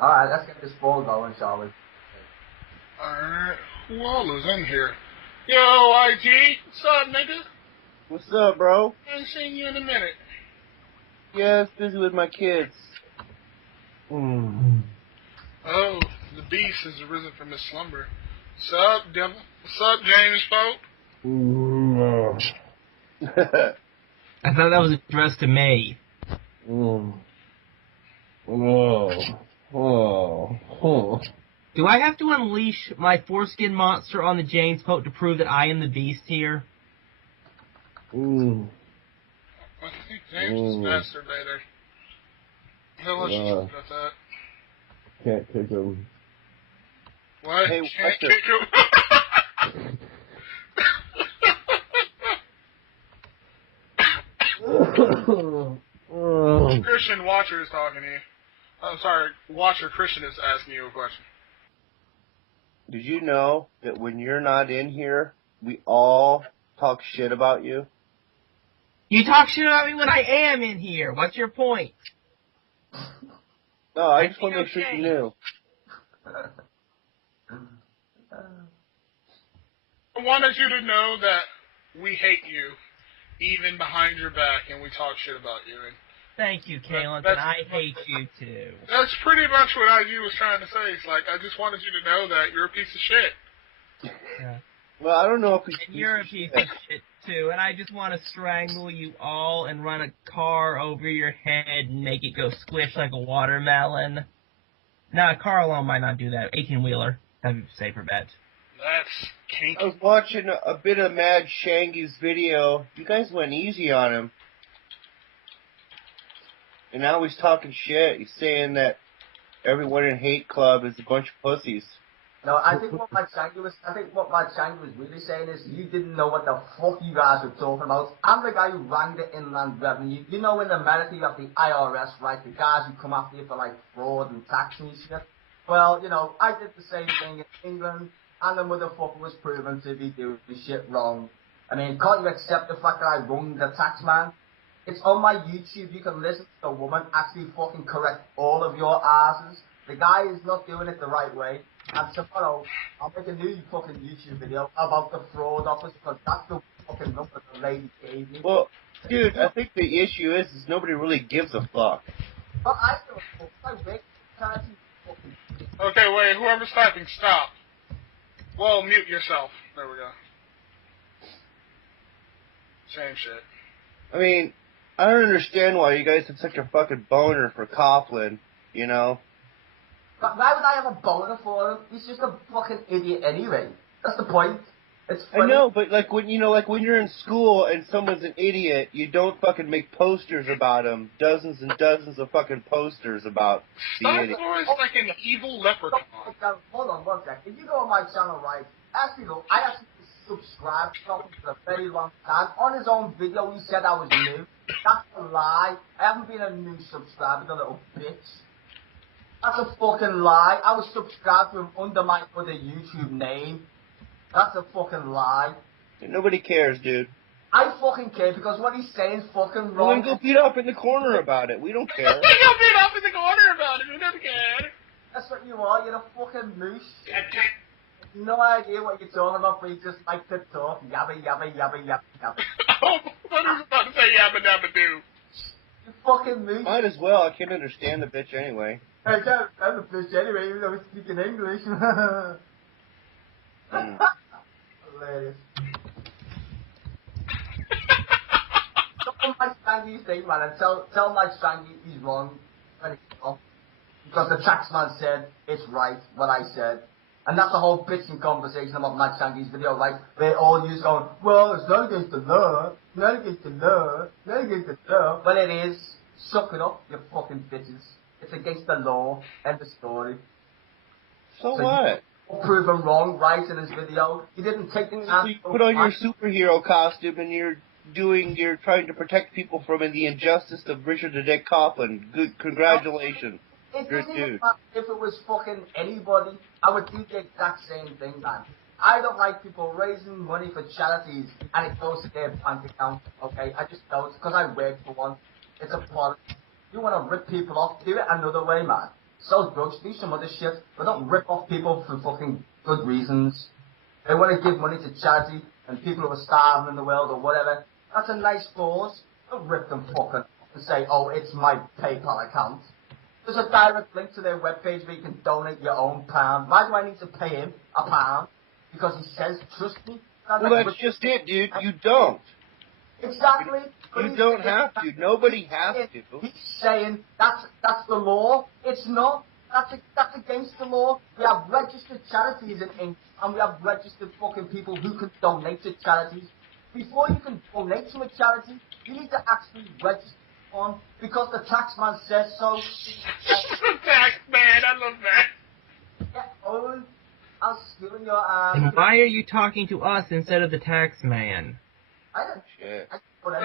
Alright, let's get this ball going, shall we? Alright, who all is in here? Yo, IG, what's up, nigga? What's up, bro? I ain't seen you in a minute. Yeah, it's busy with my kids. Oh, the beast has arisen from his slumber. What's up, devil? What's up, James Folk? I thought that was addressed to me. Do I have to unleash my foreskin monster on the James Pope to prove that I am the beast here? I think James is masturbator. He'll let you talk about that. Can't kick him. What? Hey, Can't kick him? Christian Watcher is talking to you. I'm sorry, Watcher Christian is asking you a question. Did you know that when you're not in here, we all talk shit about you? You talk shit about me when I am in here. What's your point? No, I just want to make sure you knew. I wanted you to know that we hate you, even behind your back, and we talk shit about you. And thank you, Kalen, and I hate you too. That's pretty much what IG was trying to say. It's like, I just wanted you to know that you're a piece of shit. Yeah. Well, I don't know if you're a piece of shit too, and I just want to strangle you all and run a car over your head and make it go squish like a watermelon. Nah, a car alone might not do that. 18-wheeler. That'd be a safer bet. That's kinky. I was watching a bit of Mad Shangy's video. You guys went easy on him. And now he's talking shit. He's saying that everyone in Hate Club is a bunch of pussies. No, I think what Mike Shangy was really saying is you didn't know what the fuck you guys were talking about. I'm the guy who rang the Inland Revenue. You know in America you have the IRS, right? The guys who come after you for like fraud and tax and shit. Well, you know, I did the same thing in England, and the motherfucker was proven to be doing the shit wrong. I mean, can't you accept the fact that I rung the tax man? It's on my YouTube. You can listen to the woman actually fucking correct all of your asses. The guy is not doing it the right way. And tomorrow, I'll make a new fucking YouTube video about the fraud office, because that's the fucking number the lady gave me. Well, dude, I think the issue is nobody really gives a fuck. But I give a fuck. I wait. Fucking... Okay, wait, whoever's typing, stop. Well, mute yourself. There we go. Same shit. I mean, I don't understand why you guys have such a fucking boner for Coughlin, you know? But why would I have a boner for him? He's just a fucking idiot anyway. That's the point. It's funny. I know, but like when when you're in school and someone's an idiot, you don't fucking make posters about him. Dozens and dozens of fucking posters about the idiot. Styzor is like an evil leprechaun. Hold on one sec. If you go on my channel, right, I actually subscribed to him for a very long time. On his own video, he said I was new. That's a lie. I haven't been a new subscriber, the little bitch. That's a fucking lie. I was subscribed to him under my other YouTube name. That's a fucking lie. Nobody cares, dude. I fucking care because what he's saying is fucking wrong. Well, then go beat up in the corner about it. We don't care. Go beat up in the corner about it. We don't care. That's what you are. You're a fucking moose. No idea what you're talking about, but you just like to talk. Yabba, yabba, yabba, yabba, yabba. Oh, what was about to say yabba dabba doo? You fucking moose. Might as well. I can't understand the bitch anyway. I can't understand the bitch anyway, even though we speak in English. Hilarious. Tell Mike Stangy's thing, man, and tell Mike Stangy he's wrong. Because the taxman said it's right, what I said. And that's the whole bitching conversation about Mike Stangy's video, right? They all use going, well, it's not against the law, not against the law, not against the law. Well, it is. Suck it up, you fucking bitches. It's against the law. End of story. So what? Prove him wrong, right, in his video. He didn't take the time. So you put on your superhero costume and you're trying to protect people from the injustice of Richard the Dick Coughlin. Good, congratulations. It doesn't even matter if it was fucking anybody. I would do the exact same thing, man. I don't like people raising money for charities and it goes to their bank account, okay? I just don't, because I work for one. It's a product. You want to rip people off, do it another way, man. sell drugs, do some other shit, but don't rip off people for fucking good reasons. They want to give money to charity and people who are starving in the world or whatever. That's a nice cause. Don't rip them fucking off and say, oh, it's my PayPal account. There's a direct link to their webpage where you can donate your own pound. Why do I need to pay him a pound? Because he says, trust me. Well, that's just it, dude. You don't. Exactly. You don't have to. Nobody has to. He's saying that's the law. It's not. That's against the law. We have registered charities in England, and we have registered fucking people who can donate to charities. Before you can donate to a charity, you need to actually register one because the taxman says so. Taxman, I love that. Yeah, Owen, I was stealing your And why are you talking to us instead of the tax man? I don't. Shit.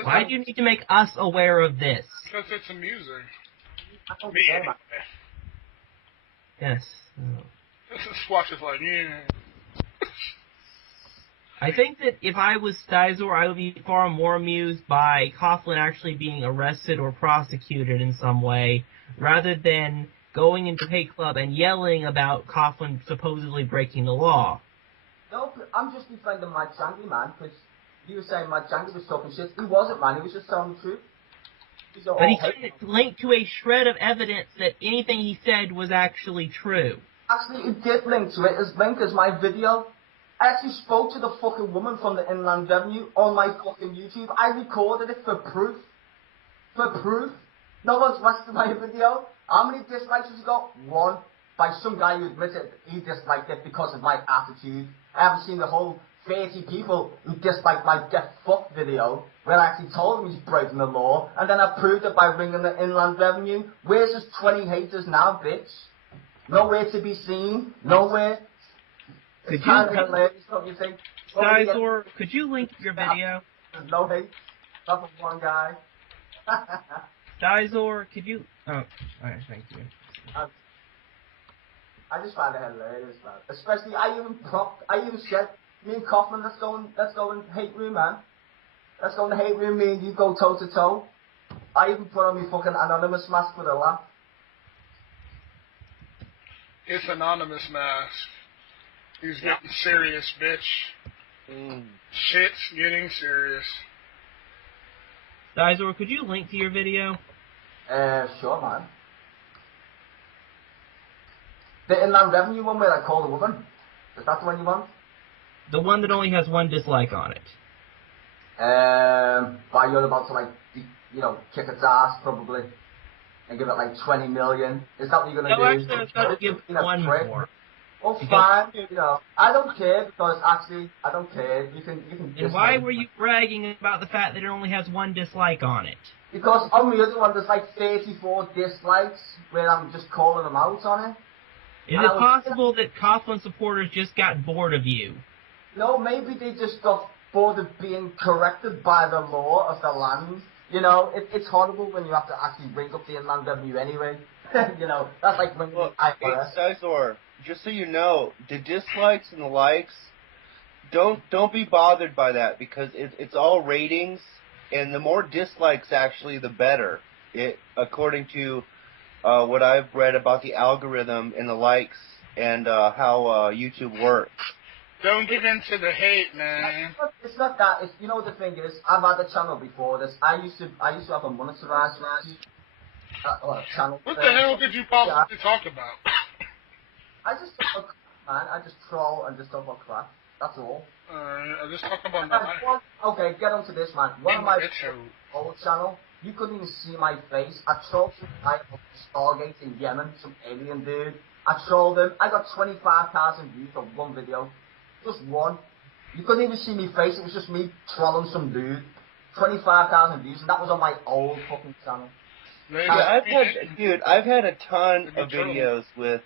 Why do you need to make us aware of this? Because it's amusing. I don't Me care, anyway. man. Yes. This is Swatch is like, yeah. I think that if I was Styzor, I would be far more amused by Coughlin actually being arrested or prosecuted in some way, rather than going into Hate Club and yelling about Coughlin supposedly breaking the law. No, I'm just defending Mike Shangley, man, because you were saying Mike Shangley was talking shit. He wasn't, man. He was just telling the truth. But he couldn't link to a shred of evidence that anything he said was actually true. Actually, it did link to it. As link as my video. I actually spoke to the fucking woman from the Inland Revenue on my fucking YouTube. I recorded it for proof. For proof. No one's watched my video. How many dislikes has it got? One. By some guy who admitted he disliked it because of my attitude. I haven't seen the whole 30 people who disliked my get fucked video where I actually told him he's breaking the law, and then I proved it by ringing the Inland Revenue. Where's his 20 haters now, bitch? Nowhere to be seen. Nowhere. Could It's you, kind of hilarious, don't you think? Styzor, could you link your video? There's no hate. Not from one guy. Styzor, could you... Oh, alright, thank you. I just find it hilarious, man. Especially, I even said, me and Kaufman, let's go in hate room, man. Let's go in the hate room, me and you go toe to toe. I even put on my fucking anonymous mask for the laugh. It's anonymous mask. He's getting serious, bitch. Shit's getting serious. Styzor, could you link to your video? Sure, man. The Inland Revenue one where I call the woman. Is that the one you want? The one that only has one dislike on it. Why you're about to, like, kick its ass, probably. And give it, like, 20 million. Is that what you're going to do? No, actually, I was going to give one more. Oh, fine. I don't care because actually, I don't care. You can. And why were you bragging about the fact that it only has one dislike on it? Because on the other one, there's like 34 dislikes where I'm just calling them out on it. Is it possible that Coughlin supporters just got bored of you? No, maybe they just got bored of being corrected by the law of the land. It's horrible when you have to actually ring up the Inland Revenue anyway. That's like when Look, Styzor, just so you know, the dislikes and the likes, don't be bothered by that because it's all ratings, and the more dislikes actually, the better. According to what I've read about the algorithm and the likes and how YouTube works. Don't give in to the hate, man. It's not that. The thing is, I've had a channel before this. I used to have a monetized channel. What the hell did you possibly talk about? I just talk about, man. I just troll and just talk about crap. That's all. I'm just talking about my... Okay, get onto this, man. One of my old channel, you couldn't even see my face. I trolled some guy about Stargate in Yemen, some alien dude. I trolled him. I got 25,000 views on one video. Just one. You couldn't even see me face. It was just me trolling some dude. 25,000 views, and that was on my old fucking channel. Yeah, I've had a ton of videos with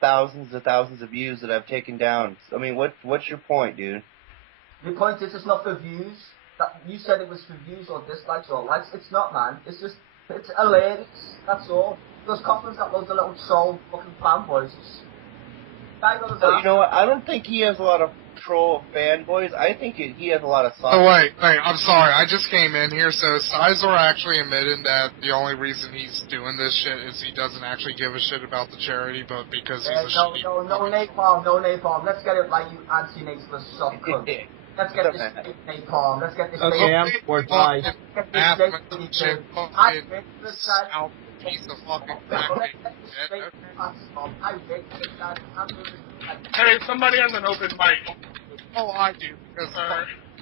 thousands and thousands of views that I've taken down. I mean, what's your point, dude? The point is, it's not for views. You said it was for views or dislikes or likes. It's not, man. It's hilarious. That's all. Because Coughlin's got loads of little troll fucking fanboys. You know what? I don't think he has a lot of control fanboys. I think he has a lot of sauce. Oh, wait, I'm sorry. I just came in here, so Styzor actually admitted that the only reason he's doing this shit is he doesn't actually give a shit about the charity, but because he's a shitty... No napalm. Let's get it right, you anti-natalist soft cunt. Let's get this napalm. Let's get this Okay, I'm for bye. Piece of fucking crap. Hey, somebody has an open mic. Oh, I do.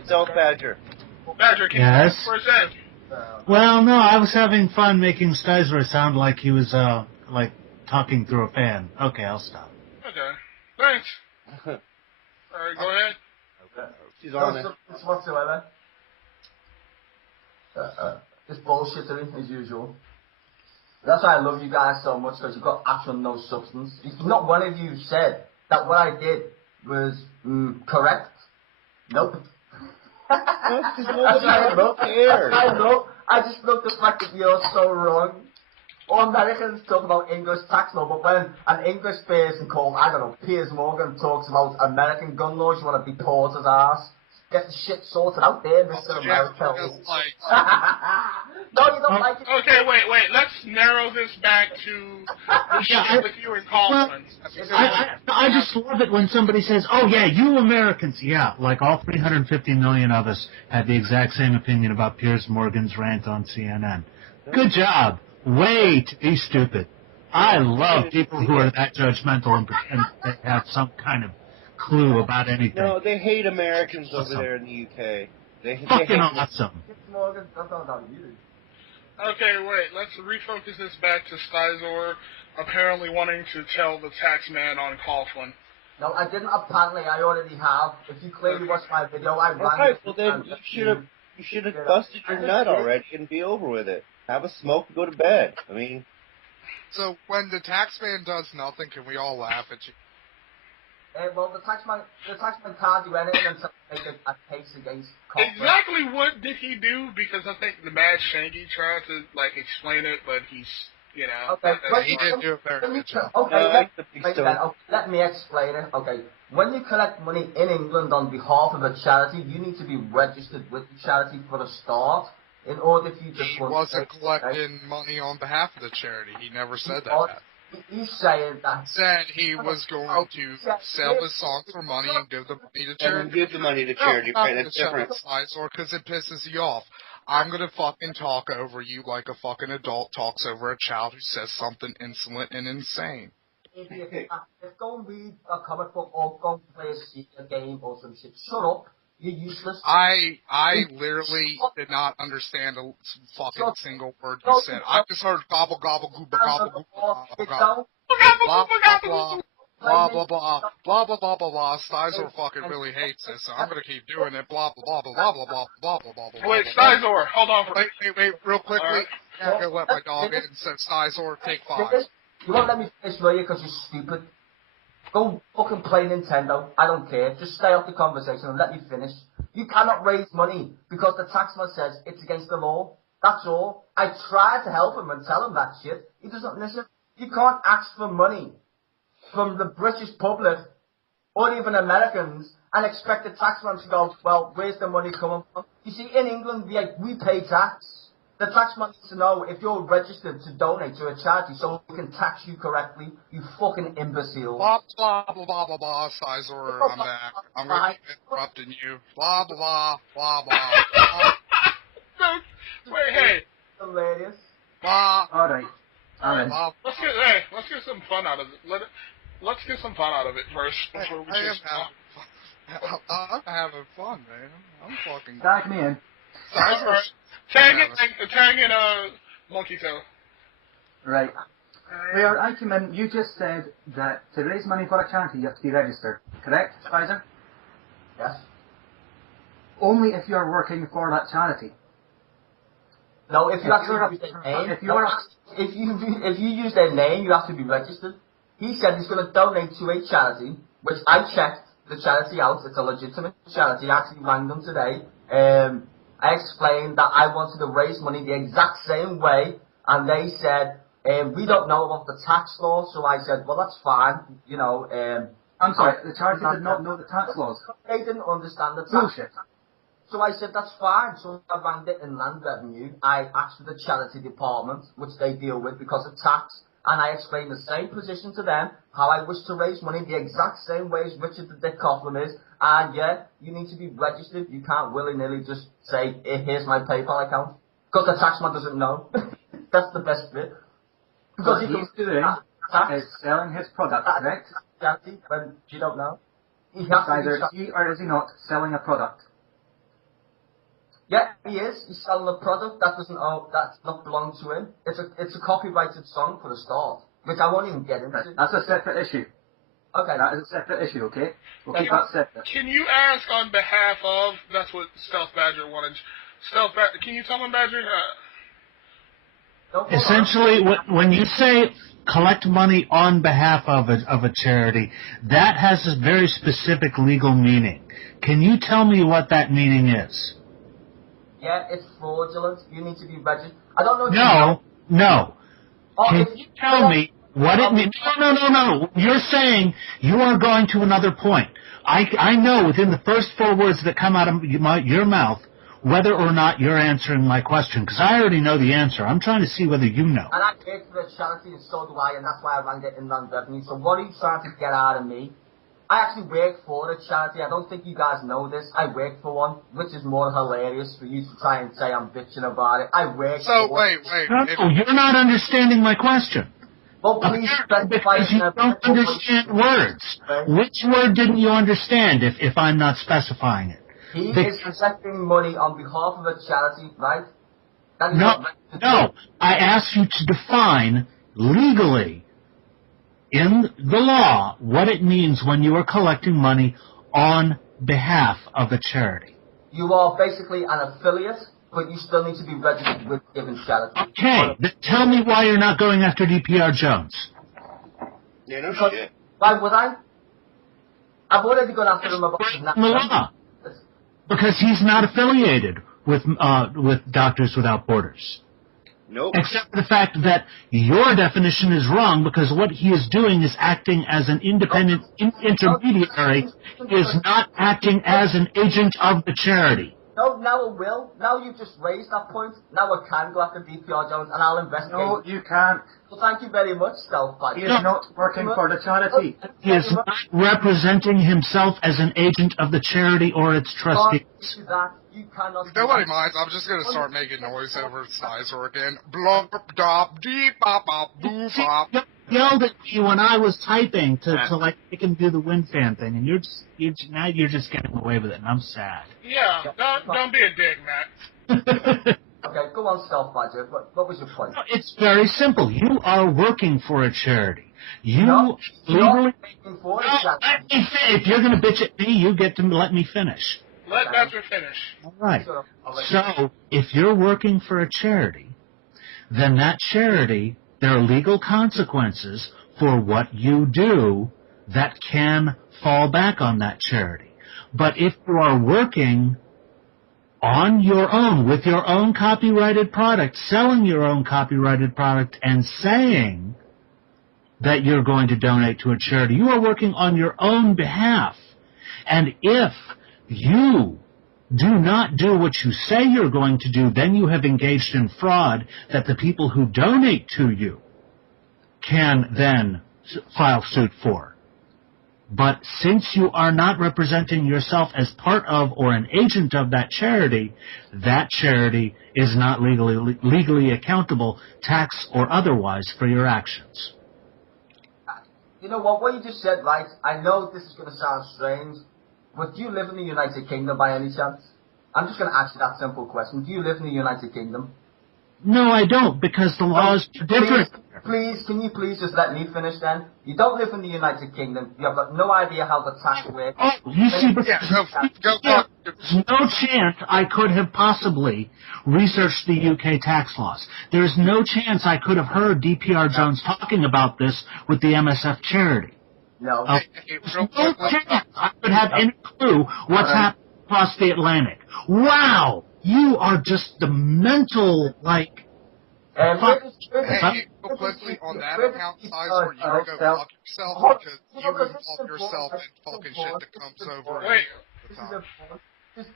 Self Badger. Badger, can Yes. you for a sec? Well, no, I was having fun making Styzor sound like he was, like, talking through a fan. Okay, I'll stop. Okay. Thanks. Alright, go ahead. She's on it. Whatsoever. Just bullshittery, as usual. That's why I love you guys so much, because you've got actual no substance. Not one of you said that what I did was correct. Nope. I just love the fact that you're so wrong. All Americans talk about English tax law, but when an English person called, I don't know, Piers Morgan talks about American gun laws, you want to deport his ass. Get the shit sorted out there, Mr. America. No, you don't like it. Okay, wait. Let's narrow this back to the shit with you and Coughlin. I just love it when somebody says, oh, yeah, you Americans. Yeah, like all 350 million of us had the exact same opinion about Piers Morgan's rant on CNN. Good job. Way to be stupid. I love people who are that judgmental and pretend they have some kind of clue about anything. No, they hate Americans over there in the UK. They fucking hate awesome. Okay, wait. Let's refocus this back to Styzor apparently wanting to tell the tax man on Coughlin. No, I didn't. Apparently, I already have. If you clearly watched my video, I ran. Okay, well then you should have busted your nut already and be over with it. Have a smoke and go to bed. I mean. So when the tax man does nothing, can we all laugh at you? Well, the taxman can't do anything until they make a case against Coughlin. Exactly what did he do? Because I think the Mad Shanky tried to, explain it, but he's, Okay, he didn't do a very good job. Let me explain it. Okay, when you collect money in England on behalf of a charity, you need to be registered with the charity for a start. In order for you to... He wasn't collecting money on behalf of the charity. He never said that. He's saying that... Said he was going to sell his songs for money and give the money to charity. And give the money to charity, right? That's different. Because it pisses you off. I'm gonna fucking talk over you like a fucking adult talks over a child who says something insolent and insane. If go and read a comic book or go and play a game or some shit, shut up. You're useless. I literally did not understand a fucking single word you said. I just heard gobble gobble gooba gobble gooba gobble blah blah blah blah blah blah blah blah blah blah. Styzor fucking really hates this, so I'm gonna keep doing it. Blah blah blah blah blah blah blah blah blah blah. Wait, Styzor, hold on. Wait, real quickly. I'm gonna let my dog in and say, Styzor, take 5. You won't let me finish, will you? Because you're stupid. Go fucking play Nintendo. I don't care. Just stay off the conversation and let me finish. You cannot raise money because the taxman says it's against the law. That's all. I tried to help him and tell him that shit. He doesn't listen. You can't ask for money from the British public or even Americans and expect the taxman to go, well, where's the money coming from? You see, in England, we pay tax. The taxman needs to know if you're registered to donate to a charity so we can tax you correctly, you fucking imbecile. Blah, blah, blah, blah, blah, blah, Styzor, I'm back. I'm going to keep interrupting you. Blah, blah, blah, blah, blah. Wait, hey. Hilarious. Blah. Alright. Let's get some fun out of it. Let's get some fun out of it first. Before we I'm having fun, man. I'm fucking... Tag me in. Styzor. Tag in Monkey Tail. Right. Where I came in, you just said that to raise money for a charity you have to be registered, correct, Styzor? Yes. Only if you're working for that charity. No, if you actually use their name, if you use their name, you have to be registered. He said he's going to donate to a charity, which I checked the charity out. It's a legitimate charity. I actually rang them today. I explained that I wanted to raise money the exact same way, and they said, we don't know about the tax law, so I said, well, that's fine, I'm sorry, the charity did not know the tax laws. They didn't understand the tax. Bullshit. So I said, that's fine. So I rang the Inland Revenue. I asked for the charity department, which they deal with because of tax. And I explained the same position to them, how I wish to raise money the exact same way as Richard the Dick Coughlin is. And yeah, you need to be registered. You can't willy-nilly just say, here's my PayPal account. Because the taxman doesn't know. That's the best bit. Because he's doing is selling his product, correct? Charity, when you don't know. He has It's either he or is he not selling a product? Yeah, he is. He's selling a product that that's not belong to him. It's a copyrighted song for the start, which I won't even get into. Right. That's a separate issue. Okay. That is a separate issue, okay? We'll keep that separate. Can you ask on behalf of, that's what Stealth Badger wanted. Stealth Badger, can you tell him, Badger? Essentially, when you say collect money on behalf of a charity, that has a very specific legal meaning. Can you tell me what that meaning is? Yeah, it's fraudulent. You need to be registered. I don't know if you know. No. Oh, Can you tell me what it means? No. You're saying you are going to another point. I know within the first 4 words that come out of your mouth whether or not you're answering my question, because I already know the answer. I'm trying to see whether you know. And I work for a charity, and so do I, and that's why I rang the Inland Revenue. So what are you trying to get out of me? I actually work for a charity. I don't think you guys know this. I work for one, which is more hilarious for you to try and say I'm bitching about it. I work for wait. No, you're not understanding my question. Well, please specify. Because you don't understand words. Which word didn't you understand if I'm not specifying it? He is accepting money on behalf of a charity, right? That is No. I asked you to define legally in the law what it means when you are collecting money on behalf of a charity. You are basically an affiliate, but you still need to be registered with given charity. Okay, then tell me why you're not going after DPR Jones. Yeah, no shit. Why would I? I've already gone after him about the law. Because he's not affiliated with Doctors Without Borders. Nope. Except for the fact that your definition is wrong, because what he is doing is acting as an independent intermediary. He is not acting as an agent of the charity. No, now I will. Now you've just raised that point. Now I can go after DPR Jones and I'll investigate. No, you can't. Well, thank you very much, Stealth Badger. He is not working for the charity. He is not representing himself as an agent of the charity or its trustees. You cannot. Nobody minds. I'm just gonna start making noise over Styzor again. Blop, dop, deep, bop, bop, boo, bop. You yelled at me when I was typing to like make him do the wind fan thing, and now you're just getting away with it, and I'm sad. Yeah, don't be a dick, Matt. Okay, go on, Stealth Badger. What was your point? It's very simple. You are working for a charity. No, legally. If you're going to bitch at me, you get to let me finish. Let Badger finish. All right. So, if you're working for a charity, then that charity, there are legal consequences for what you do that can fall back on that charity. But if you are working on your own, with your own copyrighted product, selling your own copyrighted product, and saying that you're going to donate to a charity, you are working on your own behalf. And if you do not do what you say you're going to do, then you have engaged in fraud that the people who donate to you can then file suit for. But since you are not representing yourself as part of or an agent of that charity is not legally accountable, tax or otherwise, for your actions. You know what you just said, right? I know this is going to sound strange, but do you live in the United Kingdom by any chance? I'm just going to ask you that simple question. Do you live in the United Kingdom? No, I don't, because the laws are different. Please, can you please just let me finish then? You don't live in the United Kingdom. You have got no idea how the tax works. Oh, you see, Go. there's no chance I could have possibly researched the UK tax laws. There's no chance I could have heard DPR Jones talking about this with the MSF charity. No. There's no chance I could have any clue what's happening across the Atlantic. Wow! You are just the mental, Hey, real quickly on that account, Styzor, you can go fuck yourself because you involve yourself in fucking shit that comes over. Wait.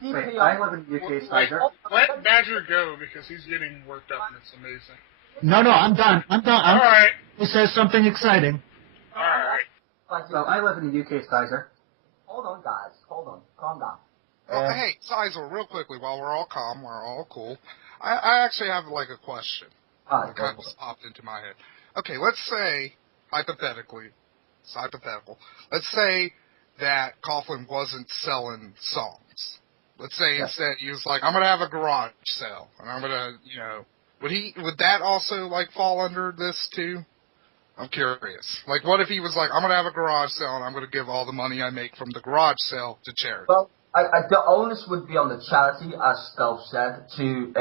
Wait, I live in the UK, Styzor. Let Badger go because he's getting worked up and it's amazing. No, I'm done. Alright. He says something exciting. Alright. Well, I live in the UK, Styzor. Hold on, guys. Hold on. Calm down. Hey, Styzor, real quickly, while we're all calm, we're all cool, I actually have, like, a question. It kind of popped into my head. Okay, let's say, hypothetically, it's hypothetical, let's say that Coughlin wasn't selling songs. Let's say instead he was like, I'm going to have a garage sale, and I'm going to, you know, would that also, like, fall under this, too? I'm curious. Like, what if he was like, I'm going to have a garage sale, and I'm going to give all the money I make from the garage sale to charity? Well, the onus would be on the charity, as Stove said, to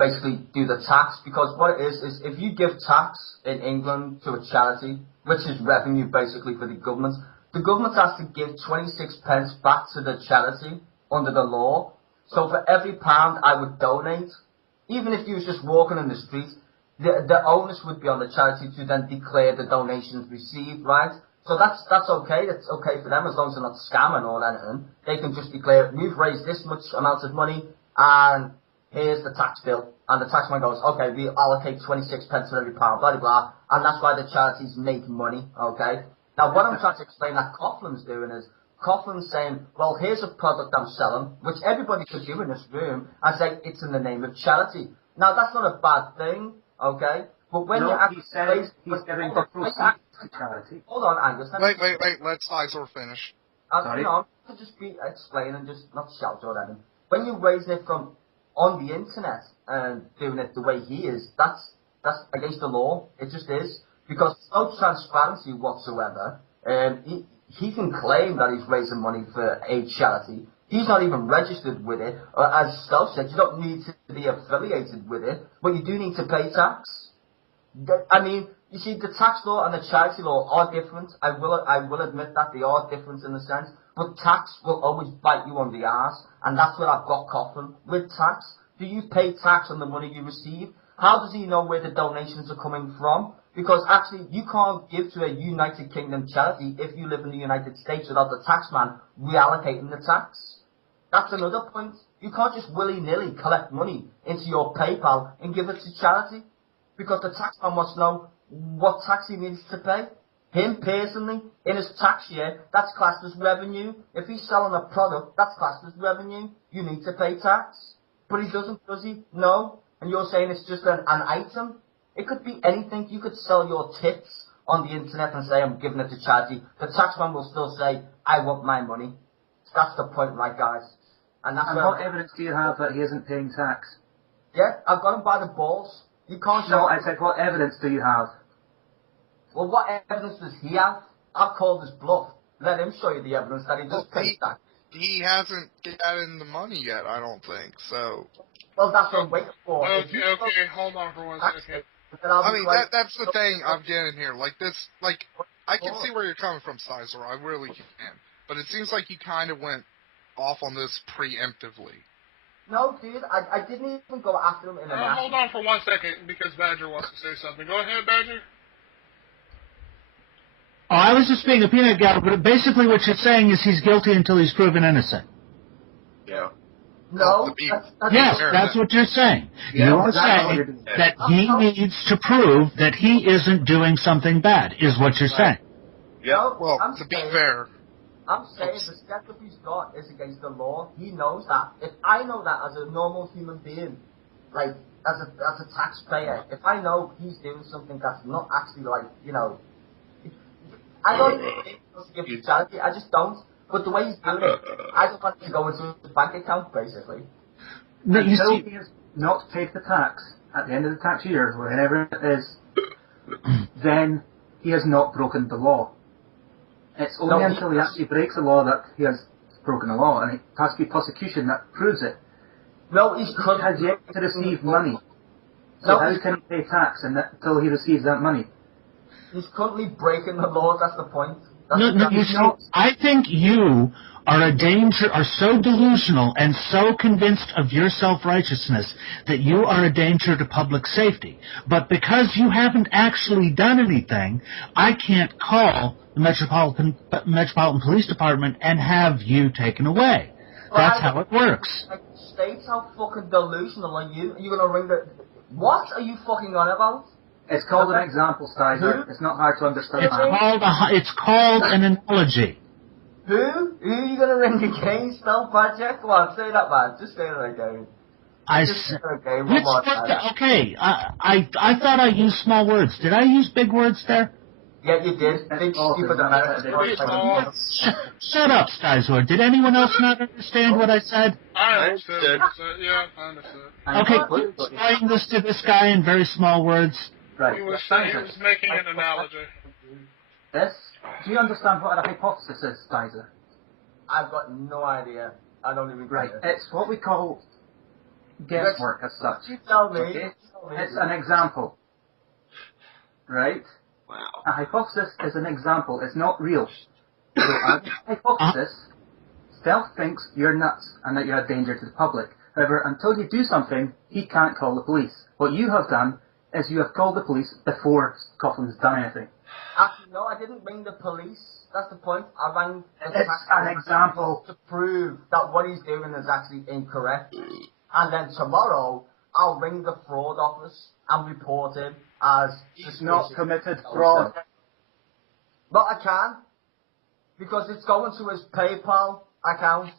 basically do the tax, because what it is if you give tax in England to a charity, which is revenue basically for the government has to give 26 pence back to the charity under the law. So for every pound I would donate, even if you was just walking in the street, the onus would be on the charity to then declare the donations received, right? So that's okay. That's okay for them as long as they're not scamming or anything. They can just declare, we've raised this much amount of money, and here's the tax bill. And the taxman goes, okay, we allocate 26 pence for every pound, blah, blah, blah. And that's why the charities make money, okay? Now, what I'm trying to explain that Coughlin's doing is, Coughlin's saying, well, here's a product I'm selling, which everybody could do in this room, and say it's in the name of charity. Now, that's not a bad thing, okay? But when you actually he's giving the proceeds to charity. Hold on, Angus. Wait, let Styzor finish. You know, to just be explain and just not shout or anything. When you're raising it from on the internet and doing it the way he is, that's against the law. It just is. Because there's no transparency whatsoever. He can claim that he's raising money for a charity. He's not even registered with it. As Stove said, you don't need to be affiliated with it, but you do need to pay tax. I mean, you see, the tax law and the charity law are different. I will admit that they are different in a sense. But tax will always bite you on the arse, and that's what I've got Coughlin. With tax, do you pay tax on the money you receive? How does he know where the donations are coming from? Because actually, you can't give to a United Kingdom charity if you live in the United States without the taxman reallocating the tax. That's another point. You can't just willy-nilly collect money into your PayPal and give it to charity. Because the taxman must know what tax he needs to pay. Him personally, in his tax year, that's classed as revenue. If he's selling a product, that's classed as revenue. You need to pay tax. But he doesn't, does he? No. And you're saying it's just an item? It could be anything. You could sell your tips on the internet and say, I'm giving it to charity. The taxman will still say, I want my money. That's the point, right, guys? And what evidence do you have that he isn't paying tax? Yeah, I've got him by the balls. You can't show... No, I said, what evidence do you have? Well, what evidence does he have? I've called his bluff. Let him show you the evidence that he does pay tax. He hasn't gotten the money yet, I don't think, so... Well, that's what I'm waiting for. Okay, hold on for 1 second. I mean, that's the thing I'm getting here. Like, this, like, I can see where you're coming from, Styzor. I really can. But it seems like you kind of went off on this preemptively. No, dude, I didn't even go after him in a hold on for 1 second, because Badger wants to say something. Go ahead, Badger. Oh, I was just being a peanut gallery, but basically what you're saying is he's guilty until he's proven innocent. Yeah. No, that's what you're saying. Yeah, you're saying that he needs to prove that he isn't doing something bad, is what you're saying. Yeah, well, to be fair... I'm saying the step that he's got is against the law. He knows that. If I know that as a normal human being, like, as a taxpayer, if I know he's doing something that's not actually, like, you know... I don't think he's supposed to give to charity. I just don't. But the way he's doing it, I just want it to go into his bank account, basically. Until he has not paid the tax at the end of the tax year, whenever it is, then he has not broken the law. It's only until he actually breaks the law that he has broken the law, and it has to be prosecution that proves it. No, he has yet to receive money. So how can he pay tax until he receives that money? He's currently breaking the law, that's the point. I think you are so delusional and so convinced of your self-righteousness that you are a danger to public safety. But because you haven't actually done anything, I can't call the Metropolitan Police Department and have you taken away. That's how it works. States, how fucking delusional are you? Are you gonna ring the... What are you fucking on about? It's called an example, Styzor. It's not hard to understand. It's called an analogy. Who are you gonna ring again? Spell project? Come on, say that, man. Just say that again. Okay, I thought I used small words. Did I use big words there? Yeah, you did. Big stupid American. Shut up, Styzor. Did anyone else not understand what I said? I understood. Yeah, I understood. Okay, explain this to this guy in very small words. Right. He was making an analogy. This? Do you understand what a hypothesis is, Styzor? I've got no idea. I don't even Right. get it. It's what we call guesswork as such. You tell me. Okay? It's an example. Right? Wow. A hypothesis is an example. It's not real. So a hypothesis, Stealth thinks you're nuts and that you're a danger to the public. However, until you do something, he can't call the police. What you have done is you have called the police before Coughlin's done anything. Actually, no, I didn't ring the police. That's the point. I rang It's an example. to prove that what he's doing is actually incorrect. And then tomorrow, I'll ring the fraud office and report him as He's not committed fraud. But I can, because it's going to his PayPal account.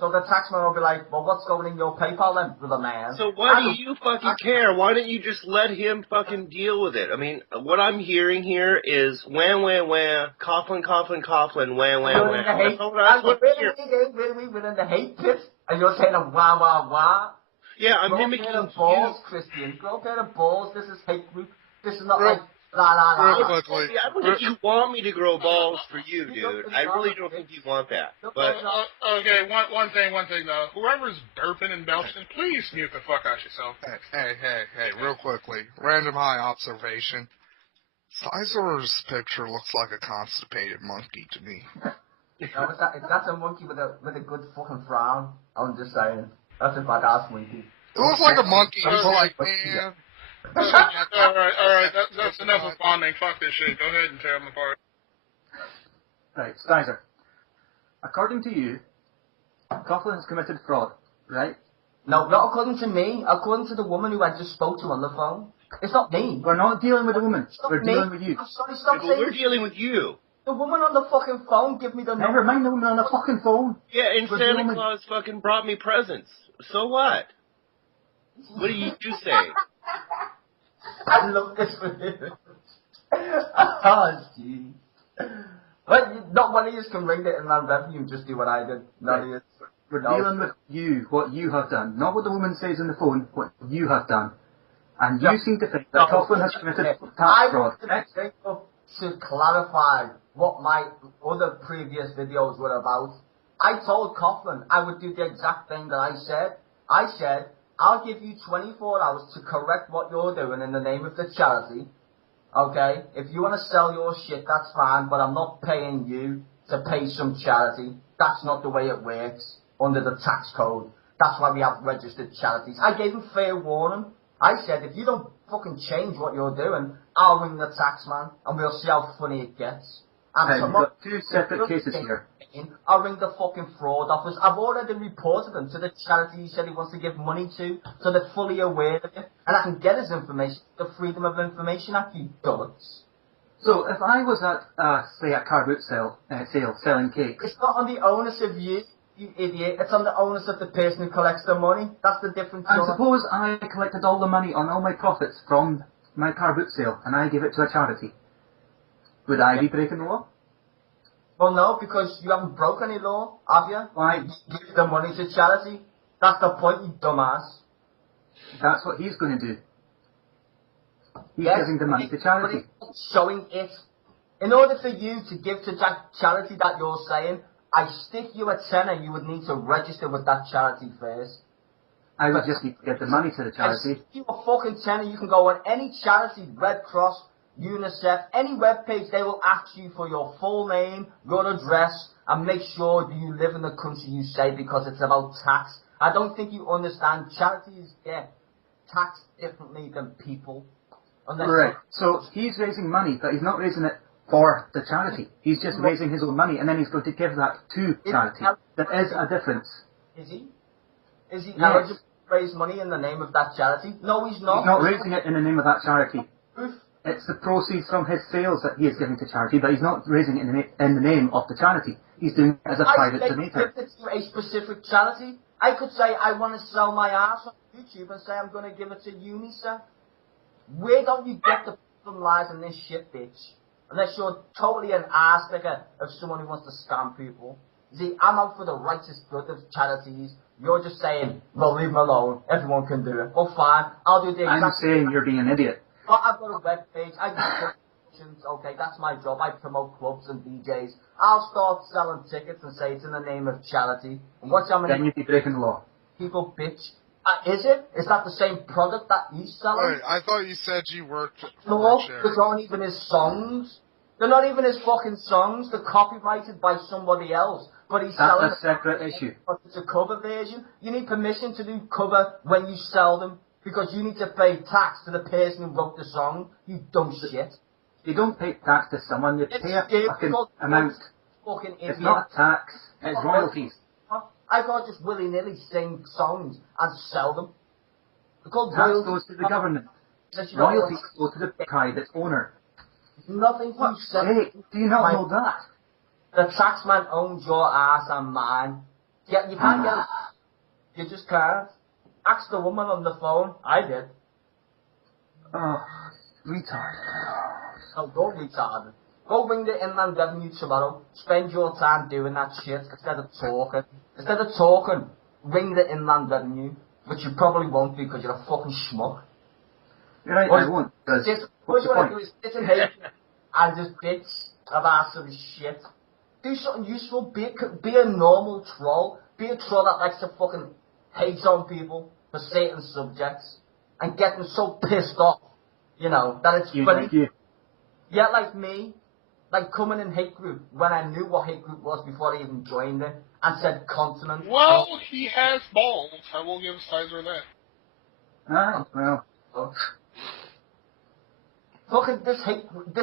So the taxman will be like, well, what's going in your PayPal then, brother man? So why do you fucking care? Why don't you just let him fucking deal with it? I mean, what I'm hearing here is wham, wham, wham, Coughlin, Coughlin, Coughlin, wham, wham, wham. That's what I'm hearing. We're in the hate pit, and you're saying a wah, wah, wah. Yeah, I'm Grow mimicking a pair of balls, Christian. Grow a pair of balls. This is hate group. This is not like la la la. Real quickly. I don't think you want me to grow balls for you, dude. I really don't think you want that. But Okay, one thing though. Whoever's burping and belching, please mute the fuck out yourself. Hey, real quickly. Random high observation. Styzor's picture looks like a constipated monkey to me. No, that's a monkey with a good fucking frown. I'm just saying. That's a badass monkey. It looks like a monkey. It's like, man. Alright, that's enough of bonding. Fuck this shit. Go ahead and tear them apart. Right, Styzor. According to you, Coughlin has committed fraud, right? No, not according to me. According to the woman who I just spoke to on the phone. It's not me. We're not dealing with a woman. We're me. dealing with you. I'm sorry, stop but saying we're dealing with you. the woman on the fucking phone. Give me the number. Never mind the woman on the fucking phone. Yeah, and We're Santa dealing with- Claus fucking brought me presents. So what? What do you say? I love this video. Oh, gee. But not one of you can ring the inland revenue. Just do what I did. None of you. We're dealing with you, what you have done. Not what the woman says on the phone, what you have done. And you seem to think that Coughlin has committed tax fraud. I to clarify what my other previous videos were about. I told Coughlin I would do the exact thing that I said. I said, I'll give you 24 hours to correct what you're doing in the name of the charity. Okay? If you want to sell your shit, that's fine, but I'm not paying you to pay some charity. That's not the way it works under the tax code. That's why we have registered charities. I gave him fair warning. I said, if you don't fucking change what you're doing, I'll ring the tax man and we'll see how funny it gets. And You've got two separate cases here. I'll ring the fucking fraud office. I've already reported him to the charity he said he wants to give money to, so they're fully aware of it. And I can get his information, the Freedom of Information Act, you dullets. So if I was at, say, a car boot sale selling cakes... It's not on the onus of you, you idiot. It's on the onus of the person who collects the money. That's the difference. And suppose I collected all the money on all my profits from my car boot sale and I gave it to a charity. Would I be breaking the law? Well, no, because you haven't broken any law, have you? Why? You give the money to charity. That's the point, you dumbass. That's what he's going to do. He's Yes, giving the money to charity. but it's showing it. In order for you to give to that charity that you're saying, I stick you a tenner, you would need to register with that charity first. I would just need to get the money to the I charity. stick you a fucking tenner, you can go on any charity, Red Cross, UNICEF, any webpage, they will ask you for your full name, your address, and make sure do you live in the country you say, because it's about tax. I don't think you understand. Charities get taxed differently than people. Right. So he's raising money, but he's not raising it for the charity. He's just raising his own money, and then he's going to give that to charity. There is a difference. Is he? Is he Yes. eligible to raise money in the name of that charity? No, he's not. He's not raising it in the name of that charity. Proof. It's the proceeds from his sales that he is giving to charity, but he's not raising it in the name of the charity. He's doing it as a private donator. Give it to a specific charity. I could say I want to sell my ass on YouTube and say I'm going to give it to UNICEF. Where don't you get the problem lies in this shit, bitch? Unless you're totally an ass picker of someone who wants to scam people. See, I'm out for the righteous good of charities. You're just saying, well, leave them alone. Everyone can do it. Oh, fine. I'll do the exact I'm saying you're being an idiot. But I've got a webpage. I do promotions. Okay, that's my job. I promote clubs and DJs. I'll start selling tickets and say it's in the name of charity. And watch how many Then you'd be breaking the law. people bitch. Is it? Is that the same product that he's selling? Wait, I thought you said you worked for No, a charity. those aren't even his songs. They're not even his fucking songs. They're copyrighted by somebody else. But he's selling That's a separate issue. because it's a cover version. You need permission to do cover when you sell them, because you need to pay tax to the person who wrote the song. You dumb shit. You don't pay tax to someone, you pay a fucking amount. Fucking idiot. It's not a tax, it's royalties. I can't just willy-nilly sing songs and sell them. They're called Tax royalties. goes to the government. Unless you don't Royalties know. go to the private owner. Nothing you What? said. Hey, do you not know that? The taxman owns your ass and mine. You can't get it. You just can't. Ask the woman on the phone. I did. Oh, retard. So go retarded. Go ring the Inland Revenue tomorrow. Spend your time doing that shit instead of talking. Instead of talking, ring the Inland Revenue, which you probably won't do because you're a fucking schmuck. You're right, I won't. Because What what's you the want to point? do is sit and hate and just bitch about some shit. Do something useful. Be a normal troll. Be a troll that likes to fucking hate on people for certain subjects and get them so pissed off, you know, that it's funny. You. Yeah, like me. Like coming in hate group when I knew what hate group was before I even joined it and said continent. Well, he has balls. I will give Styzor that. Ah, well. Fucking this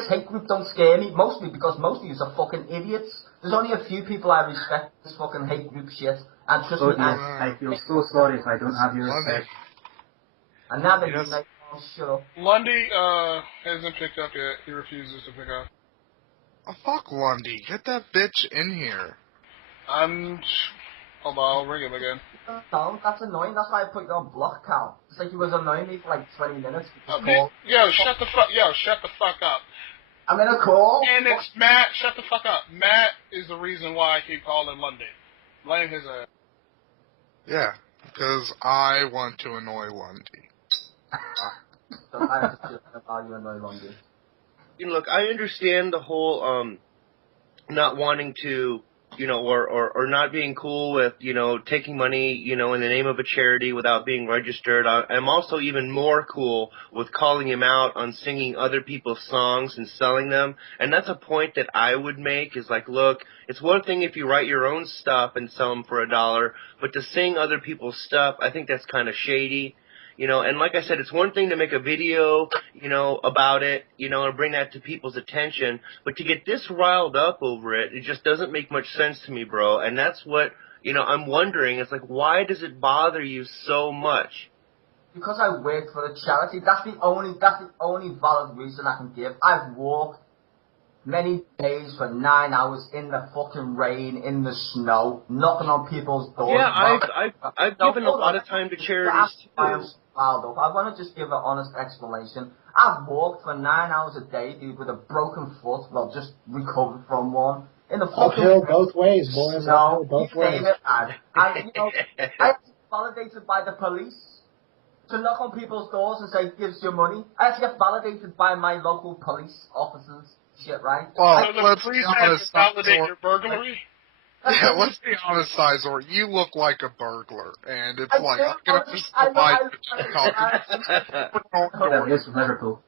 hate group don't scare me, mostly because most of you are fucking idiots. There's only a few people I respect this fucking hate group shit, and trust Oh me, dear, I feel so sorry if I don't have your respect. and now they're Yes. like, oh, shut up. Lundy hasn't picked up yet. He refuses to pick up. Oh, fuck Lundy. Get that bitch in here. Hold on, I'll ring him again. No, that's annoying. That's why I put you on block count. It's like he was annoying me for like 20 minutes. Yo, shut the fuck up. I'm in a call. And it's Matt. Shut the fuck up. Matt is the reason why I keep calling Lundy. Blame his ass. Yeah, because I want to annoy Lundy. So I have to just value annoy Lundy. Look, I understand the whole not wanting to, or not being cool with, taking money, in the name of a charity without being registered. I'm also even more cool with calling him out on singing other people's songs and selling them. And that's a point that I would make is like, look, it's one thing if you write your own stuff and sell them for $1, but to sing other people's stuff, I think that's kind of shady. And like I said, it's one thing to make a video, about it, and bring that to people's attention. But to get this riled up over it, it just doesn't make much sense to me, bro. And that's what, I'm wondering. It's like, why does it bother you so much? Because I work for a charity. That's the only valid reason I can give. I've walked many days for 9 hours in the fucking rain, in the snow, knocking on people's doors. Yeah, I've given a lot of time to charities too. I want to just give an honest explanation. I've walked for 9 hours a day, dude, with a broken foot, well, just recovered from one. In the fucking Uphill both ways, boys. No, Uphill both you name ways. it, man. And, I have to be validated by the police to knock on people's doors and say, gives you money. I have to get validated by my local police officers. Shit, right? Well, So the let's police be have to honest, validate Styzor. your burglary? Yeah, let's be honest, Styzor. You look like a burglar, and it's I like, do, I'm gonna honestly, just I know, provide I- you Yeah, he's from Liverpool.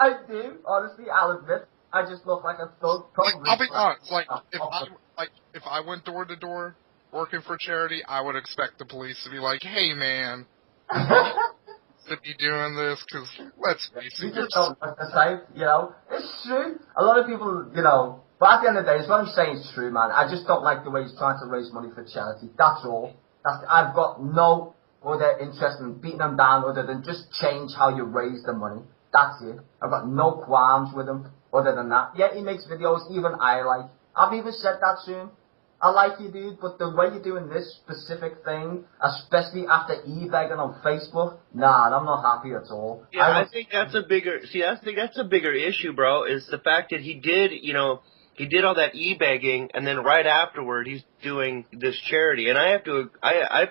I do, honestly, I'll admit. I just look like a thug. I'll be honest. If I went door to door working for charity, I would expect the police to be like, "Hey, man, to be doing this because let's face You it, just don't like the type, you know. It's true. A lot of people, you know. But at the end of the day, it's what I'm saying is true, man. I just don't like the way he's trying to raise money for charity. That's all. I've got no other interest in beating them down other than just change how you raise the money. That's it. I've got no qualms with him other than that. Yeah, he makes videos even I like. I've even said that to him. I like you, dude, but the way you're doing this specific thing, especially after e-begging on Facebook, nah, I'm not happy at all. Yeah, I think that's a bigger. See, I think that's a bigger issue, bro. Is the fact that he did all that e-begging, and then right afterward he's doing this charity, and I have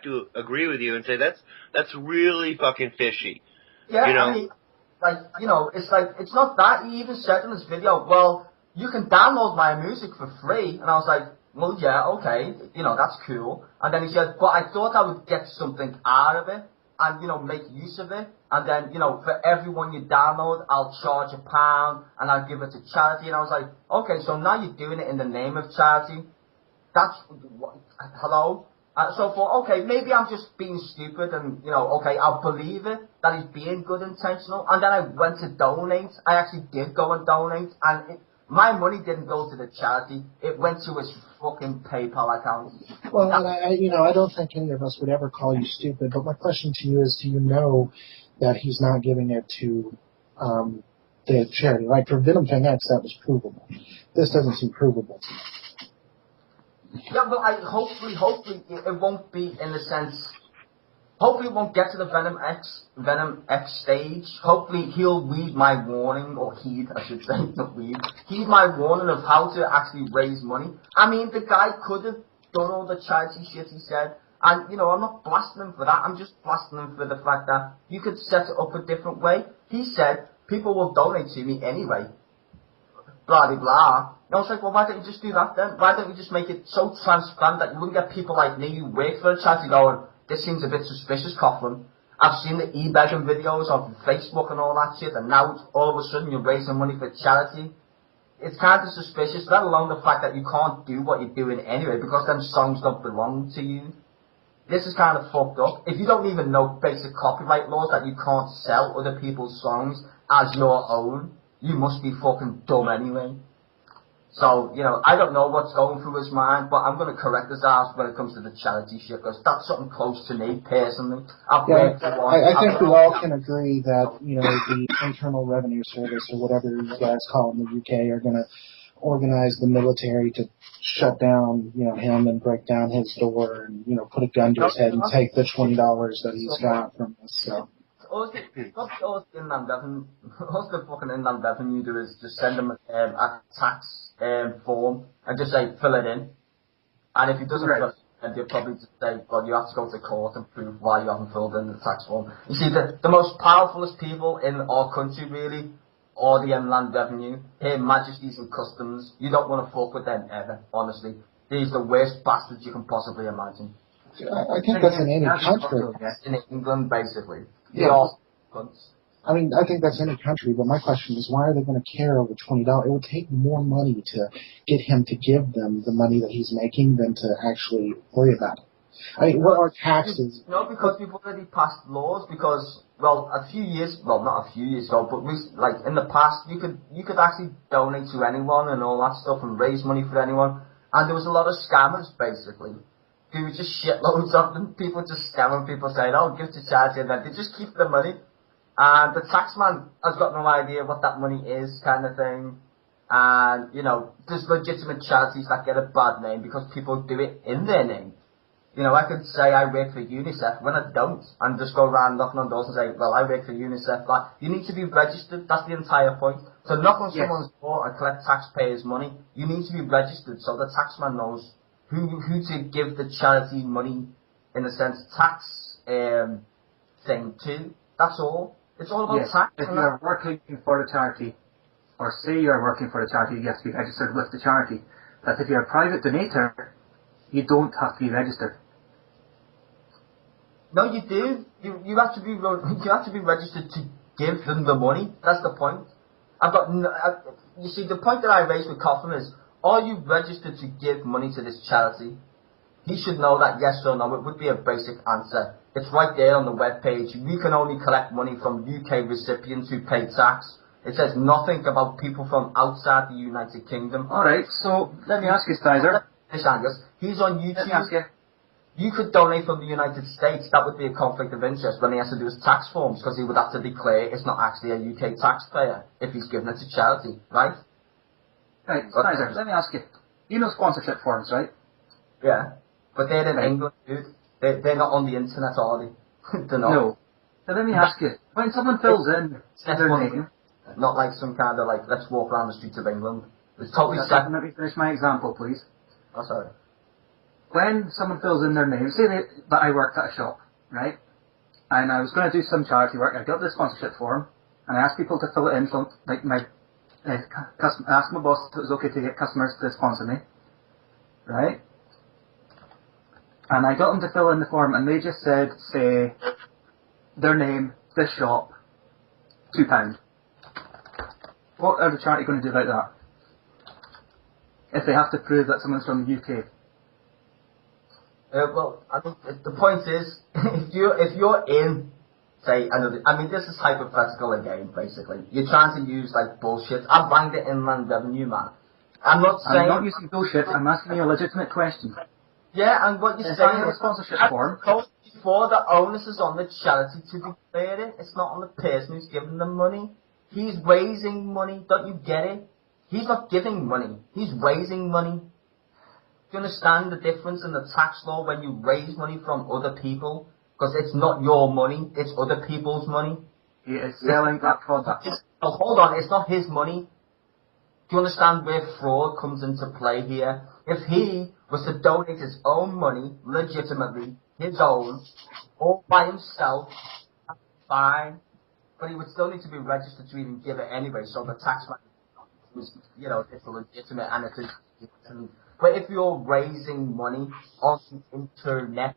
to agree with you and say that's really fucking fishy. Yeah, you know? I mean, it's not that. He even said in this video, well, you can download my music for free, and I was like, well, yeah, okay, that's cool. And then he said, but I thought I would get something out of it and, make use of it. And then, for every one you download, I'll charge £1 and I'll give it to charity. And I was like, okay, so now you're doing it in the name of charity. Hello? Okay, maybe I'm just being stupid and, okay, I'll believe it, that he's being good intentional. And then I went to donate. I actually did go and donate. And my money didn't go to the charity. It went to his fucking PayPal account. Well, and I don't think any of us would ever call you stupid, but my question to you is, do you know that he's not giving it to the charity? Like for Venom Thing X, that was provable. This doesn't seem provable to me. Yeah, but hopefully it won't be in the sense. Hopefully it won't get to the Venom X stage. Hopefully he'll read my warning, or heed, I should say, not read. Heed my warning of how to actually raise money. I mean, the guy could have done all the charity shit he said. And, I'm not blasting him for that. I'm just blasting him for the fact that you could set it up a different way. He said, people will donate to me anyway. Blah, blah, blah. And I was like, well, why don't you just do that then? Why don't you just make it so transparent that you wouldn't get people like me who work for a charity going, this seems a bit suspicious, Coughlin. I've seen the e-begging videos on Facebook and all that shit, and now all of a sudden you're raising money for charity. It's kind of suspicious, let alone the fact that you can't do what you're doing anyway because them songs don't belong to you. This is kind of fucked up. If you don't even know basic copyright laws that you can't sell other people's songs as your own, you must be fucking dumb anyway. So, I don't know what's going through his mind, but I'm going to correct his ass when it comes to the charity shit, because that's something close to me, personally. I think we all can agree that, the Internal Revenue Service, or whatever you guys call it in the UK, are going to organize the military to shut down, him and break down his door and, put a gun to his head and take the $20 that he's got from us, so. All the fucking inland revenue do is just send them a tax form and just say, fill it in. And if he doesn't fill it in, they'll probably just say, well, you have to go to court and prove why you haven't filled in the tax form. You see, the most powerfulest people in our country, really, are the inland revenue, Her Majesties and Customs. You don't want to fuck with them ever, honestly. These are the worst bastards you can possibly imagine. I think that's in any country. In England, basically. Yeah. I mean, I think that's any country, but my question is, why are they going to care over $20? It would take more money to get him to give them the money that he's making than to actually worry about it. I mean, what are taxes? No, because we've already passed laws, because, not a few years ago, but in the past, you could actually donate to anyone and all that stuff and raise money for anyone, and there was a lot of scammers, basically. There were just shitloads of them, people just scamming people saying, oh, give to charity, and then they just keep the money. And the taxman has got no idea what that money is, kind of thing. And, there's legitimate charities that get a bad name because people do it in their name. I could say I work for UNICEF when I don't, and just go around knocking on doors and say, well, I work for UNICEF. Like, you need to be registered, that's the entire point. So knock on someone's door and collect taxpayers' money, you need to be registered so the taxman knows who to give the charity money, in a sense, tax thing to. That's all. It's all about tax. If you are working for a charity, or say you are working for a charity, you have to be registered with the charity. But if you're a private donator, you don't have to be registered. No, you do. You have to be registered to give them the money. That's the point. You see, the point that I raised with Coughlin is, are you registered to give money to this charity? He should know that yes or no. It would be a basic answer. It's right there on the webpage. We can only collect money from UK recipients who pay tax. It says nothing about people from outside the United Kingdom. Alright, so let me ask you, Styzor. He's on YouTube. Let me ask you. You could donate from the United States. That would be a conflict of interest when he has to do his tax forms, because he would have to declare it's not actually a UK taxpayer if he's giving it to charity, right? Right, Styzor, let me ask you. You know sponsorship forms, right? Yeah. But they're in England, dude. They're not on the internet, are they? They're not. No. So let me ask you. When someone fills in their name... Not like some kind of, like, let's walk around the streets of England. It's totally separate. Let me finish my example, please. Oh, sorry. When someone fills in their name, say that I worked at a shop, right? And I was going to do some charity work. I got the sponsorship form, and I asked people to fill it in. So, like I asked my boss if it was okay to get customers to sponsor me, right? And I got them to fill in the form, and they just said, say, their name, this shop, £2. What are the charity going to do about that? If they have to prove that someone's from the UK? Well, I think the point is, if you're in, say, this is hypothetical again, basically. You're trying to use, like, bullshit. I banged the Inland Revenue, man. I'm not using bullshit, I'm asking you a legitimate question. Yeah, and what you're if saying I have a is, sponsorship form. Before, the onus is on the charity to declare it. It's not on the person who's giving them money. He's raising money. Don't you get it? He's not giving money. He's raising money. Do you understand the difference in the tax law when you raise money from other people? Because it's not your money, it's other people's money. He is selling that product. Oh, hold on, it's not his money. Do you understand where fraud comes into play here? If he was to donate his own money, legitimately, his own, all by himself, that's fine. But he would still need to be registered to even give it anyway, so the tax man was, it's legitimate and it's legitimate. But if you're raising money on the internet,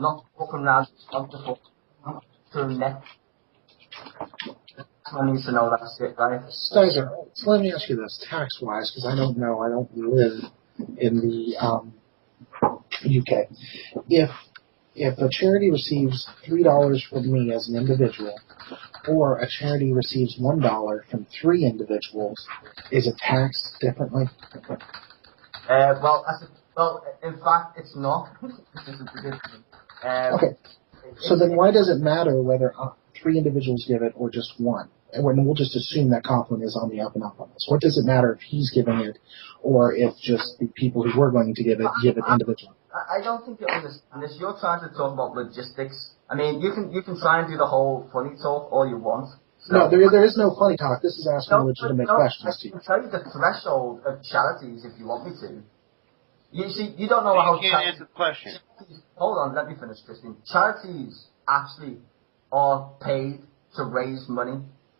not walking around on the internet, someone needs to know that's it, right? Styzor, so let me ask you this, tax-wise, because I don't know, I don't live in the UK. If a charity receives $3 from me as an individual, or a charity receives $1 from 3 individuals, is it taxed differently? In fact, it's not. Okay. So then why does it matter whether 3 individuals give it or just 1? And we'll just assume that Coughlin is on the up and up on this. What does it matter if he's giving it or if just the people who were going to give it individually? I don't think you understand this. You're trying to talk about logistics. I mean, you can try and do the whole funny talk all you want. So, no, there is no funny talk. This is asking legitimate questions to you. I can tell you the threshold of charities if you want me to. You see, you don't know how you can't answer the question. Hold on, let me finish, Christine. Charities actually are paid to raise money.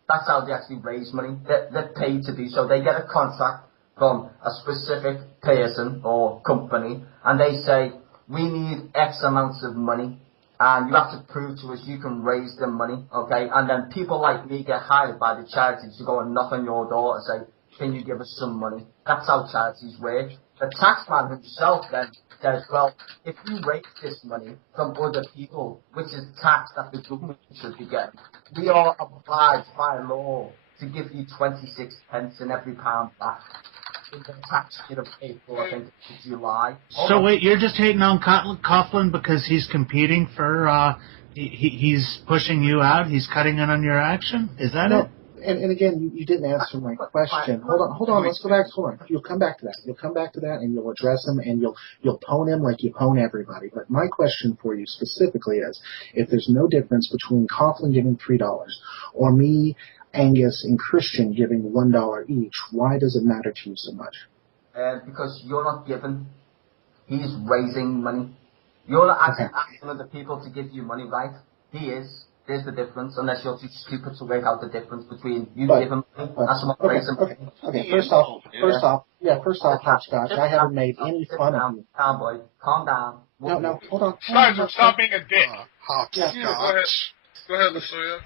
That's how they actually raise money. They're paid to do so. They get a contract from a specific person or company, and they say, we need X amounts of money, and you have to prove to us you can raise the money, okay? And then people like me get hired by the charities to go and knock on your door and say, can you give us some money? That's how charities work. The taxman himself then says, well, if you raise this money from other people, which is tax that the government should be getting, we are obliged by law to give you 26 pence in every pound back. The tax should have paid for, I think, in July. So wait, you're just hating on Coughlin because he's competing for, he's pushing you out, he's cutting in on your action? Is that it? And again, you didn't answer my question. Hold on, let's go back. Hold on. You'll come back to that. You'll come back to that, and you'll address him, and you'll pwn him like you pwn everybody. But my question for you specifically is, if there's no difference between Coughlin giving $3 or me, Angus, and Christian giving $1 each, why does it matter to you so much? Because you're not giving. He's raising money. You're not asking other people to give you money, right? He is. There's the difference, unless you're too stupid to work out the difference between you giving money and someone raising money. Okay. First off, Hopscotch, I haven't made any fun of you. Calm, boy. Calm down. No, hold on. Styzor, stop being a dick. Hopscotch. Go ahead, Latoya.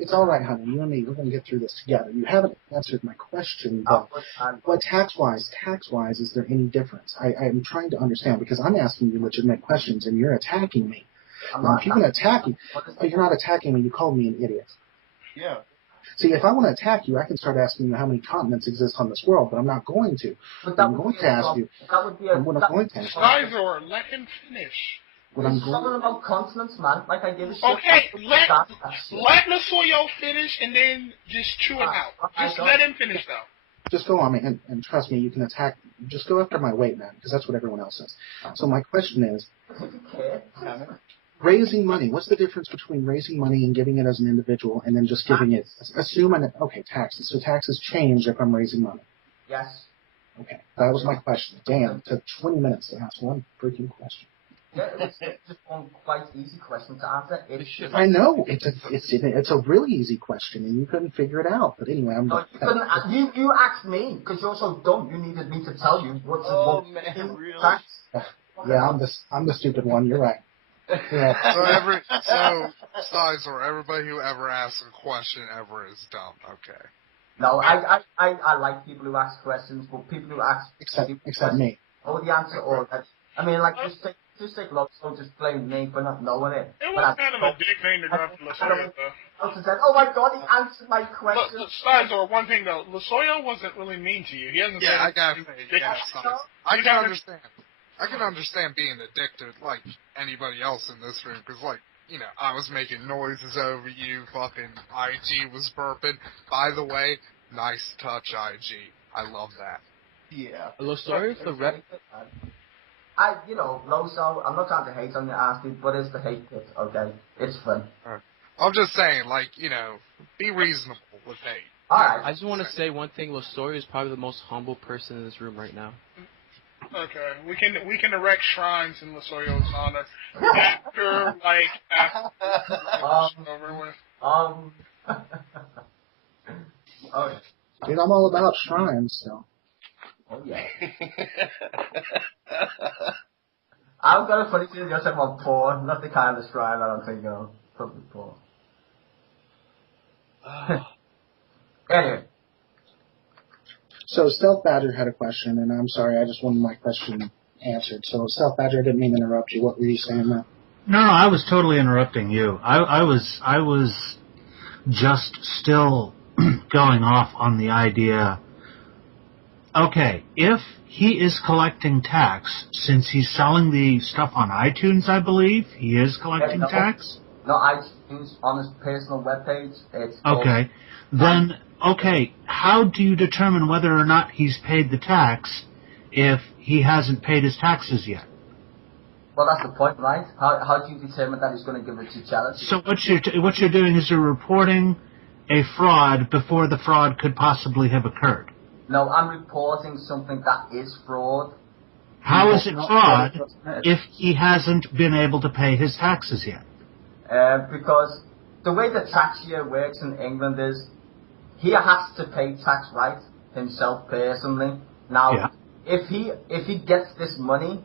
It's all right, honey. You and me, we're going to get through this together. You haven't answered my question, though. But tax-wise, is there any difference? I'm trying to understand, because I'm asking you legitimate questions, and you're attacking me. Now, if you're going to attack me, you're not attacking me. You called me an idiot. Yeah. See, if I want to attack you, I can start asking you how many continents exist on this world, but I'm not going to. I'm going to ask you. Styzor, let him finish. He's talking about continents, man. Like I give a shit. Okay, let Lasoyo finish and then just chew it out. Just let him finish, though. Just go on me, and trust me, you can attack. Just go after my weight, man, because that's what everyone else says. So my question is, raising money. What's the difference between raising money and giving it as an individual, and then just giving it? Okay, taxes. So taxes change if I'm raising money. Yes. Okay, that was my question. Damn, it took 20 minutes to ask one freaking question. Yeah, it's just one quite easy question to answer. I know it's a really easy question, and you couldn't figure it out. But anyway, I'm not. You asked me because you're so dumb. You needed me to tell you what's tax. Yeah, I'm the stupid one. You're right. Yeah. So Styzor, everybody who ever asks a question ever is dumb. Okay. No, I like people who ask questions, but people who ask except me. Oh, the answer or that. I mean, like just take Loso, just blame me for not knowing it. It was kind of a dick thing to drop to Lasoyo, though. Loso said, "Oh my God, he answered my question." Styzor, one thing though, Lasoyo wasn't really mean to you. He hasn't. Yeah, I can understand. I can understand being a dick to, like, anybody else in this room, because, like, you know, I was making noises over you, fucking IG was burping. By the way, nice touch, IG. I love that. Yeah. Sorry for rep. Loso, I'm not trying to hate on your ass, dude, but it's the hate pit, okay? It's fun. Right. I'm just saying, like, you know, be reasonable with hate. Alright. I just want to say one thing. Lasorio is probably the most humble person in this room right now. Okay, we can erect shrines in Lasoyo's honor after over with. Okay. Dude, I'm all about shrines, so. Oh yeah. I've got a funny thing just about porn, not the kind of shrine I don't think of. Probably porn. Anyway. So Stealth Badger had a question, and I'm sorry, I just wanted my question answered. So Stealth Badger, I didn't mean to interrupt you. What were you saying now? No, I was totally interrupting you. I was just still going off on the idea. Okay, if he is collecting tax, since he's selling the stuff on iTunes, I believe he is collecting tax. No, iTunes on his personal webpage. Okay, then. Okay, how do you determine whether or not he's paid the tax if he hasn't paid his taxes yet? Well, that's the point, right? How do you determine that he's going to give it to charity? So what you're doing is you're reporting a fraud before the fraud could possibly have occurred. No, I'm reporting something that is fraud. How is it fraud if he hasn't been able to pay his taxes yet? Because the way the tax year works in England is he has to pay tax right himself personally. Now, if he gets this money,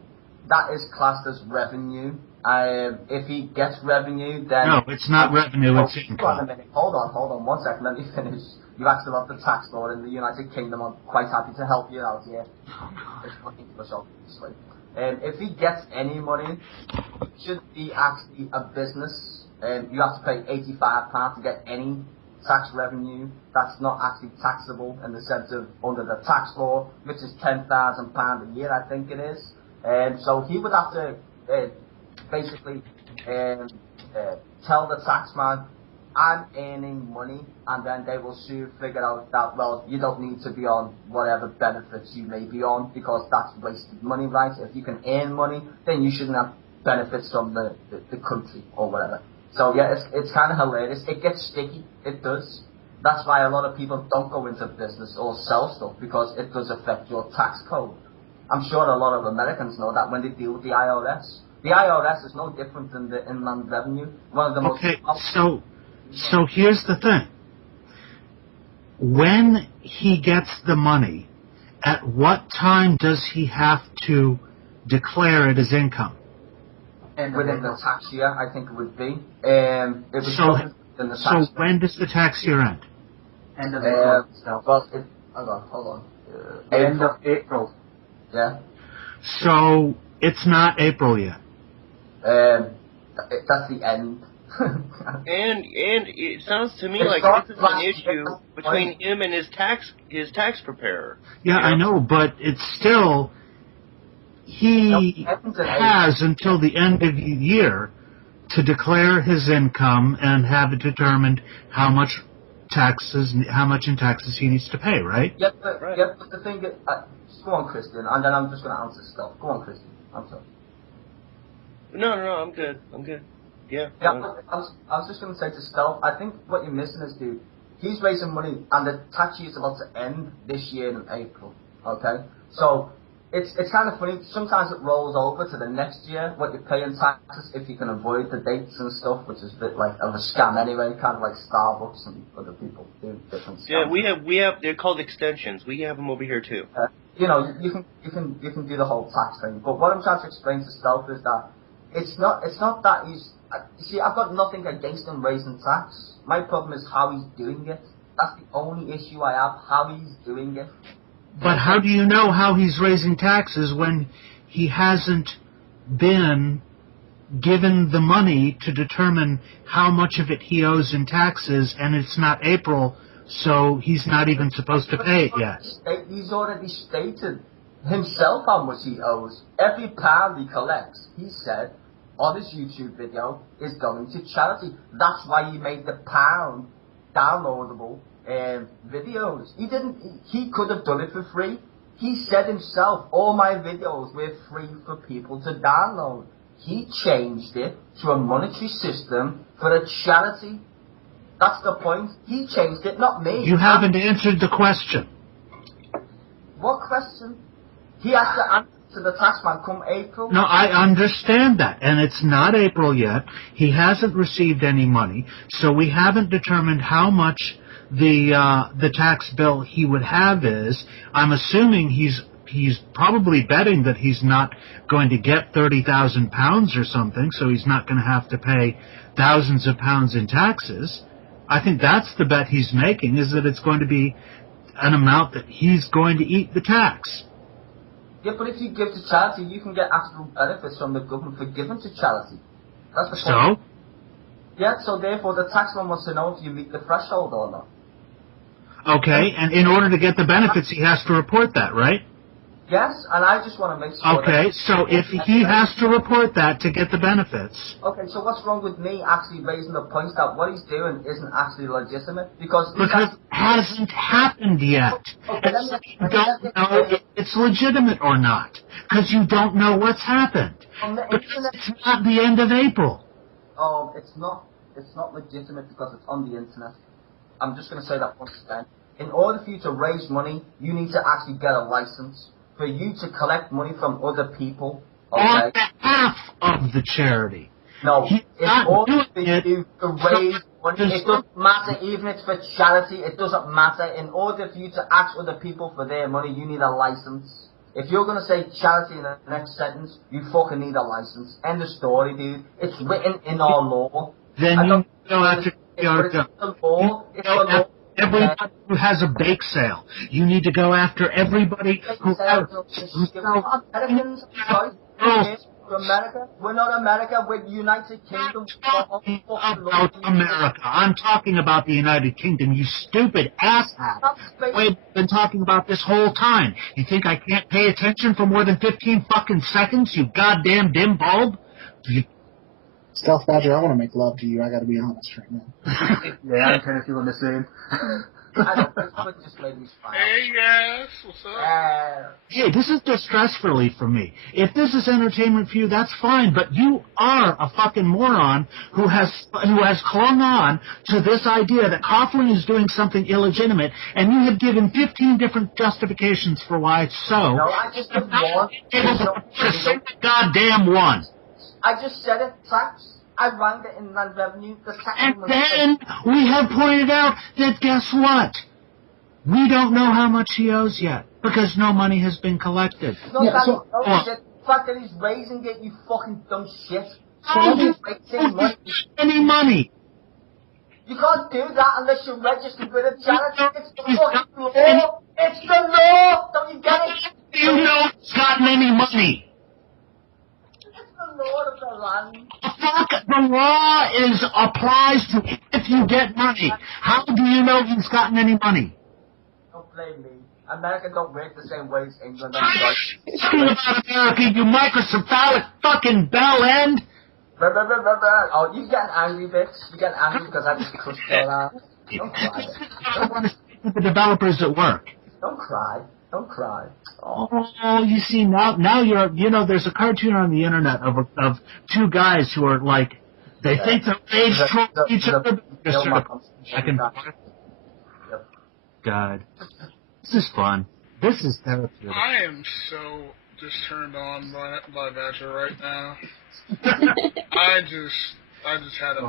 that is classed as revenue. If he gets revenue, then... No, it's not revenue, it's income. Hold on a minute. Hold on 1 second. Let me finish. You asked about the tax law in the United Kingdom. I'm quite happy to help you out here. If he gets any money, it should be actually a business. You have to pay £85 to get any tax revenue that's not actually taxable in the sense of under the tax law, which is £10,000 a year, I think it is. So he would have to basically tell the taxman, I'm earning money, and then they will soon figure out that, well, you don't need to be on whatever benefits you may be on because that's wasted money, right? If you can earn money, then you shouldn't have benefits from the country or whatever. So yeah, it's kind of hilarious. It gets sticky. It does. That's why a lot of people don't go into business or sell stuff because it does affect your tax code. I'm sure a lot of Americans know that when they deal with the IRS. The IRS is no different than the Inland Revenue. One of the most... Okay, so here's the thing. When he gets the money, at what time does he have to declare it as income? And within the tax year, I think it would be. Then the So tax. when does the tax year end? End of April. Well, hold on. End of April. Yeah. So it's not April yet. That's the end. And it sounds to me It's like not this is an like- issue between him and his tax preparer. Yeah, I know, but it's still, he has until the end of the year to declare his income and have it determined how much in taxes he needs to pay, right? Yep, but the thing is, go on, Christian, and then I'm just going to answer stuff. Go on, Christian. I'm sorry. No, I'm good. Yeah. Yeah, I was just going to say to Stealth, I think what you're missing is, dude, he's raising money, and the tax year is about to end this year in April, okay? So, it's kind of funny, sometimes it rolls over to the next year, what you pay in taxes, if you can avoid the dates and stuff, which is a bit like of a scam anyway, kind of like Starbucks and other people do different scams. Yeah, we have, they're called extensions. We have them over here too. You know, you can do the whole tax thing, but what I'm trying to explain to Stealth is that it's not that he's... See, I've got nothing against him raising tax. My problem is how he's doing it. That's the only issue I have, how he's doing it. But how do you know how he's raising taxes when he hasn't been given the money to determine how much of it he owes in taxes, and it's not April, so he's not even supposed to pay it yet? He's already stated himself how much he owes. Every pound he collects, he said, on his YouTube video, is going to charity. That's why he made the pound downloadable videos. He could have done it for free. He said himself, all my videos were free for people to download. He changed it to a monetary system for a charity. That's the point. He changed it, not me. You haven't answered the question. What question? He has to answer to the taxman come April. No, I understand that, and it's not April yet. He hasn't received any money, so we haven't determined how much the tax bill he would have is. I'm assuming he's probably betting that he's not going to get £30,000 or something, so he's not going to have to pay thousands of pounds in taxes. I think that's the bet he's making, is that it's going to be an amount that he's going to eat the tax. Yeah, but if you give to charity, you can get actual benefits from the government for giving to charity. That's the point. So? Yeah, so therefore the taxman wants to know if you meet the threshold or not. Okay, and in order to get the benefits, he has to report that, right? Yes, and I just want to make sure. Okay, so if he has to report that to get the benefits. Okay, so what's wrong with me actually raising the point that what he's doing isn't actually legitimate? Because it hasn't happened yet. Okay, You don't know if it's legitimate or not, because you don't know what's happened. Because it's not the end of April. It's not legitimate because it's on the internet. I'm just going to say that once again. In order for you to raise money, you need to actually get a license. For you to collect money from other people, okay? On behalf of the charity. No, He's in not order doing for it you to raise money, it doesn't matter, even if it's for charity, it doesn't matter. In order for you to ask other people for their money, you need a license. If you're going to say charity in the next sentence, you fucking need a license. End of story, dude. It's written in our law. Then you go after the law. It's the law. Everybody who has a bake sale. You need to go after everybody who has... Americans, America? We're not America, we're United Kingdom. I'm talking about America. I'm talking about the United Kingdom, you stupid asshat. We've been talking about this whole time. You think I can't pay attention for more than 15 fucking seconds, you goddamn dim bulb? Stealth Badger, I want to make love to you. I got to be honest right now. Yeah, I'm kind of feeling the same. I don't know, it just made me smile. Hey, yes, what's up? Hey, this is just stress relief for me. If this is entertainment for you, that's fine, but you are a fucking moron who has clung on to this idea that Coughlin is doing something illegitimate, and you have given 15 different justifications for why it's so. No, I just did one. Just goddamn one. I just said it, tax. I rang the Inland Revenue. And then we have pointed out that guess what? We don't know how much he owes yet because no money has been collected. No, Yeah, that's so- the fact that he's raising it, you fucking dumb shit. How do you raising money. any money? You can't do that unless you're registered with a charity. It's the fucking law. It's the law. Don't you get it? Do you know he's gotten any money? It's the law of the land. Fuck, the law applies to if you get money. How do you know he's gotten any money? Don't blame me. America don't work the same way as England. Speaking about America, you microcephalic fucking bell end. Oh, you getting angry, bitch. You getting angry because I just crushed your ass. Don't cry. I want to speak to the developers at work. Don't cry. Don't cry. Oh, you see, now there's a cartoon on the internet of two guys who are like, they think they're rage troll each other. God. This is fun. This is therapeutic. I am so just turned on by Badger right now. I just had a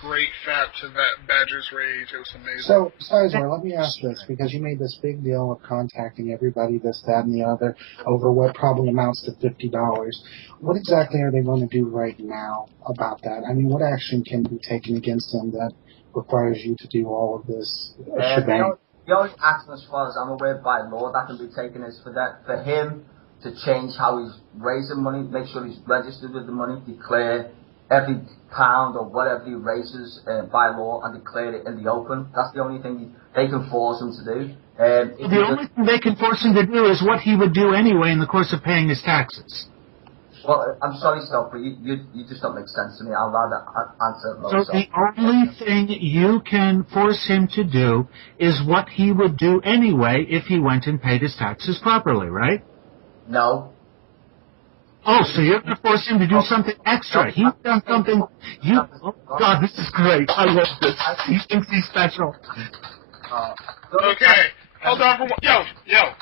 great fap to that Badger's rage. It was amazing. So, Styzor, let me ask this, because you made this big deal of contacting everybody, this, that, and the other, over what probably amounts to $50. What exactly are they going to do right now about that? I mean, what action can be taken against them that requires you to do all of this shebang? The only action, as far as I'm aware, by law that can be taken is for him to change how he's raising money, make sure he's registered with the money, declare every pound or whatever he raises by law and declare it in the open. That's the only thing they can force him to do. The only thing they can force him to do is what he would do anyway in the course of paying his taxes. Well, I'm sorry, Stoke, but you just don't make sense to me. I'll rather answer no. So the only thing you can force him to do is what he would do anyway if he went and paid his taxes properly, right? No. Oh, so you're going to force him to do something extra. He's done something. Oh, God, this is great. I love this. He thinks he's special. Okay, hold on for one. Yo,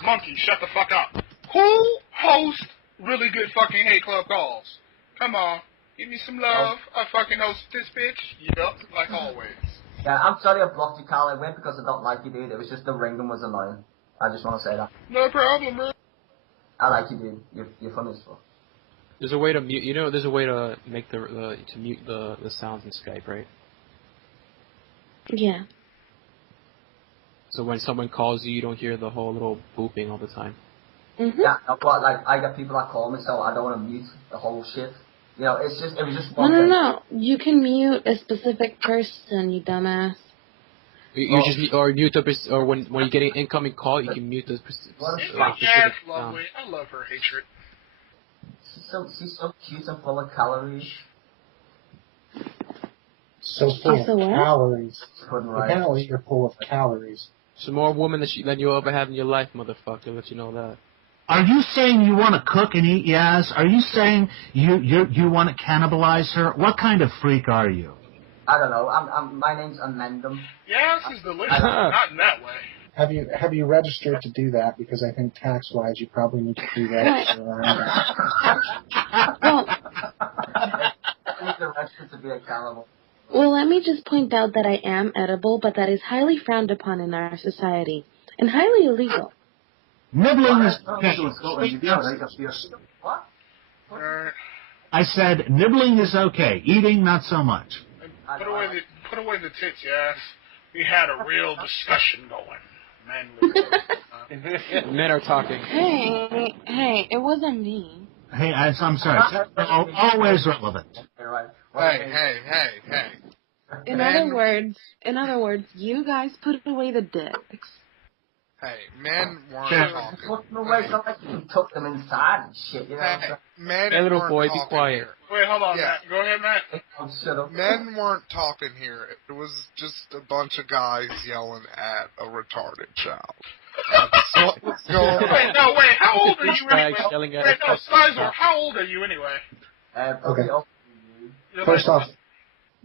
Monkey, shut the fuck up. Who hosts really good fucking hate club calls? Come on, give me some love. I fucking host this bitch. Yup, like always. Yeah, I'm sorry I blocked you, Carl. I went because I don't like you, dude. It was just the ringing was annoying. I just want to say that. No problem, bro. I like you, dude. You're funny as fuck. There's a way to mute. There's a way to make to mute the sounds in Skype, right? Yeah. So when someone calls you, you don't hear the whole little booping all the time. Mm-hmm. Yeah, but like I get people that call me, so I don't want to mute the whole shit. You know, it was just one thing. No. You can mute a specific person, you dumbass. You just mute the or when you get an incoming call, you can mute the specific Yes, lovely. I love her hatred. She's so cute and full of calories. So full of calories. Apparently you're full of calories. Some more woman than you'll ever have in your life, motherfucker. Let you know that. Are you saying you want to cook and eat Yaz? Are you saying you want to cannibalize her? What kind of freak are you? I don't know. My name's Amendum. Yes, is delicious. Not in that way. Have you registered to do that? Because I think tax-wise, you probably need to do that. I need to register to be accountable. Well, let me just point out that I am edible, but that is highly frowned upon in our society and highly illegal. Nibbling is okay. What? I said nibbling is okay. Eating, not so much. Put away the tits, yes. We had a real discussion going. Men are talking. Hey, it wasn't me. Hey, I'm sorry. Always relevant. Hey. In other words, you guys put away the dicks. Hey, men weren't talking. Put them away, so like you took them inside and shit, you know? Hey, men hey, little weren't boy, talking be quiet. Here. Wait, hold on, Yeah. Matt. Go ahead, Matt. Shut up. Men weren't talking here. It was just a bunch of guys yelling at a retarded child. That's what's going on. Wait, how old are you anyway? Styzor, how old are you anyway? Okay. First off,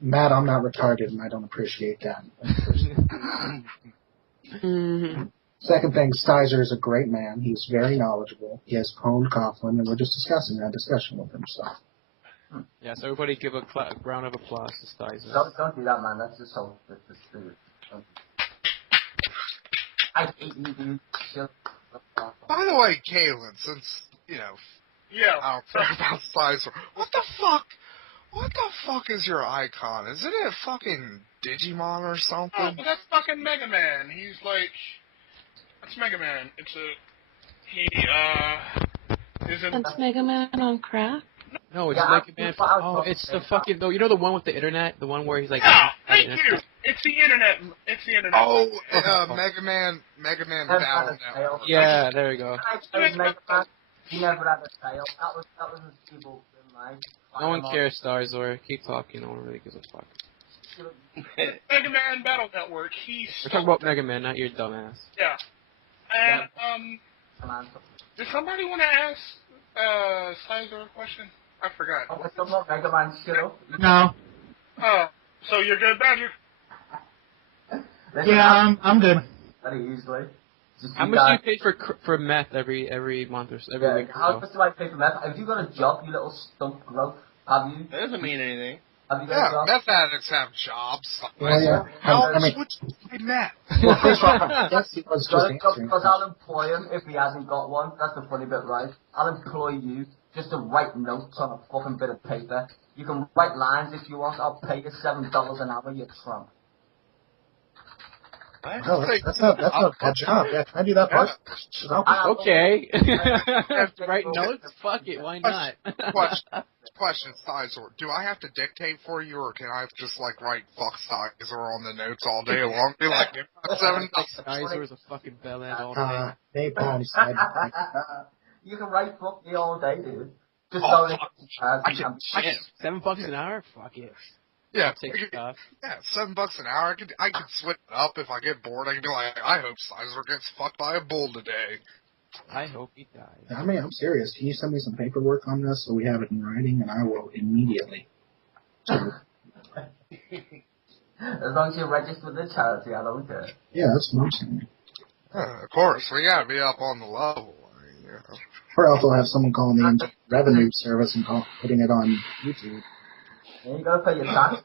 Matt, I'm not retarded, and I don't appreciate that. Mm-hmm. Second thing, Styzor is a great man. He's very knowledgeable. He has honed Coughlin, and we're just discussing that discussion with him. So. Yes, everybody give a round of applause to Styzor. Don't do that, man. That's just so stupid. I hate you, dude. By the way, Kalen, since, I don't care about Styzor, what the fuck is your icon? Isn't it fucking Digimon or something? Oh, but that's fucking Mega Man. He's like, that's Mega Man. That's Mega Man on crack? No, it's Mega Man. Oh, it's the fucking. You know the one with the internet, the one where he's like. Yeah, thank you. It's the internet. Oh, Mega Man Battle Network. Yeah, there we go. He never had a tail. That was his evil thing, right? No one cares, Styzor. Keep talking. No one really gives a fuck. Mega Man Battle Network. We're talking about Mega Man, not your dumbass. Yeah. And does somebody want to ask Styzor a question? I forgot. Oh, we're talking about Mega Man still? No. Oh, so you're good, Badger? Yeah, I'm good. Very easily. How much do you pay for meth every month or every week? How much do I pay for meth? Have you got a job, you little stump growth? Have you? That doesn't mean anything. Have you got a job? Meth addicts have jobs. Well, yeah. How I mean, would you pay meth? well, first of all, that's because Because I'll employ him if he hasn't got one. That's the funny bit, right? I'll employ you just to write notes on a fucking bit of paper. You can write lines if you want. I'll pay you $7 an hour, you trump. No, that's not a bad job. Yeah, can I do that part? Okay. Write notes? Fuck it, why not? Question, Styzor. Do I have to dictate for you, or can I just like write "fuck Styzor" on the notes all day long? Be like, $7. Styzor is a fucking bellhead all day. Napalm. You can write fuck me all day, dude. Just shit. $7 an hour? Fuck it. Yeah, stuff. Yeah, $7 an hour. I could switch it up if I get bored. I can be like, I hope Styzor gets fucked by a bull today. I hope he dies. I mean, I'm serious. Can you send me some paperwork on this so we have it in writing, and I will immediately. As long as you're registered with the charity, I don't care. Yeah, that's what I'm saying. Of course, we gotta be up on the level. Or else I'll have someone calling the Internal Revenue Service and putting it on YouTube. Yeah, you gotta pay your tax.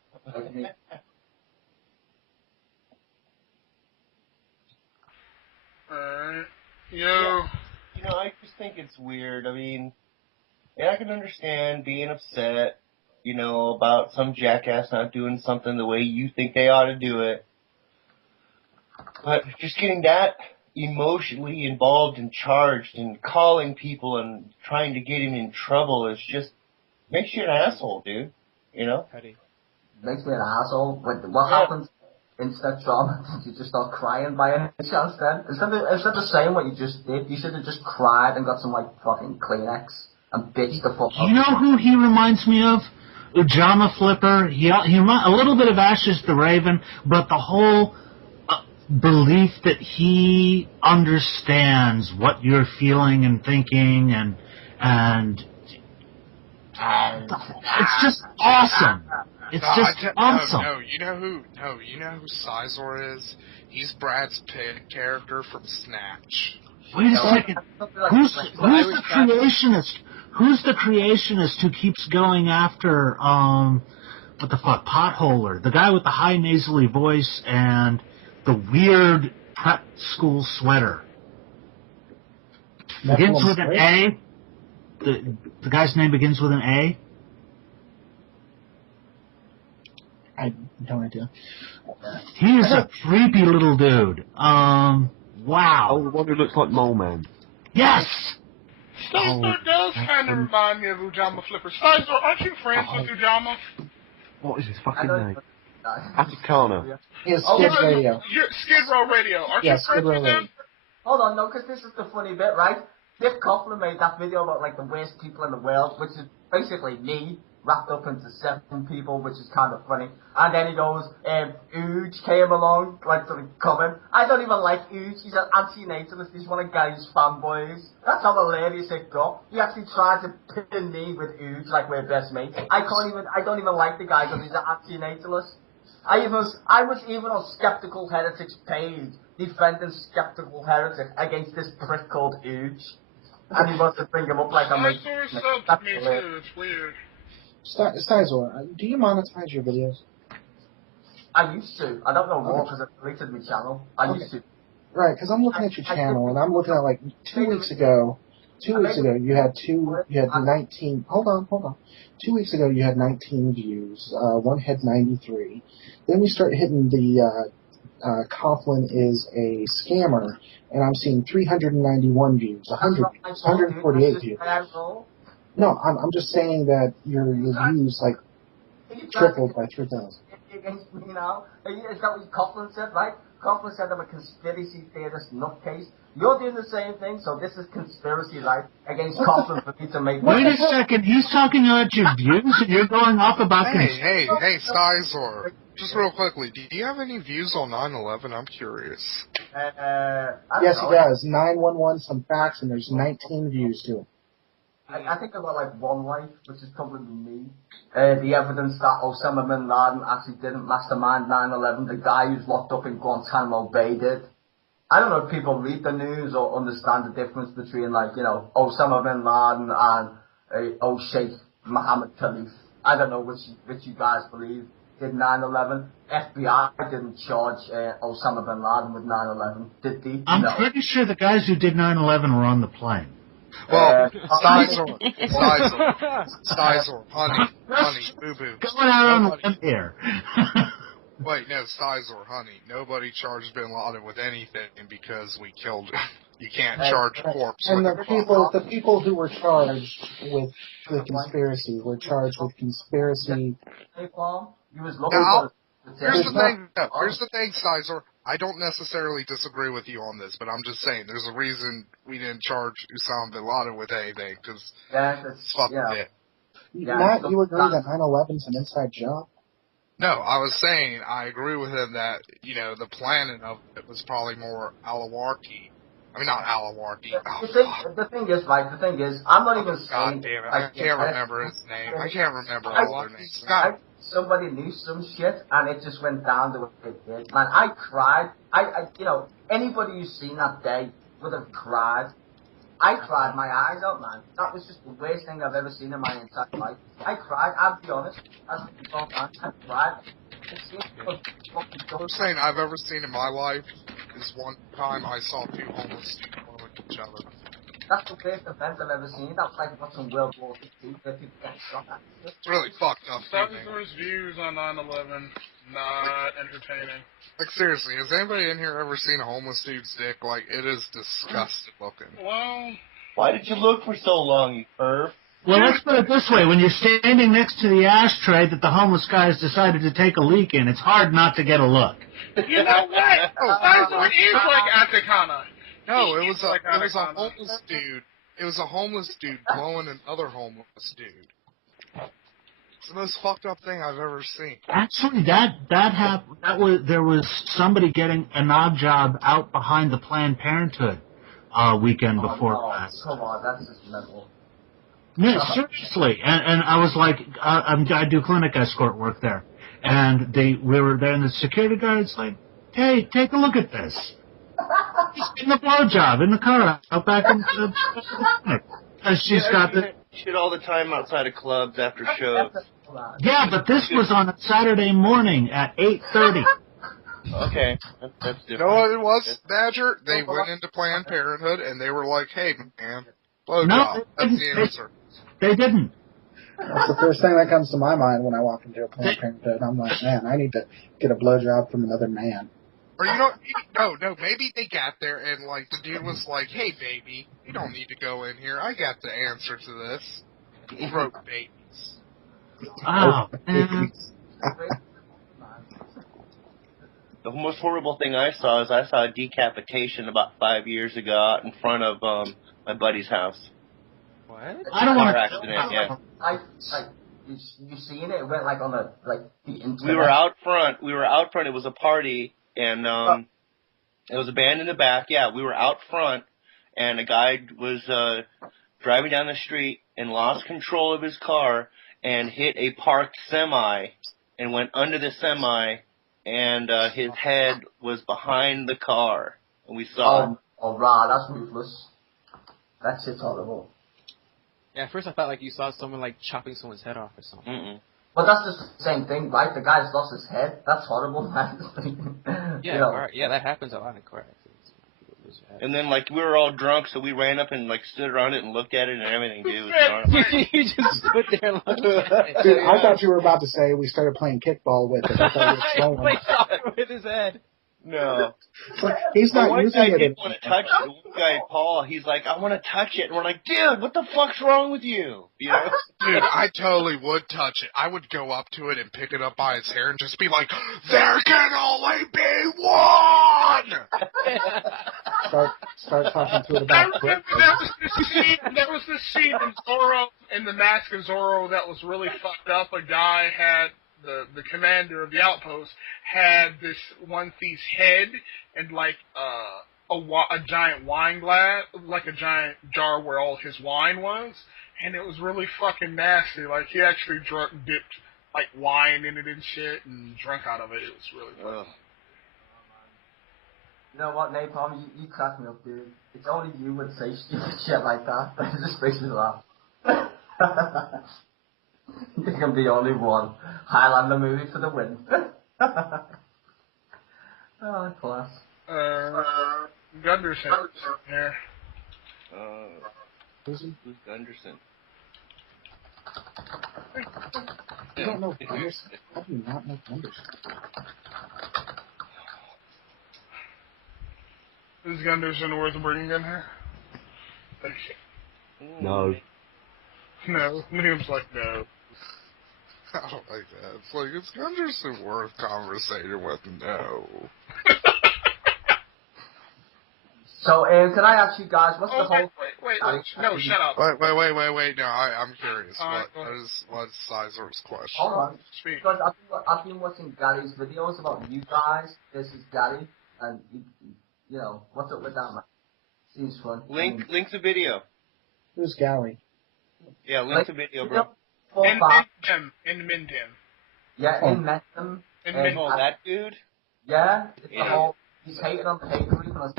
I just think it's weird. I mean, yeah, I can understand being upset, about some jackass not doing something the way you think they ought to do it. But just getting that emotionally involved and charged and calling people and trying to get him in trouble is just makes you an asshole, dude. Petty. Makes me an asshole. What happens instead drama? Did you just start crying by any chance then? Instead of saying what you just did, you should have just cried and got some fucking Kleenex and bitched the fuck out. You know who he reminds me of? Ujama Flipper. He a little bit of Ashes the Raven, but the whole belief that he understands what you're feeling and thinking and it's just awesome. It's awesome. No, you know who Styzor is? He's Brad's Pitt character from Snatch. Wait a second. Who's the creationist? Who's the creationist who keeps going after what the fuck, Potholer? The guy with the high nasally voice and the weird prep school sweater. Begins with an A. The guy's name begins with an A. I have no idea. He's a creepy little dude. Wow. Oh, the one who looks like Mole Man. Yes! Styzor does kind of remind me of Ujama Flipper. Styzor, aren't you friends with Ujama? What is his fucking name? Atticana. Yeah, Skid Radio. Skid Row Radio. Aren't you friends with him? Hold on, no, because this is the funny bit, right? Dick Coughlin made that video about the worst people in the world, which is basically me wrapped up into 7 people, which is kind of funny. And then he goes, Ooge came along, sort of comment. I don't even like Ooge. He's an anti-natalist. He's one of Guy's fanboys. That's how hilarious it got. He actually tried to pin me with Ooge like we're best mates. I don't even like the guy because he's an anti-natalist. I was even on Skeptical Heretics page defending Skeptical Heretics against this prick called Ooge. And he wants to bring him up like I'm like... That's me too. It's weird. Styzor, do you monetize your videos? I used to. I don't know more because I deleted my channel. I used to. Right, because I'm looking at your channel, and I'm looking at 2 weeks ago, 2 weeks ago you had 19. Hold on. 2 weeks ago you had 19 views. One had 93. Then we start hitting the Coughlin is a scammer, and I'm seeing 391 views, 148 views. No, I'm just saying that your views like tripled by 3,000. Against me now? Is that what Coughlin said, right? Coughlin said I'm a conspiracy theorist nutcase. You're doing the same thing, so this is conspiracy, right? Against Coughlin for me to make... Wait a second, he's talking about your views, and you're going off about... Hey, Styzor. Just real quickly, do you have any views on 9/11? I'm curious. Yes, he does. 911 some facts, and there's 19 views to it. I think I got like one life, which is probably me. The evidence that Osama bin Laden actually didn't mastermind 9/11. The guy who's locked up in Guantanamo Bay did. I don't know if people read the news or understand the difference between, like, you know, Osama bin Laden and Sheikh Mohammed Khalif. I don't know which you guys believe did 9/11. FBI didn't charge Osama bin Laden with 9/11, did they? I'm pretty sure the guys who did 9/11 were on the plane. Well, Styzor, honey, boo-boo. Going out on a limb here. Wait, no, Styzor, honey. Nobody charged Bin Laden with anything because we killed him. You can't charge a corpse. And the people who were charged with the conspiracy were charged with conspiracy. Now, here's the thing, Styzor. I don't necessarily disagree with you on this, but I'm just saying there's a reason we didn't charge Osama bin Laden with anything, because it's fucking it. Matt, you agree that 9/11's an inside job? No, I was saying I agree with him that, you know, the planning of it was probably more Alawarki. I mean, not Alawarki. The thing is, I'm not even saying... God damn it, I can't remember his name. I can't remember all their names. Somebody knew some shit, and it just went down the way it did. Man, I cried. You know, anybody who's seen that day would have cried. I cried my eyes out, man. That was just the worst thing I've ever seen in my entire life. I cried, I'll be honest. I cried. The worst thing I've ever seen in my life is one time I saw two homeless dudes blowing each other. That's the worst event I've ever seen. That was like watching World War II, where people get shot at. It's really fucked up. Styzor's views on 9/11, not entertaining. Like, seriously, has anybody in here ever seen a homeless dude's dick? Like, it is disgusting looking. Well... Why did you look for so long, you perv? Well, let's put it this way. When you're standing next to the ashtray that the homeless guy has decided to take a leak in, it's hard not to get a look. You know what? Styzor is like Atacana. No, it was a homeless dude. It was a homeless dude blowing another homeless dude. It's the most fucked up thing I've ever seen. Actually, that happened. There was somebody getting a knob job out behind the Planned Parenthood weekend before last. Come on, that's just mental. No, seriously. And I was like, I do clinic escort work there, and we were there, and the security guard's like, "Hey, take a look at this." She's getting a blowjob in the car out back in the clinic. She's got the shit all the time outside of clubs after shows. Yeah, but this was on a Saturday morning at 8:30. Okay, that's different. You know what it was, Badger? They went into Planned Parenthood and they were like, "Hey, man, blowjob." No, that's the answer. They didn't. That's the first thing that comes to my mind when I walk into a Planned Parenthood. I'm like, man, I need to get a blowjob from another man. Or you know, no, maybe they got there and like the dude was like, "Hey, baby, you don't need to go in here. I got the answer to this." Throat babies. Oh. The most horrible thing I saw is I saw a decapitation about 5 years ago out in front of my buddy's house. What? I don't want to. Accident, yeah. You seen it? It went like on the internet. We were out front. It was a party, and it was a band in the back. Yeah, we were out front, and a guy was driving down the street and lost control of his car and hit a parked semi and went under the semi, and his head was behind the car. And we saw it. Oh, right, that's ruthless. That shit's horrible. Yeah, at first I thought like you saw someone like chopping someone's head off or something. Mm-mm. But that's just the same thing, right? The guy's lost his head. That's horrible, man. Yeah, you know. right. Yeah, that happens a lot in car accidents. And then, like, we were all drunk, so we ran up and, like, stood around it and looked at it and everything, dude. Was You just stood there and looked at it. Dude, I thought you were about to say we started playing kickball with it. I thought you were Play soccer with his head. No. Like, he's not one using guy it. didn't want to touch it. One guy, Paul, he's like, I want to touch it. And we're like, dude, what the fuck's wrong with you? You know? Dude, I totally would touch it. I would go up to it and pick it up by its hair and just be like, there can only be one! Start talking to it I about remember there was this scene in Zorro, in the Mask of Zorro, that was really fucked up. A guy had, the commander of the outpost, had this one thief's head and, like, a giant wine glass, like a giant jar where all his wine was, and it was really fucking nasty. Like, he actually dipped, like, wine in it and shit and drank out of it. It was really fucking... You know what, Napalm, you crack me up, dude. It's only you would say stupid shit like that. It just makes me laugh. You think I'm the only one. Highlander movie for the win. Oh, class. Gunderson. Yeah. Who's Gunderson? You don't know Gunderson? How do you not know Gunderson? Is Gunderson worth bringing in here? No. No. Liam's like, no. I don't like that. It's like, is Gunderson worth conversation with? No. So, can I ask you guys, what's the whole... Wait, no, shut up. Wait, no, I'm curious. What's Styzor's question? Hold on. Speak. Because I've been watching Gary's videos about you guys versus Gary, and, you know, what's up with that, man? Seems fun. Link's a video. Who's Gary? Yeah, link's a video, bro. In Mindim. Yeah, in Mentum. In Mindim. Oh, that dude? Yeah, it's the whole... He's hating on the hate group, and I was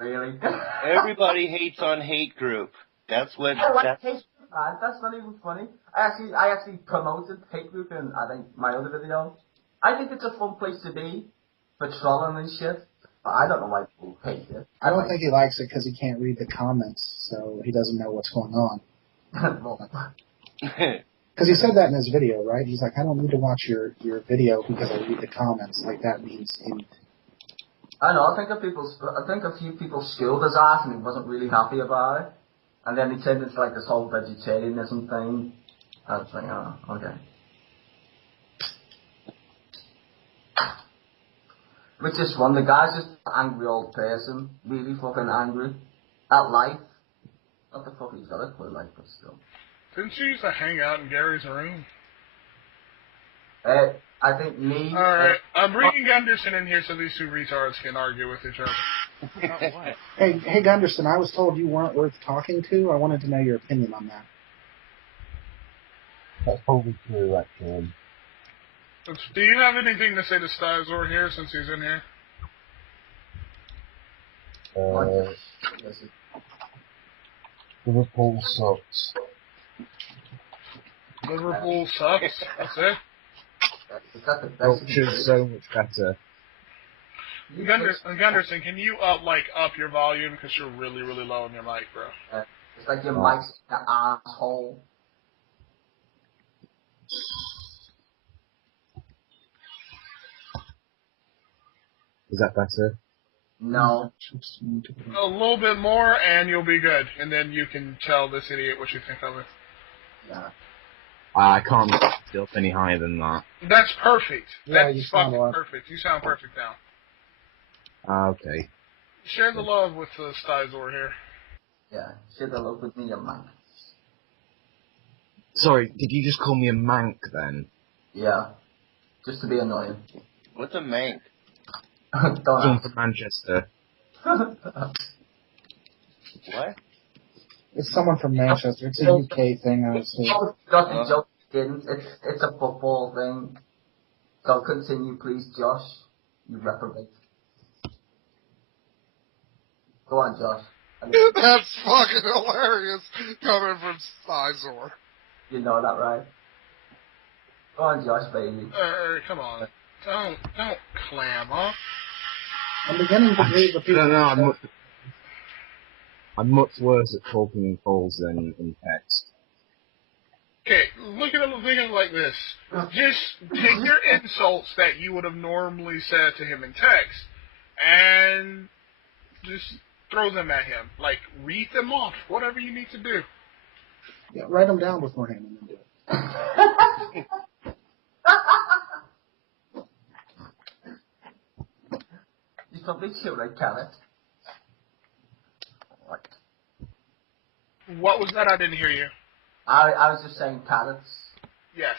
really? Everybody hates on hate group. That's what... I like hate group, man. That's not even funny. I actually promoted hate group in, I think, my other video. I think it's a fun place to be for trolling and shit. But I don't know why people hate it. I don't think he likes it because he can't read the comments, so he doesn't know what's going on. Because he said that in his video, right? He's like, I don't need to watch your video because I read the comments. Like, that means him. I know, I think a few people schooled his ass and he wasn't really happy about it. And then he turned into like this whole vegetarianism thing. I was like, oh, okay. Which is fun, the guy's just an angry old person. Really fucking angry. At life. What the fuck he's got a clue like, but still. Didn't you used to hang out in Gary's room? I think me... Alright, I'm bringing Gunderson in here so these two retards can argue with each other. Hey, Gunderson, I was told you weren't worth talking to. I wanted to know your opinion on that. That's probably true, actually. Do you have anything to say to Styzor here since he's in here? Liverpool sucks. Liverpool sucks? That's it? Yorkshire's so much better. Gunderson, can you up your volume because you're really, really low on your mic, bro? It's like your mic's an asshole. Is that better? No. A little bit more and you'll be good. And then you can tell this idiot what you think of it. Yeah. I can't get up any higher than that. That's perfect. Yeah, That's you sound fucking like... perfect. You sound perfect now. Okay. Share the love with Styzor here. Yeah, share the love with me and Mike. Sorry, did you just call me a mank then? Yeah. Just to be annoying. What's a mank? Someone from Manchester. What? It's someone from Manchester. It's a UK thing, I was saying. Josh, the joke didn't. It's a football thing. So continue, please, Josh. You reprobate. Go on, Josh. That's fucking hilarious coming from Styzor. You know that, right? Go on, Josh, baby. Come on. Don't clam up. I'm beginning to believe the I people. don't know. I'm much worse at talking in calls than in text. Okay, look at it like this. Just take your insults that you would have normally said to him in text, and just throw them at him. Like, read them off, whatever you need to do. Yeah, write them down beforehand and then do it. You probably should, right, Kenneth? What? What was that? I didn't hear you. I was just saying carrots. Yes.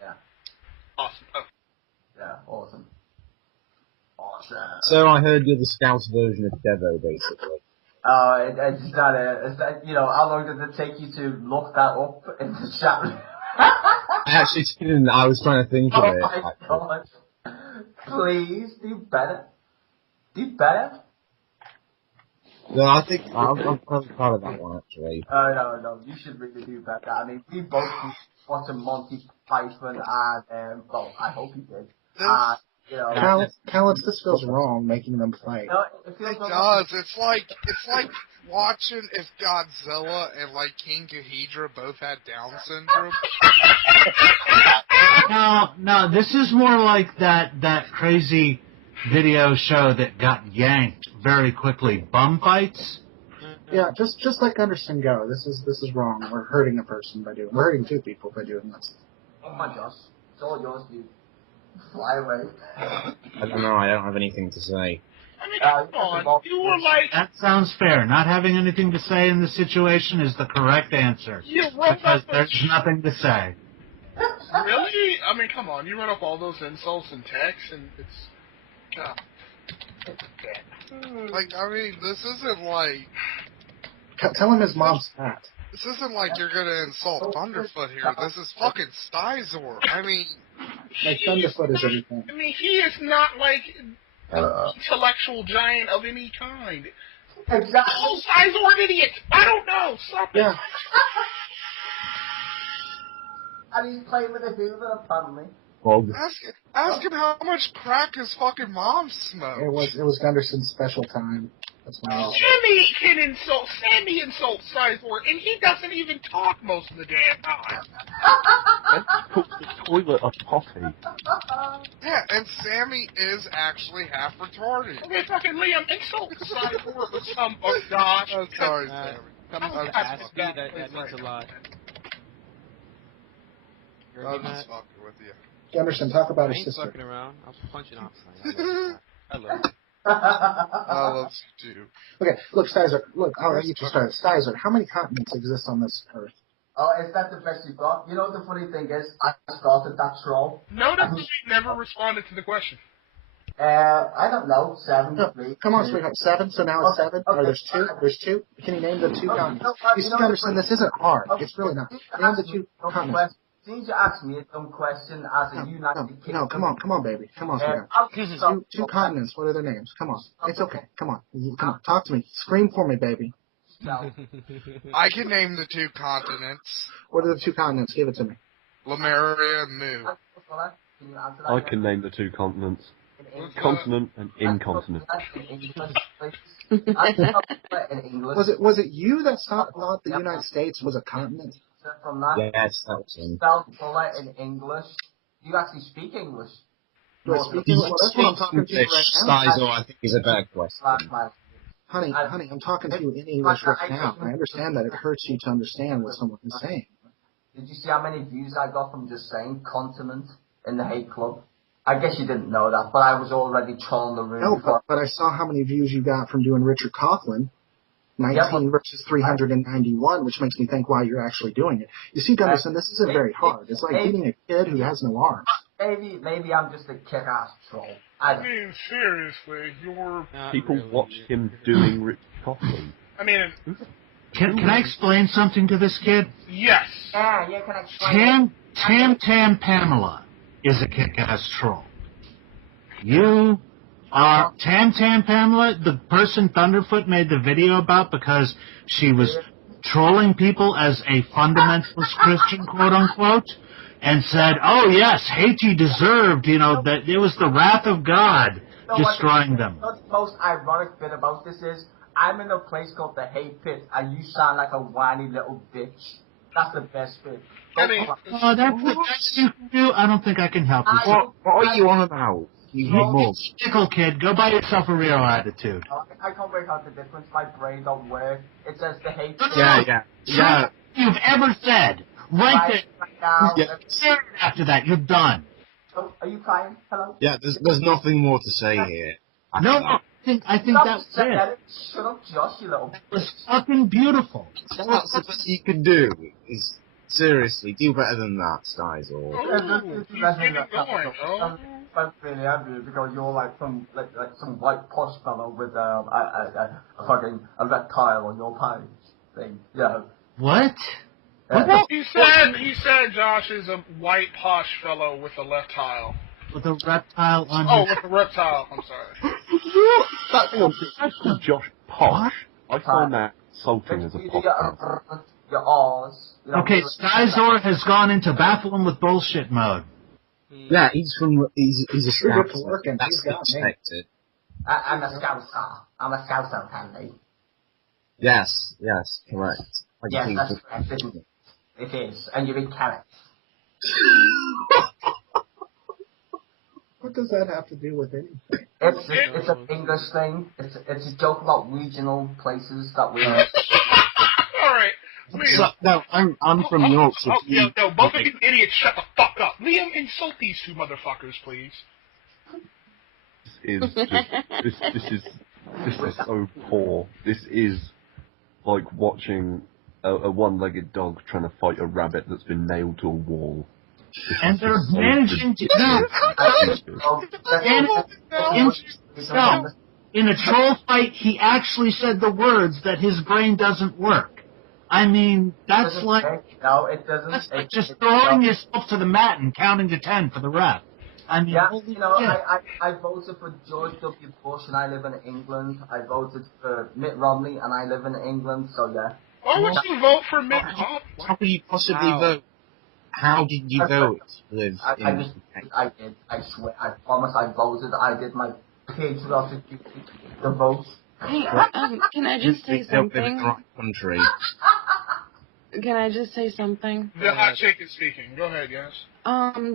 Yeah. Awesome. Oh. Yeah, awesome. Awesome. So I heard you're the Scouse version of Devo, basically. Oh, it's not it's that, you know, how long did it take you to look that up in the chat room? I actually didn't. I was trying to think of it. Oh my god. Please, do better. Do better. No, I think I'm probably proud of that one, actually. Oh, no, you should really do better. I mean, we both watching Monty Python and, well, I hope you did. You know, Callus, this feels wrong, making them fight. No, it does. It's like watching if Godzilla and like King Ghidorah both had Down syndrome. No, this is more like that crazy video show that got yanked very quickly. Bum fights. Yeah, just like Understand Go. This is wrong. We're hurting a person by doing. We're hurting two people by doing this. Oh my gosh, it's all yours, dude. Fly away. I don't know. I don't have anything to say. I mean, come on. You were like... That sounds fair. Not having anything to say in this situation is the correct answer. Because there's nothing to say. Really? I mean, come on. You wrote up all those insults in text, and it's... God. Like, I mean, this isn't like... Tell him his mom's fat. This isn't like you're gonna insult Thunderfoot here. This is fucking Styzor. I mean... Like, Thunderfoot is everything. I mean, he is not, like, an intellectual giant of any kind. Exactly. Oh, Styzor an idiot! I don't know! Stop it! Yeah. And he's playing with a Hoover, apparently. Well, Ask him how much crack his fucking mom smoked. It was Gunderson's special time. That's why. Sammy insults Styzor, and he doesn't even talk most of the damn time. Took the toilet a potty. Yeah, and Sammy is actually half retarded. Okay, fucking Liam, insult Styzor with some... Oh, gosh. I'm sorry, Sammy. Coming from past me, that means a lot. I'm just fucking with you. Gunderson, talk about I his ain't sister. fucking around. I was punching off. I love it. I love you too. Okay, look, Styzor. Look, I'll let you to start. Styzor, how many continents exist on this earth? Oh, is that the best you've got? You know what the funny thing is? I started that troll. Notice she never responded to the question. I don't know, 7, No, 3. come on, 2. sweetheart. 7, so now it's 7? Okay, Or there's 2? okay. There's 2? Can you name the 2 continents? You see, Gunderson, this isn't hard. It's really not. Name the 2 continents. Since you asked me a dumb question as a United Kingdom... No, come on, baby. Come on, sweetheart. Two continents. What are their names? Come on. It's okay. Come on. Talk to me. Scream for me, baby. No. I can name the 2 continents. What are the 2 continents? Give it to me. Lemuria and Mu. Can you answer that I again? can name the 2 continents. In Continent and incontinent. In English. Was it you that thought the United States was a continent? From that, Yes, that was him. spelled bullet in English. Do you actually speak English? Do I speak English? Well, that's what I'm talking to you right now. Styzor, I think, is a better question. Honey, I'm talking to you in English right now. I understand that it hurts you to understand what someone is saying. Did you see how many views I got from just saying continent in the hate club? I guess you didn't know that, but I was already trolling the room. No, but I saw how many views you got from doing Richard Coughlin. 19 versus 391, which makes me think why you're actually doing it. You see, Gunderson, this isn't very hard. It's like beating a kid who has no arms. Maybe I'm just a kick-ass troll. I mean, seriously, you're... People watch him doing Richard Coughlin. I mean... Can I explain something to this kid? Yes. Yeah, can I explain Tam Pamela is a kick-ass troll. You are Tam Pamela, the person Thunderfoot made the video about because she was trolling people as a fundamentalist Christian, quote-unquote, and said, oh, yes, Haiti deserved, that it was the wrath of God destroying them. The most ironic bit about this is, I'm in a place called the Hate Pit, and you sound like a whiny little bitch. That's the best bit. I mean, Oh, that's the best you can do? I don't think I can help you. What are you on about? You mug. Stickle kid, go buy yourself a real attitude. I can't work out the difference. My brain don't work. It says the Hate Pit. Yeah. You've ever said. Right now. there. After that, you're done. Oh, are you crying? Hello? Yeah, there's nothing more to say here. No, I think that was it. Shut up, Josh, you little... It was fucking beautiful. That's the best you can do. Is seriously, do better than that, Styzor. he's getting going, bro. I'm really happy because you're like some white posh fellow with a reptile on your page thing. Yeah. What? What? He said Josh is a white posh fellow with a reptile. With a reptile on with a reptile. I'm sorry. That's Josh posh. I find that insulting as a podcast. Your R's. Okay, Styzor has gone into baffle him with bullshit mode. Yeah, he's a scout. That's expected. I'm a scouser. I'm a scouser, Candy. Yes, correct. Yes, that's correct. It is, and you eat carrots. What does that have to do with anything? It's an English thing. It's a joke about regional places that we are. Alright. So, no, I'm from York. So no, both of you idiots shut the fuck up. Liam, insult these two motherfuckers, please. This is so poor. This is like watching a one-legged dog trying to fight a rabbit that's been nailed to a wall. And they're managing to in a troll fight, he actually said the words that his brain doesn't work. I mean, that's like... No, it doesn't. That's like just throwing yourself to the mat and counting to 10 for the ref. I mean, yeah, I voted for George W. Bush and I live in England. I voted for Mitt Romney and I live in England, so yeah. Why would you vote for Mitt Romney? How could you possibly vote? How did you vote? I did. I swear. I promise I voted. I did my patriotic duty to vote. Hey, can I just say something? Country. Can I just say something? The hot chick is speaking. Go ahead, yes.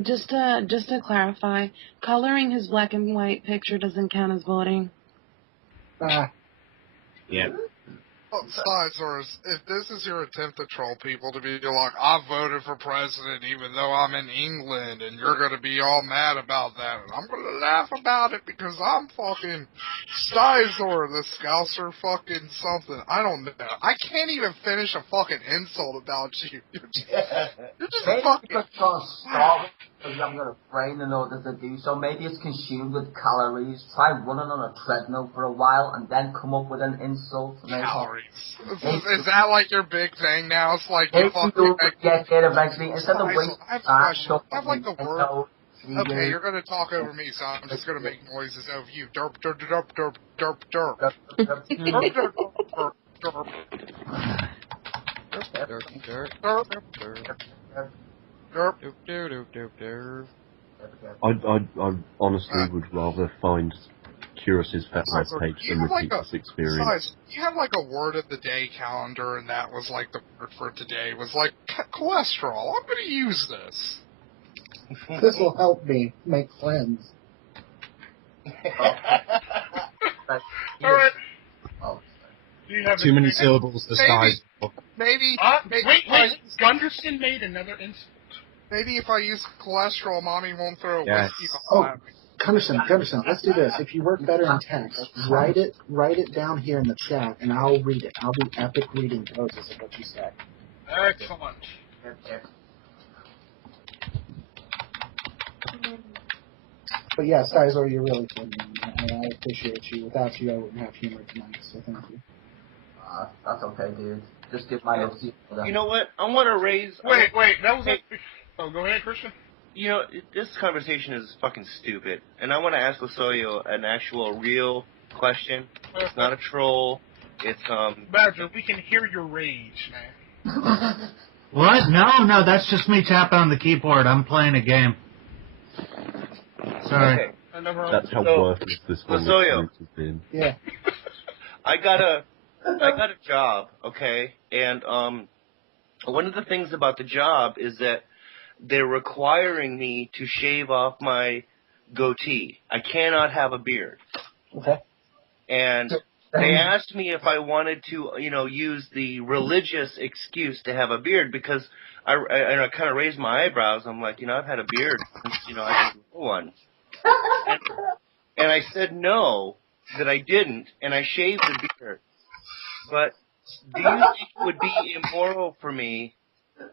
Just to clarify, coloring his black and white picture doesn't count as voting. Yeah. Well, Styzor, if this is your attempt to troll people to be like, I voted for president even though I'm in England, and you're going to be all mad about that, and I'm going to laugh about it because I'm fucking Styzor, the Scouser fucking something. I don't know. I can't even finish a fucking insult about you. You're just maybe fucking... because start because you haven't got a brain in order to do so. Maybe it's consumed with calories. Try running on a treadmill for a while and then come up with an insult. Calories. Is that like your big thing now? It's like you fucking... Get there eventually. Instead of wasting time... I have like the word... Okay, you're going to talk over me, so I'm just going to make noises over you. Derp, derp, derp, derp, derp, derp. Derp, derp, derp, derp, derp. I honestly would rather find Curious's FetLife page than repeat this experience. Besides, you have like a word of the day calendar, and that was like the word for today was like cholesterol. I'm going to use this. This will help me make friends. Alright. Too many syllables to size. Maybe. Wait. Gunderson made another insult. Maybe if I use cholesterol, Mommy won't throw a whiskey at me. Gunderson, let's do this. If you work better in text, write it down here in the chat, and I'll read it. I'll do epic reading poses of what you said. Excellent. But yeah, Styzor, you're really funny, and I appreciate you. Without you, I wouldn't have humor tonight, so thank you. That's okay, dude. Just get my notes. You know what? I want to raise... Wait, that was... Oh, go ahead, Christian. You know, this conversation is fucking stupid, and I want to ask Osoyo an actual, real question. It's not a troll. It's, Badger, we can hear your rage, man. What? No, that's just me tapping on the keyboard. I'm playing a game. Sorry. Okay. never. That's how So, worthless this whole Lasoyo. experience has been. Yeah. I got a job, okay, and one of the things about the job is that they're requiring me to shave off my goatee. I cannot have a beard. Okay. And they asked me if I wanted to, use the religious excuse to have a beard because I kind of raised my eyebrows. I'm like, I've had a beard since, I didn't grow one. And I said no, that I didn't, and I shaved the beard. But do you think it would be immoral for me,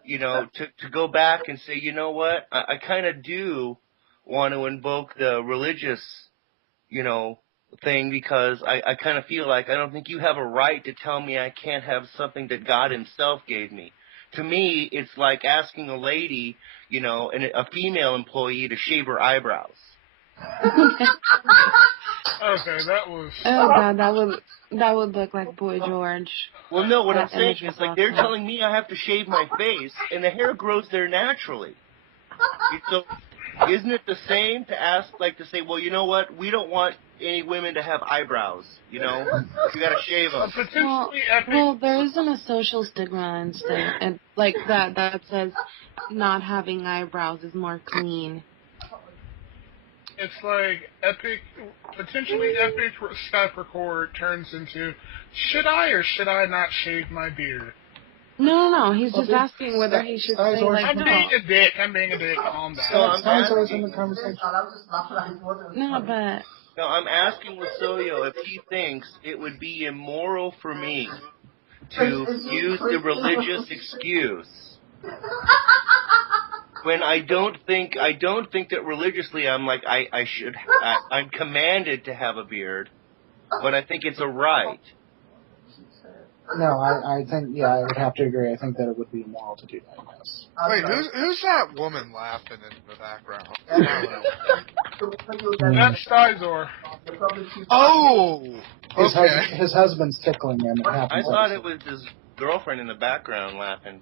to go back and say, you know what, I kind of do want to invoke the religious, thing because I kind of feel like I don't think you have a right to tell me I can't have something that God himself gave me. To me, it's like asking a lady, a female employee to shave her eyebrows. Okay, that was. Oh god, that would look like Boy George. Well, no, what I'm That saying image was is, like, they're awful. telling me I have to shave my face, and the hair grows there naturally. So, isn't it the same to ask, to say, well, you know what, we don't want any women to have eyebrows, you gotta shave them. Well, there isn't a social stigma and like that says not having eyebrows is more clean. It's like potentially epic Skype record turns into, should I or should I not shave my beard? No, he's just asking whether he should say like I'm being a dick, calm down. So I'm asking, in the conversation. No, but... No, I'm asking Lasoyo if he thinks it would be immoral for me to use the religious excuse when I don't think that religiously I'm commanded to have a beard, but I think it's a right. No, I think, I would have to agree. I think that it would be immoral to do that, yes. Wait, who's that woman laughing in the background? That's Styzor. Oh! Okay. His husband's tickling him. It happens. I thought it was his girlfriend in the background laughing.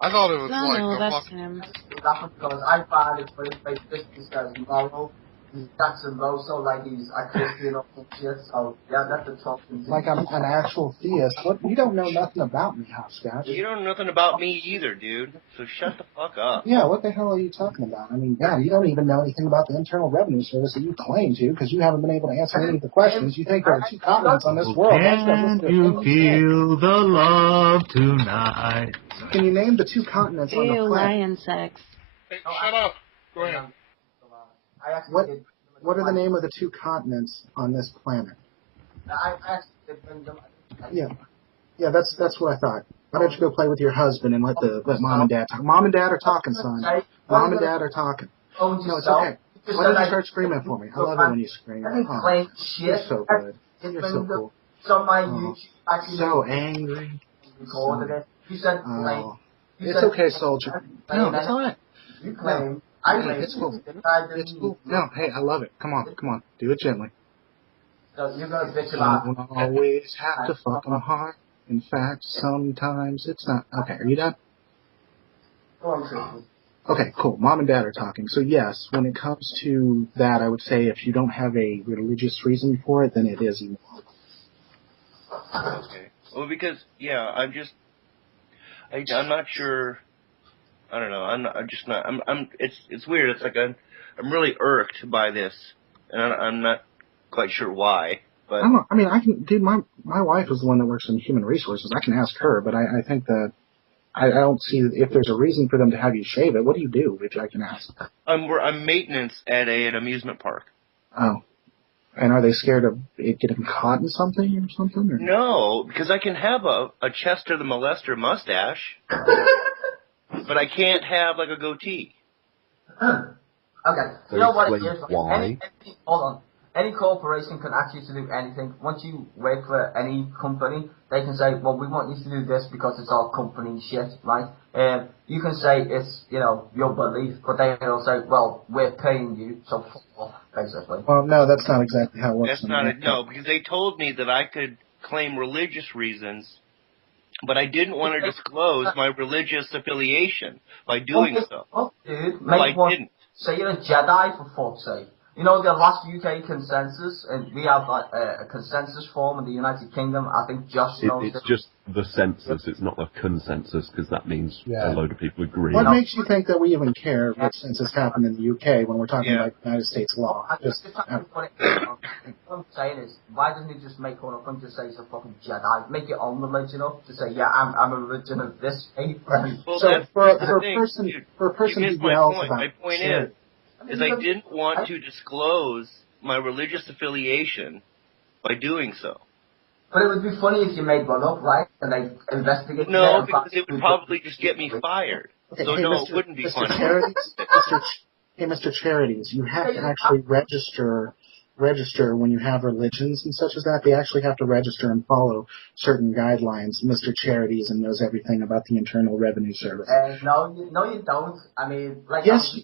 I thought it was No, that's him. Laughing because I find it's very this guy's moral. He's Jackson Rosso, like he's a Christian or some shit. So yeah, that's the top thing. Like I'm an actual theist. What? You don't know nothing about me, Hopscotch. You don't know nothing about me either, dude. So shut the fuck up. Yeah, what the hell are you talking about? I mean, God, you don't even know anything about the Internal Revenue Service that you claim to, because you haven't been able to answer any of the questions. You think there are two continents on this world. Can you feel the love tonight? Can you name the two continents on the Ew, planet? lion sex. Hey, shut up. Go ahead. What are the name of the two continents on this planet? Yeah, that's what I thought. Why don't you go play with your husband and let mom and dad talk? Mom and dad are talking, son. Mom and dad are talking. No, it's okay. Why don't you start screaming for me? I love it when you scream. Oh, you're so good. You're so cool. Oh, so angry. Oh, it's okay, soldier. No, it's all right. No. Hey, it's cool. It's cool. No, hey, I love it. Come on. Do it gently. You don't always have to fuck 'em hard. In fact, sometimes it's not. Okay, are you done? Okay, cool. Mom and dad are talking. So yes, when it comes to that, I would say if you don't have a religious reason for it, then it is immoral. Okay. Well, because I'm not sure. I don't know. I'm just not. It's weird. It's like I'm really irked by this, and I'm not quite sure why. But I can. Dude, my wife is the one that works in human resources. I can ask her, but I think that I don't see if there's a reason for them to have you shave it. What do you do, if I can ask? I'm maintenance at an amusement park. Oh. And are they scared of it getting caught in something or something? Or? No, because I can have a Chester the Molester mustache. But I can't have, like, a goatee. Okay. You know what it is? Hold on. Any corporation can ask you to do anything. Once you work for any company, they can say, well, we want you to do this because it's our company shit, right? You can say it's, your belief, but they'll say, well, we're paying you, so fuck off, basically. Well, no, that's not exactly how it works. That's not it. No, because they told me that I could claim religious reasons, but I didn't want to disclose my religious affiliation by doing so. Dude, I didn't. Say you're a Jedi, for fuck's sake. You know, the last UK consensus, and we have like, a consensus form in the United Kingdom. I think Josh knows It's just the census, it's not a consensus, because that means a load of people agree. What makes you think that we even care what census happened in the UK when we're talking about United States law? What I'm saying is, why doesn't he just make one up and just say he's a fucking Jedi? Make your own religion up to say, yeah, I'm a religion of this faith. Well, so that's for the a thing. person You missed who my yells point. about My point is I didn't want to disclose my religious affiliation by doing so. But it would be funny if you made one up, right? And they investigate. No, because it would probably just get me fired. Okay, So hey, no, Mr. it wouldn't be Mr. funny. Charities, Mr. Charities, you have to actually register when you have religions and such as that. They actually have to register and follow certain guidelines. Mr. Charities and knows everything about the Internal Revenue Service. No, you don't. I mean, like... Yes,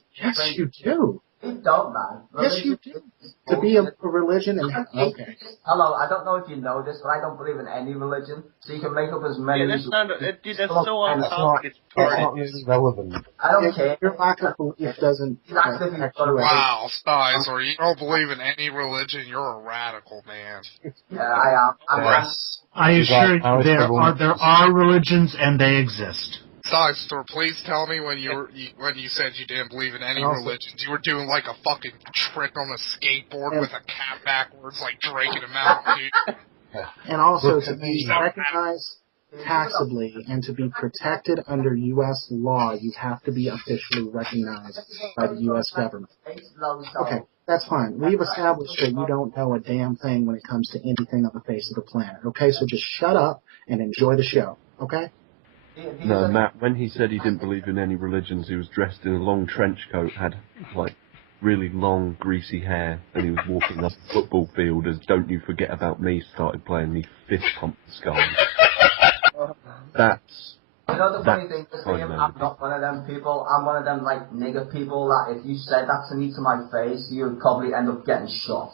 you do. You don't, man. Yes, you do. To be a religion and... Okay. Hello, I don't know if you know this, but I don't believe in any religion, so you can make up as many... Yeah, that's so on topic, it's not really relevant. I don't care. Your lack of belief doesn't... Wow, Styzor, you don't believe in any religion, you're a radical, man. Yeah, I am. I assure you, there are religions and they exist. Styzor, please tell me when you said you didn't believe in any religions, you were doing like a fucking trick on a skateboard with a cap backwards, like Drake in a Mountain Dew. And also to be recognized taxably and to be protected under U.S. law, you have to be officially recognized by the U.S. government. Okay, that's fine. We've established that you don't know a damn thing when it comes to anything on the face of the planet. Okay, so just shut up and enjoy the show. Okay? No, Matt, when he said he didn't believe in any religions, he was dressed in a long trench coat, had, like, really long, greasy hair, and he was walking up a football field as Don't You Forget About Me started playing, he fist pumped Sky. That's... You know the funny thing is, I'm not one of them people. I'm one of them, like, nigger people that if you said that to me to my face, you would probably end up getting shot.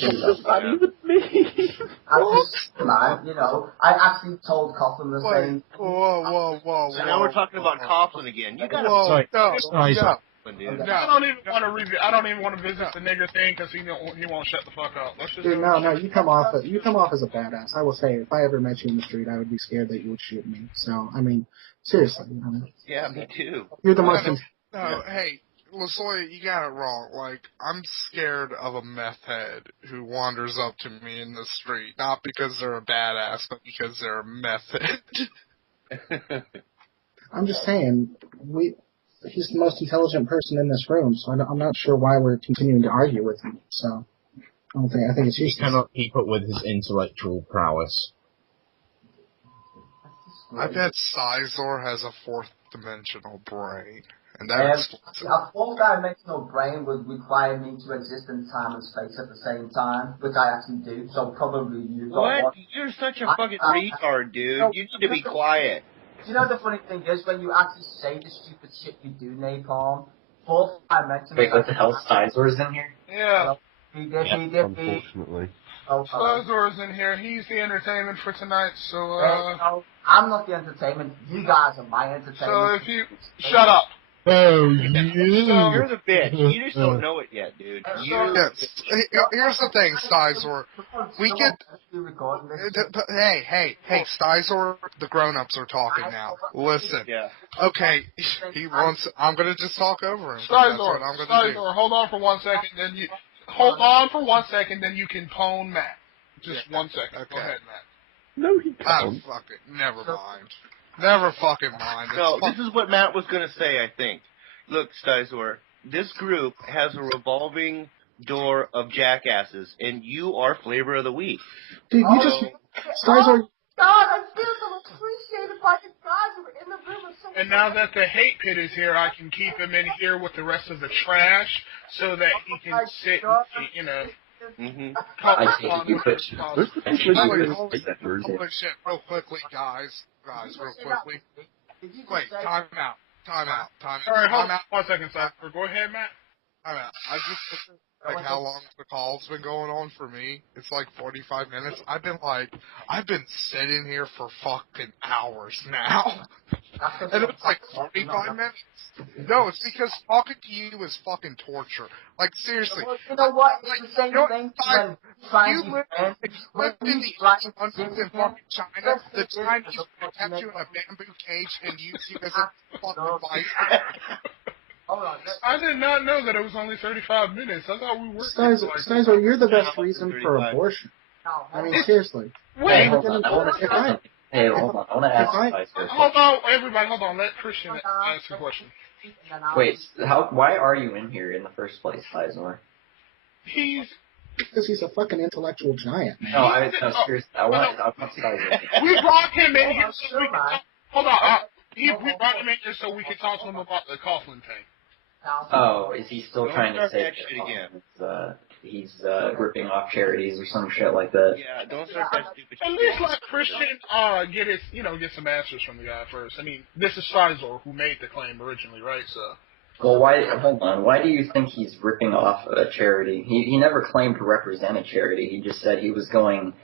What does that even mean? I'm just, man, you know, I actually told Coughlin the same. Whoa. So now we're talking about Coughlin again. You gotta... Sorry. Dude. I don't even want to visit the nigger thing because he won't shut the fuck up. Let's just Dude, no, you come off as a badass. I will say, if I ever met you in the street, I would be scared that you would shoot me. So, I mean, seriously. Yeah, me too. You're the most... Hey, LaSoya, you got it wrong. Like, I'm scared of a meth head who wanders up to me in the street, not because they're a badass, but because they're a meth head. I'm just saying, he's the most intelligent person in this room, so I'm not sure why we're continuing to argue with him. So, I think it's useless. He cannot keep up with his intellectual prowess. I bet Styzor has a fourth dimensional brain. And that a fourth-dimensional brain would require me to exist in time and space at the same time, which I actually do, so probably you don't What? want... You're such a fucking retard, dude. You need to be quiet. You know the funny thing is, when you actually say the stupid shit you do, Napalm, fourth-dimensional... Wait, what the hell? Styzor's in here? Yeah. He did. Unfortunately. Styzor's in here. He's the entertainment for tonight, so, No, I'm not the entertainment. You guys are my entertainment. So if you... Shut up. Oh, You're the bitch. You just don't know it yet, dude. Here's the thing, Styzor. We get... Hey, Styzor, the grown-ups are talking now. Listen. Okay, he wants... I'm gonna just talk over him. Styzor, hold on for 1 second, then you... Hold on for 1 second, then you can pwn Matt. Just 1 second. Okay. Go ahead, Matt. No, he can't. Oh, fuck it. Never mind. Never fucking mind. No, this is what Matt was going to say, I think. Look, Styzor, this group has a revolving door of jackasses, and you are flavor of the week. Dude, you just... Styzor... God, I feel so appreciated by the guys who were in the room. And now that the hate pit is here, I can keep him in here with the rest of the trash so that he can sit and, you know... I think you could. Holy shit, real quickly, guys, real quickly. Wait, time out. Alright, hold on 1 second, Styzor. Go ahead, Matt. Time out. I just like how long the call's been going on for me. It's like 45 minutes. I've been sitting here for fucking hours now. And it's like 45 minutes. No, it's because talking to you is fucking torture. Like, seriously. You know what? It's the same you know, thing if when you lived in the countries in fucking China, the Chinese would have kept you in a bamboo cage and used you as a fucking bison. I did not know that it was only 35 minutes. I thought we were. Styzor, you're the best reason for abortion. I mean, seriously. Wait, hold on. I want to say something. Hey, hold on. I want to ask Styzor. Hold on, everybody. Hold on. Let Christian ask a question. Wait, why are you in here in the first place, Styzor? Because he's a fucking intellectual giant, man. No, seriously. I want Styzor. We brought him in here so we can hold on. We brought him in here so we could talk to him about the Coughlin thing. Oh, is he still trying to say that he's ripping off charities or some shit like that? Yeah, don't start that stupid shit. At least let Christian get some answers from the guy first. I mean, this is Styzor who made the claim originally, right? So. Well, hold on. Why do you think he's ripping off a charity? He never claimed to represent a charity. He just said he was going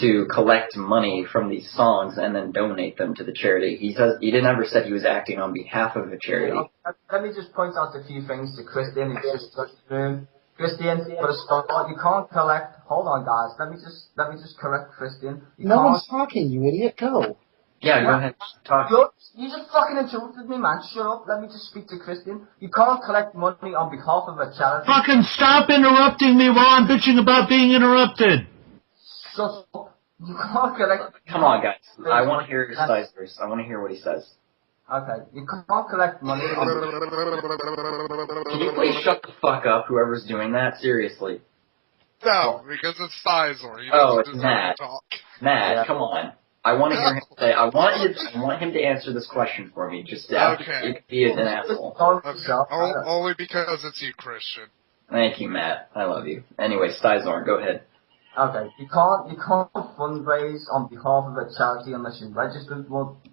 to collect money from these songs and then donate them to the charity. He never said he was acting on behalf of a charity. Let me just point out a few things to Christian. It's just Christian, for a start, you can't collect. Hold on, guys. Let me just correct Christian. No one's talking, you idiot. Go. Yeah, go ahead. Talk. You just fucking interrupted me, man. Shut up. Let me just speak to Christian. You can't collect money on behalf of a charity. Fucking stop interrupting me while I'm bitching about being interrupted. Shut up. You can't collect... Come on, guys. I want to hear Styzor's. I want to hear what he says. Okay. You can't collect money on... Can you please shut the fuck up, whoever's doing that? Seriously. No, because it's Styzor. It's Matt. Matt, come on. I want to hear him say. I want him to answer this question for me. Just be an asshole. Okay. Only because it's you, Christian. Thank you, Matt. I love you. Anyway, Styzor, go ahead. Okay, you can't fundraise on behalf of a charity unless you're registered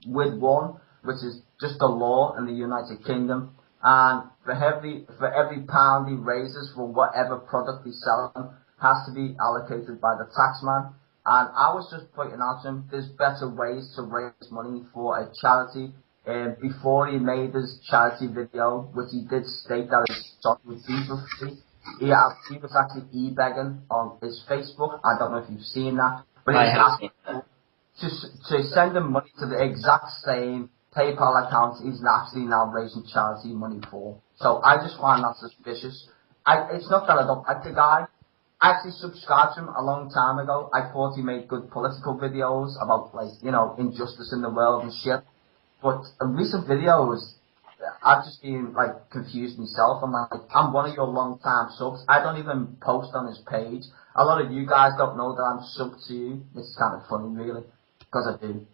with one, which is just a law in the United Kingdom. And for every pound he raises for whatever product he's selling has to be allocated by the taxman. And I was just pointing out to him, there's better ways to raise money for a charity. Before he made his charity video, which he did state that his son would be for free, he was actually e-begging on his Facebook. I don't know if you've seen that. But he's asking to send him money to the exact same PayPal account he's actually now raising charity money for. So I just find that suspicious. It's not that I don't like the guy. I actually subscribed to him a long time ago. I thought he made good political videos about, injustice in the world and shit. But recent videos, I've just been, confused myself. I'm one of your long-time subs. I don't even post on his page. A lot of you guys don't know that I'm subbed to you. It's kind of funny, really, because I do.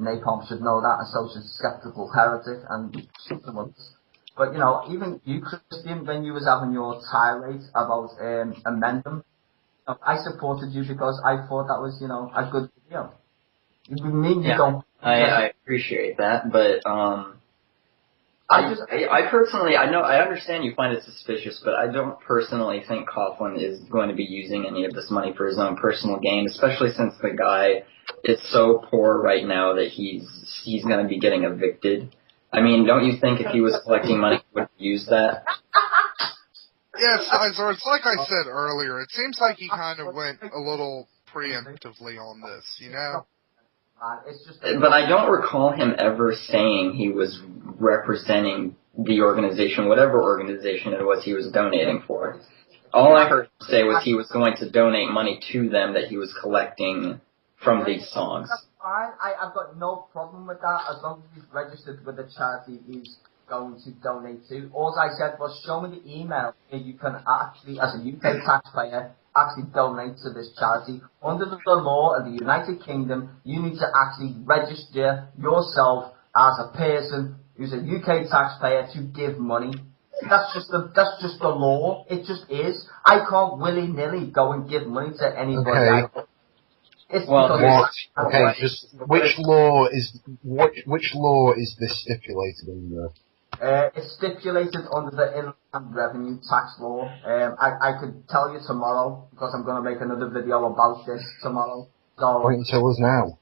Napalm should know that, and so should Skeptical Heretic and something else. But, even you, Christian, when you was having your tirade about amendment, I supported you because I thought that was, a good video. I appreciate that, but I personally, I understand you find it suspicious, but I don't personally think Coughlin is going to be using any of this money for his own personal gain, especially since the guy is so poor right now that he's going to be getting evicted. I mean, don't you think if he was collecting money, he would use that? Yes, Styzor, it's like I said earlier. It seems like he kind of went a little preemptively on this, But I don't recall him ever saying he was representing the organization, whatever organization it was he was donating for. All I heard him say was he was going to donate money to them that he was collecting from these songs. That's fine. I've got no problem with that as long as he's registered with the charity he's going to donate to. All I said was show me the email where you can actually, as a UK taxpayer, actually donate to this charity. Under the law of the United Kingdom, you need to actually register yourself as a person who's a UK taxpayer to give money. That's just the law. It just is. I can't willy-nilly go and give money to anybody. Okay. Which law is this stipulated in? It's stipulated under the Inland Revenue Tax Law. I could tell you tomorrow because I'm going to make another video about this tomorrow. So wait until us now.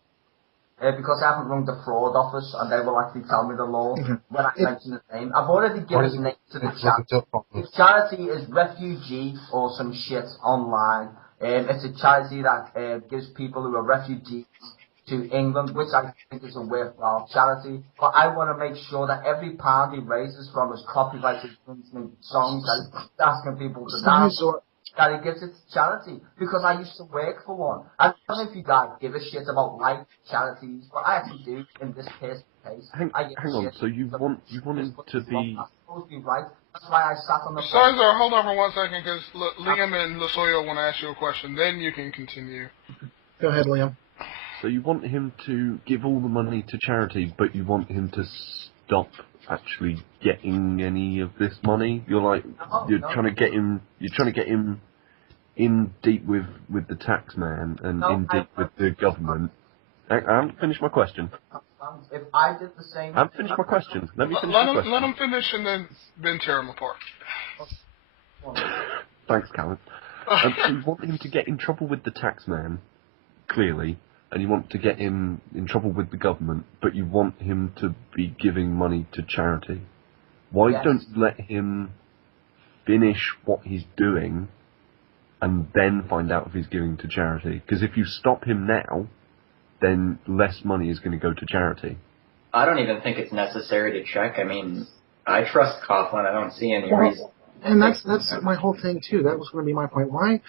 because I haven't rung the fraud office and they will actually tell me the law when I mention his name. I've already given his name to the charity. The charity is Refugee or some shit online. It's a charity that gives people who are refugees to England, which I think is a worthwhile charity. But I want to make sure that every pound he raises from his copyrighted infringement songs that he's asking people to dance, that he gives it to charity. Because I used to work for one. I don't know if you guys give a shit about like charities, but I actually do in this case. Hang on, so you want him to be... Right. That's why I sat on the Styzor, hold on for 1 second, because Liam and Lasoyo want to ask you a question. Then you can continue. Go ahead, Liam. So you want him to give all the money to charity, but you want him to stop actually getting any of this money? You're trying to get him in deep with the tax man and in deep with the government. I haven't finished my question. If I did the same... I haven't finished my question. Let me finish my question. Let him finish and then tear him apart. Thanks, Callum. So you want him to get in trouble with the tax man, clearly, and you want to get him in trouble with the government, but you want him to be giving money to charity. Why don't you let him finish what he's doing and then find out if he's giving to charity? Because if you stop him now, then less money is going to go to charity. I don't even think it's necessary to check. I mean, I trust Coughlin. I don't see any reason. And that's my whole thing, too. That was going to be my point. Why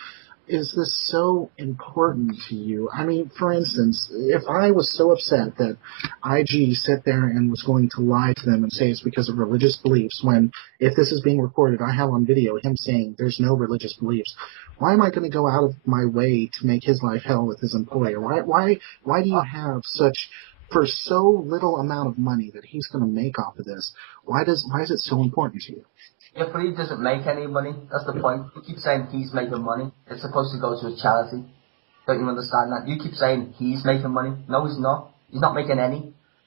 is this so important to you? I mean, for instance, if I was so upset that IG sat there and was going to lie to them and say it's because of religious beliefs, when, if this is being recorded, I have on video him saying there's no religious beliefs, why am I going to go out of my way to make his life hell with his employer? Why do you have such, for so little amount of money that he's going to make off of this, why is it so important to you? Yeah, but he doesn't make any money. That's the point. You keep saying he's making money. It's supposed to go to a charity. Don't you understand that? You keep saying he's making money. No, he's not. He's not making any.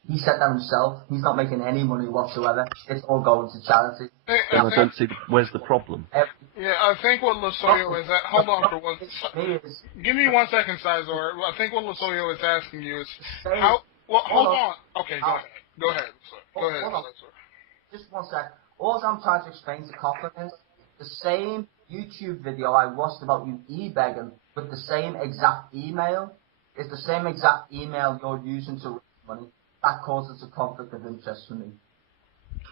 He said that himself. He's not making any money whatsoever. It's all going to charity. Then I don't see where's the problem. Yeah, I think what Lasoyo is at... Hold on for 1 second. Give me 1 second, Styzor. I think what Lasoyo is asking you is how... Well, hold on. Okay, go ahead. Go ahead, Styzor. Just 1 sec. All I'm trying to explain to Coughlin is the same YouTube video I watched about you e-begging with the same exact email is the same exact email you're using to raise money. That causes a conflict of interest for me.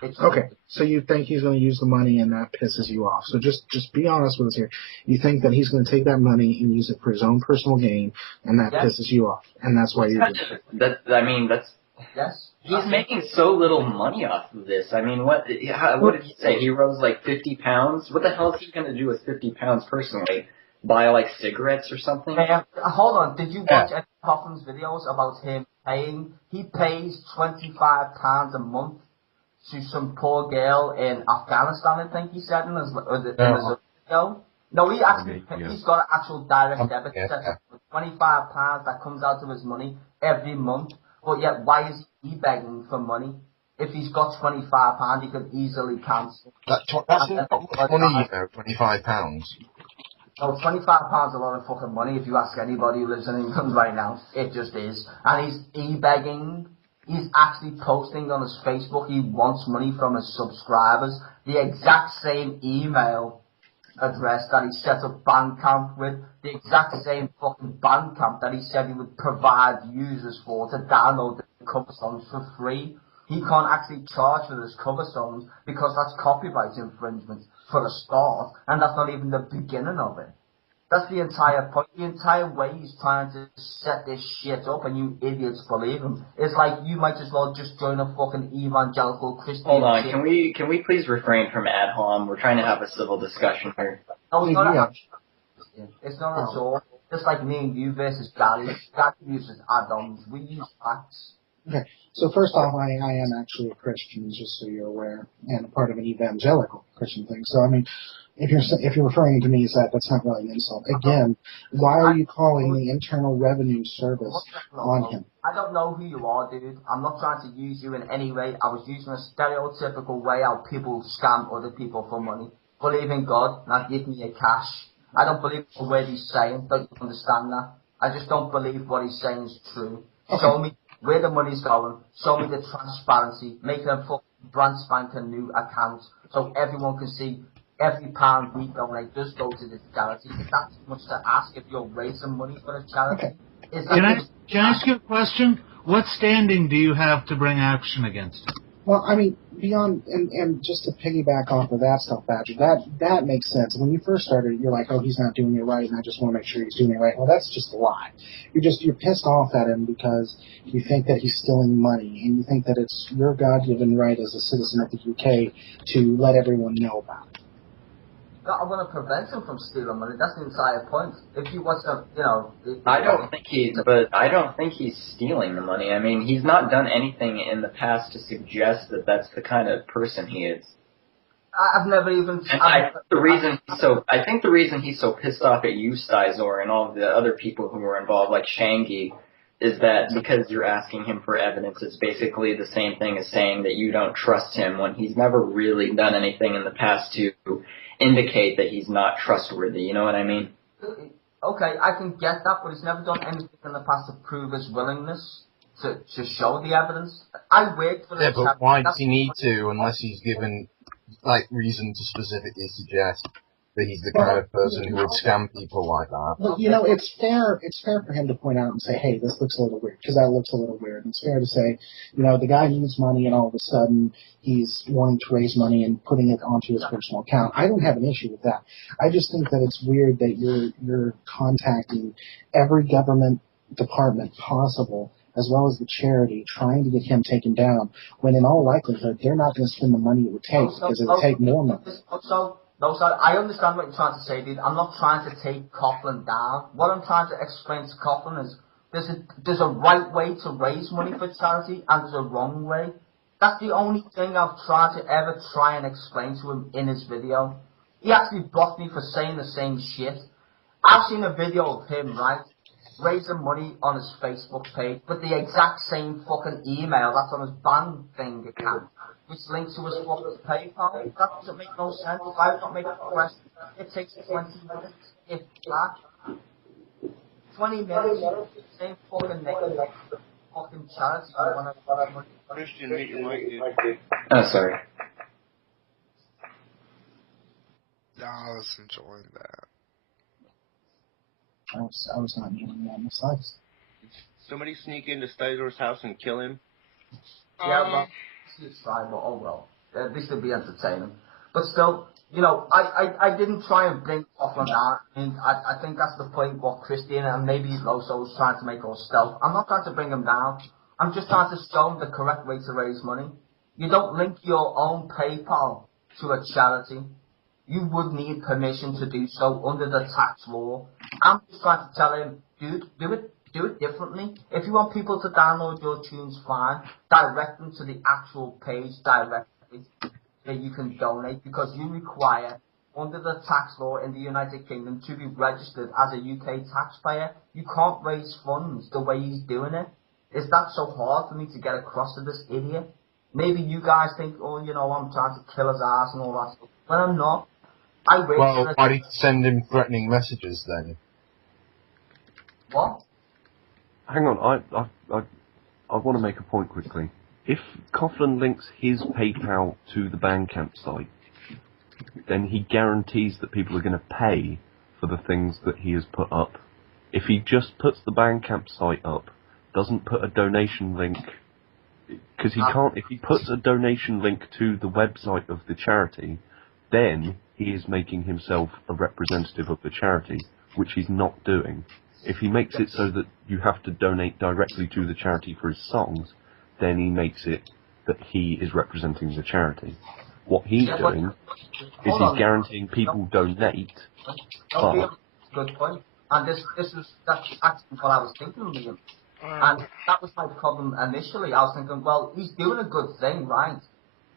Okay, so you think he's going to use the money and that pisses you off. So just be honest with us here. You think that he's going to take that money and use it for his own personal gain, and that pisses you off, and that's why you're doing it. That's... Yes. He's making so little money off of this. I mean, what did he say? He rose like 50 pounds? What the hell is he going to do with 50 pounds personally? Buy like cigarettes or something? Hold on. Did you watch any Coughlin's videos about him paying? He pays £25 a month to some poor girl in Afghanistan, I think he said in his video. No, he actually, he's got an actual direct debit set up for £25 that comes out of his money every month. But yet, why is he begging for money? If he's got £25, he could easily cancel. That's not much money, you know, £25. No, £25 is a lot of fucking money if you ask anybody who lives in England right now. It just is. And he's e-begging. He's actually posting on his Facebook he wants money from his subscribers. The exact same email address that he set up Bandcamp with, the exact same fucking Bandcamp that he said he would provide users for to download the cover songs for free. He can't actually charge for those cover songs because that's copyright infringement for a start, and that's not even the beginning of it. That's the entire point. The entire way he's trying to set this shit up, and you idiots believe him. It's like you might as well just join a fucking evangelical Christian. Hold on, can we please refrain from ad hom? We're trying to have a civil discussion here. No, it's not. It's not at all. Just like me and you versus Gary. Gary uses add-ons. We use facts. Okay, so first off, I am actually a Christian, just so you're aware, and a part of an evangelical Christian thing. So I mean, if you're referring to me as that's not really an insult. Again, why are you calling the Internal Revenue Service on him? I don't know who you are, dude. I'm not trying to use you in any way. I was using a stereotypical way how people scam other people for money. Believe in God, not give me a cash. I don't believe the word he's saying. Don't you understand that? I just don't believe what he's saying is true. Okay. Show me where the money's going, show me the transparency, make a fucking brand spanking new account so everyone can see every pound we donate does go to this charity. Is that too much to ask if you're raising money for a charity? Can I ask you a question? What standing do you have to bring action against him? Well, I mean, beyond, and just to piggyback off of that stuff, Badger, that makes sense. When you first started, you're like, oh, he's not doing it right, and I just want to make sure he's doing it right. Well, that's just a lie. You're pissed off at him because you think that he's stealing money, and you think that it's your God-given right as a citizen of the UK to let everyone know about it. I want to prevent him from stealing money. That's the entire point. If he wants to, I don't think he's stealing the money. I mean, he's not done anything in the past to suggest that that's the kind of person he is. I've never even. And I think the reason he's so pissed off at you, Styzor, and all of the other people who were involved, like Shangy, is that because you're asking him for evidence, it's basically the same thing as saying that you don't trust him when he's never really done anything in the past to indicate that he's not trustworthy. You know what I mean? Okay, I can get that, but he's never done anything in the past to prove his willingness to show the evidence. I worked for the but why does he need to unless he's given reason to specifically suggest that he's the kind of person who would scam people like that? Well, it's fair for him to point out and say, hey, this looks a little weird, because that looks a little weird. And it's fair to say, the guy needs money and all of a sudden he's wanting to raise money and putting it onto his personal account. I don't have an issue with that. I just think that it's weird that you're contacting every government department possible, as well as the charity, trying to get him taken down, when in all likelihood they're not going to spend the money it would take, because it would take more money. No, I understand what you're trying to say, dude. I'm not trying to take Coughlin down. What I'm trying to explain to Coughlin is there's a right way to raise money for charity and there's a wrong way. That's the only thing I've tried to ever try and explain to him in his video. He actually blocked me for saying the same shit. I've seen a video of him, right, raising money on his Facebook page with the exact same fucking email that's on his band thing account, which links to his fucking PayPal. That doesn't make no sense. If I don't make a request, it takes 20 minutes. If that, 20 minutes, same fucking name, fucking charity. Christian, meet your mic, dude. Oh, sorry. No, I was enjoying that. I was not meaning that in the slightest. Somebody sneak into Styzor's house and kill him? Yeah, well, it's fine, but oh well. At least it'll be entertaining. But still, I didn't try and bring Coughlin down. I mean, I think that's the point what Christian and maybe Loso was trying to make all stealth. I'm not trying to bring him down. I'm just trying to show him the correct way to raise money. You don't link your own PayPal to a charity. You would need permission to do so under the tax law. I'm just trying to tell him, dude, do it differently. If you want people to download your tunes, fine. Direct them to the actual page directly that you can donate, because you require, under the tax law in the United Kingdom, to be registered as a UK taxpayer. You can't raise funds the way he's doing it. Is that so hard for me to get across to this idiot? Maybe you guys think, oh, I'm trying to kill his ass and all that stuff. But I'm not. Well, why did you send him threatening messages then? What? Hang on, I want to make a point quickly. If Coughlin links his PayPal to the Bandcamp site, then he guarantees that people are going to pay for the things that he has put up. If he just puts the Bandcamp site up, doesn't put a donation link, because he can't, if he puts a donation link to the website of the charity, then he is making himself a representative of the charity, which he's not doing. If he makes it so that you have to donate directly to the charity for his songs, then he makes it that he is representing the charity. What he's doing is he's guaranteeing people donate, but... Good point. And that's actually what I was thinking, Liam. And that was my problem initially. I was thinking, well, he's doing a good thing, right?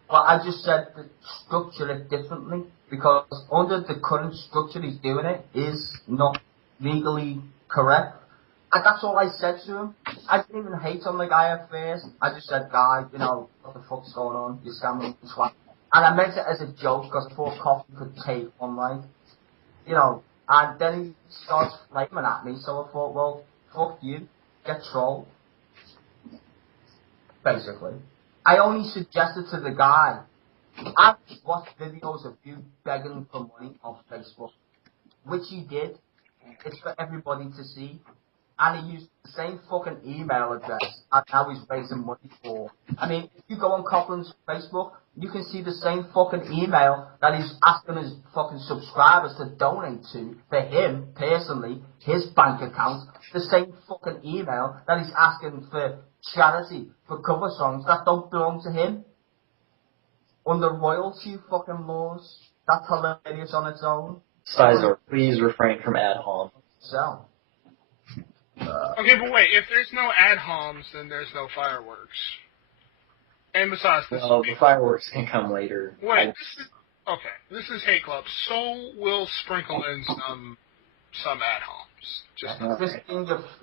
But I just said to structure it differently, because under the current structure he's doing it is not legally correct. And that's all I said to him. I didn't even hate on the guy at first. I just said, guy, what the fuck's going on? You're scamming twat. And I meant it as a joke, because poor Coffee could take one, like, and then he starts flaming at me, so I thought, well, fuck you, get trolled. basically. I only suggested to the guy, I watched videos of you begging for money on Facebook, which he did. It's for everybody to see. And he used the same fucking email address and now he's raising money for. I mean, if you go on Coughlin's Facebook, you can see the same fucking email that he's asking his fucking subscribers to donate to, for him, personally, his bank account. The same fucking email that he's asking for charity, for cover songs that don't belong to him. Under royalty fucking laws. That's hilarious on its own. Styzor, please refrain from ad hom. So. Okay, but wait, if there's no ad homs, then there's no fireworks. And besides, Well, the fireworks can come later. Wait, this is Hate Club, so we'll sprinkle in some ad homs. Just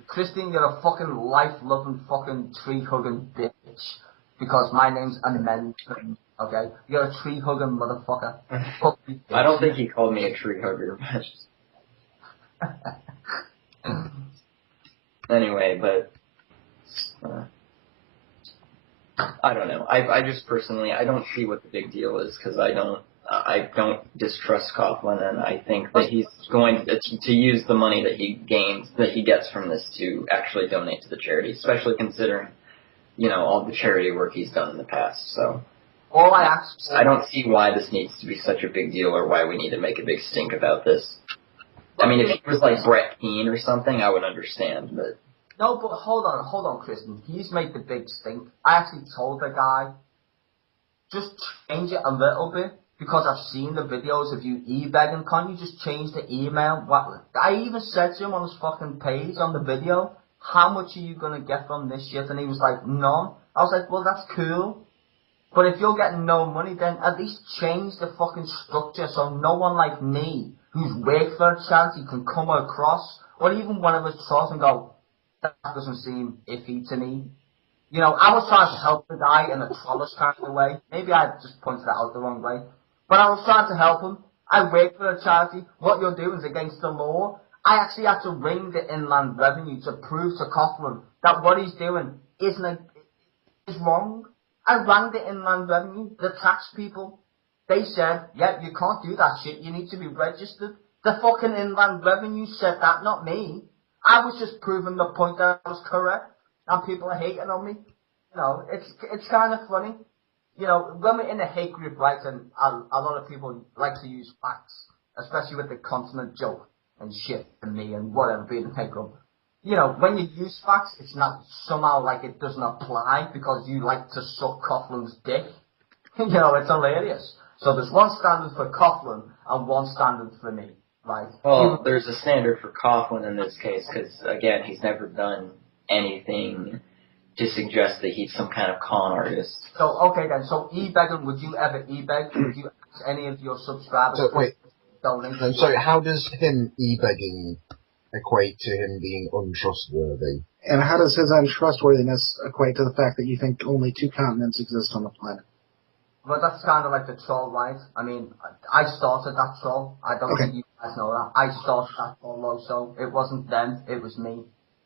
Christine, you're a fucking life-loving fucking tree-hugging bitch. Because my name's Amendment, okay? You're a tree-hugging motherfucker. I don't think he called me a tree hugger. Anyway, but I don't know. I just personally, I don't see what the big deal is because I don't distrust Coughlin, and I think that he's going to use the money that he gets from this to actually donate to the charity, especially considering, all the charity work he's done in the past. So I don't see why this needs to be such a big deal or why we need to make a big stink about this. I mean, if he was like Brett Keane or something, I would understand, but... No, but hold on, Kristen. He's made the big stink. I actually told the guy, just change it a little bit, because I've seen the videos of you e-begging. Can't you just change the email? I even said to him on his fucking page, on the video, how much are you going to get from this shit? And he was like, none. I was like, well, that's cool. But if you're getting no money, then at least change the fucking structure so no one like me, who's worked for a charity, can come across, or even one of us trolls and go, that doesn't seem iffy to me. I was trying to help the guy in a trollish kind of way. Maybe I just pointed that out the wrong way. But I was trying to help him. I work for a charity. What you're doing is against the law. I actually had to ring the Inland Revenue to prove to Coughlin that what he's doing is wrong. I rang the Inland Revenue, the tax people. They said, yeah, you can't do that shit. You need to be registered. The fucking Inland Revenue said that, not me. I was just proving the point that I was correct. And people are hating on me. It's kind of funny. When we're in a hate group, right, and a lot of people like to use facts, especially with the continent joke and shit and me and whatever being a hate group. When you use facts, it's not somehow like it doesn't apply because you like to suck Coughlin's dick. It's hilarious. So there's one standard for Coughlin and one standard for me, right? Well, there's a standard for Coughlin in this case because, again, he's never done anything to suggest that he's some kind of con artist. So, okay then, so e-begging, would you ever e-beg? Would you ask any of your subscribers to donate? I'm sorry, how does him e-begging equate to him being untrustworthy? And how does his untrustworthiness equate to the fact that you think only 2 continents exist on the planet? Well, that's kind of like the troll, right? I mean, I started that troll. I don't think you guys know that. I started that troll, though, so it wasn't them, it was me.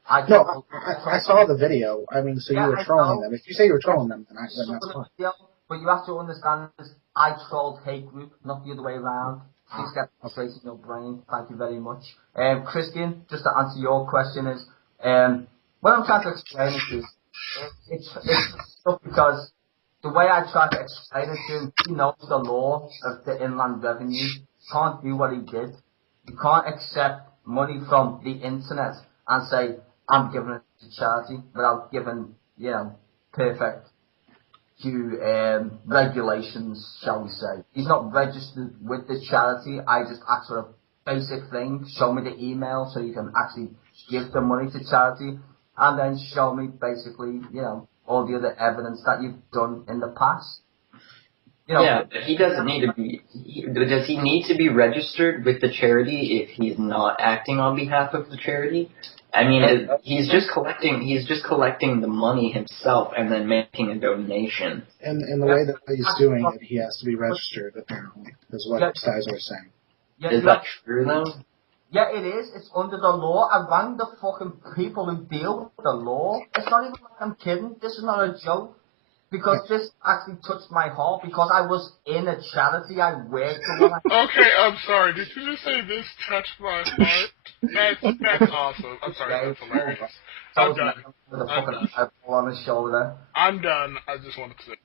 I saw the video. I mean, so you were trolling them. If you say you were trolling them, then that's fine. But you have to understand this. I trolled hate group, not the other way around. Please get straight in your brain. Thank you very much. Christian, just to answer your question is, what I'm trying to explain is, it's tough because the way I try to explain it to him, he knows the law of the Inland Revenue. You can't do what he did. You can't accept money from the internet and say, I'm giving it to charity without giving, perfect due regulations, shall we say. He's not registered with the charity. I just ask for a basic thing. Show me the email so you can actually give the money to charity. And then show me basically, all the other evidence that you've done in the past. Yeah, but he doesn't need to be... does he need to be registered with the charity if he's not acting on behalf of the charity? I mean, he's just collecting the money himself and then making a donation. And the way that he's doing it, he has to be registered, apparently, is what Styzor is saying. Is that true, though? Yeah, it is. It's under the law. I rang the fucking people who deal with the law. It's not even like I'm kidding. This is not a joke. because this actually touched my heart, because I was in a charity, I worked for one. Okay, I'm sorry, did you just say this touched my heart? That's awesome. I'm sorry, that's hilarious. I'm done. On his shoulder. I'm done. I just wanted to say.